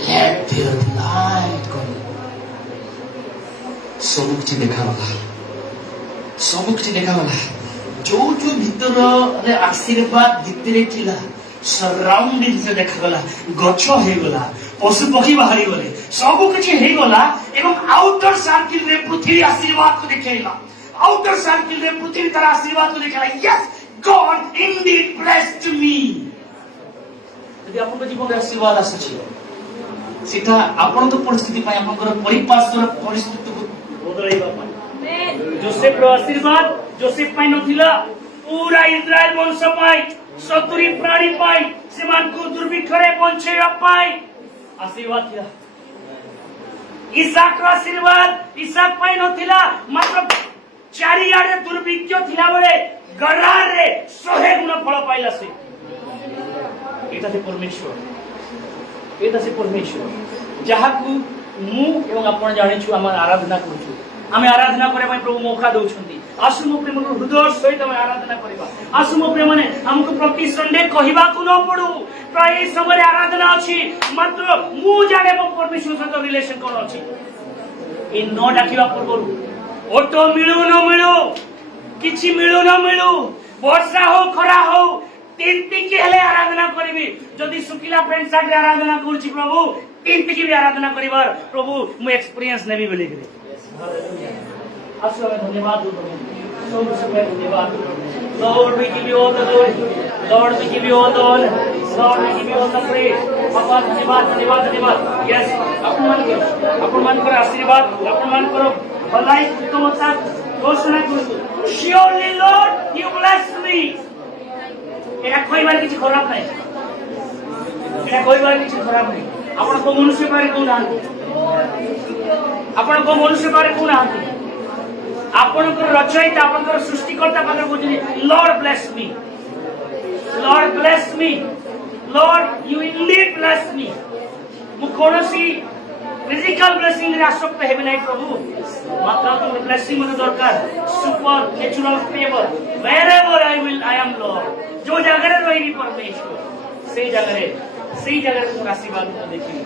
let there be light କହିଲେ, ସବୁ କିଛି ଦେଖାଗଲା, ସବୁ କିଛି ଦେଖାଗଲା। ଯୋଉ ଯୋଉ ଭିତରରେ ଆଶୀର୍ବାଦ ଭିତରେ ଥିଲା, ସରାଉଣ୍ଡିଂସରେ ଦେଖାଗଲା, ଗଛ ହେଇଗଲା, ପଶୁ ପକ୍ଷୀ ବାହାରି ଗଲେ, ସବୁ କିଛି ହେଇଗଲା। ଏବଂ ଆଉଟର ସାର୍କିଲରେ ପୃଥିବୀ ଆଶୀର୍ବାଦକୁ ଦେଖେଇଲା, ଆଉଟର ସାର୍କିଲରେ ପୃଥିବୀ ତାର ଆଶୀର୍ବାଦକୁ ଦେଖେଇଲା। yes, God indeed blessed me। ଯଦି ଆପଣଙ୍କ ଜୀବନରେ ଆଶୀର୍ବାଦ ଆସୁଛି, ସେଟା ଆପଣଙ୍କ ପରିସ୍ଥିତି ପାଇଁ, ଆପଣଙ୍କର ପରିପାର୍ଶ୍ୱର ପରିସ୍ଥିତିକୁ ବଦଳାଇବା ପାଇଁ। ଯୋସେଫର ଆଶୀର୍ବାଦ ଯୋସେଫ ପାଇଁ ନଥିଲା, ପୁରା ଇସ୍ରାଏଲ ବଂଶ ପାଇଁ, 70 ପ୍ରାଣୀ ପାଇଁ, ସେମାନଙ୍କୁ ଦୁର୍ଭିକ୍ଷରେ ବଞ୍ଚେଇବା ପାଇଁ ଆଶୀର୍ବାଦ ଥିଲା। ଇସାକର ଆଶୀର୍ବାଦ ଇସାକ ପାଇଁ ନଥିଲା, ମାତ୍ର ଚାରିଆଡେ ଦୁର୍ଭିକ୍ଷ ଥିଲା ବେଳେ ଗରାରରେ 100 ଗୁଣ ଫଳ ପାଇଲା ସେ। ଏଇଟା ସେ ପରମେଶ୍ୱର, ଏଇଟା ସେ ପରମେଶ୍ୱର ଯାହାକୁ ମୁଁ ଏବଂ ଆପଣ ଜାଣିଛୁ, ଆମେ ଆରାଧନା କରୁଛୁ। ଆମେ ଆରାଧନା କରିବା ପାଇଁ ପ୍ରଭୁ ମୌକା ଦଉଛନ୍ତି। ଆସୁ ମୋ ପ୍ରେମ ହୃଦୟ ସହିତ ଆମେ ଆରାଧନା କରିବା। ଆସୁ ମୋ ପ୍ରେମ ମାନେ ଆମକୁ ପ୍ରତି ସଣ୍ଡେ କହିବାକୁ ନ ପଡୁ, ପ୍ରାୟ ଏହି ସମୟରେ ଆରାଧନା ଅଛି, ମାତ୍ର ମୁଁ ଜାଣେ ମୋ ପରମେଶ୍ୱର ସହିତ ରିଲେସନ କଣ ଅଛି। ଏ ନ ଡାକିବା ପୂର୍ବରୁ ଅଟୋ ମିଳୁ ନ ମିଳୁ, କିଛି ମିଳୁ ନ ମିଳୁ, ବର୍ଷା ହଉ ଖରା ହଉ, ତିନ୍ତିକି ହେଲେ ଆରାଧନା କରିବି। ଯଦି ଶୁଖିଲା ପ୍ୟାଣ୍ଟ ସାର୍ଟରେ ଆରାଧନା କରୁଛି, ପ୍ରଭୁ ତିନ୍ତିକି ବି ଆରାଧନା କରିବାର ପ୍ରଭୁ ମୁଁ ଏକ୍ସପିରିଏନ୍ସ ନେବି ବୋଲିକିରି। ଆସୁ ଆମେ ଧନ୍ୟବାଦ ସବୁ ସମୟ ଧନ୍ୟବାଦ। Lord, we give you all the glory. Lord, we give you all the honor. Lord, we give you all the praise. ବାପା ଧନ୍ୟବାଦ ଧନ୍ୟବାଦ ଧନ୍ୟବାଦ। yes, ଆପଣମାନଙ୍କର ଆଶୀର୍ବାଦ, ଆପଣମାନଙ୍କର ଭଲାଇ ଉତ୍ତମତା ଘୋଷଣା କରୁଛୁ। surely Lord, you bless me। এটা କହିବାର କିଛି ଖରାପ ନାହିଁ, এটা କହିବାର କିଛି ଖରାପ ନାହିଁ। ଆପଣ କୋଉ ମନୁଷ୍ୟ ପାଖରେ କହୁନାହାନ୍ତି, ଆପଣ କୋଉ ମନୁଷ୍ୟ ପାଖରେ କହୁନାହାନ୍ତି, ଆପଣଙ୍କର ରଚୟିତା, ଆପଣଙ୍କର ସୃଷ୍ଟିକର୍ତ୍ତା ପାଖରେ କହୁଛନ୍ତି Lord bless me, Lord bless me, Lord you indeed bless me। ମୁଁ କୌଣସି ଫିଜିକାଲ ବ୍ଲେସିଂ ରେ ଆସକ୍ତ ହେବି ନାହିଁ ପ୍ରଭୁ, ମାତ୍ର ତୁମର ବ୍ଲେସିଂ ମୋତେ ଦରକାର, super natural favour wherever I am Lord। ଯୋଉ ଜାଗାରେ ରହିବି ପରମେଶ୍ୱର, ସେଇ ଜାଗାରେ ତୁମର ଆଶୀର୍ବାଦ ଦେଖିବି।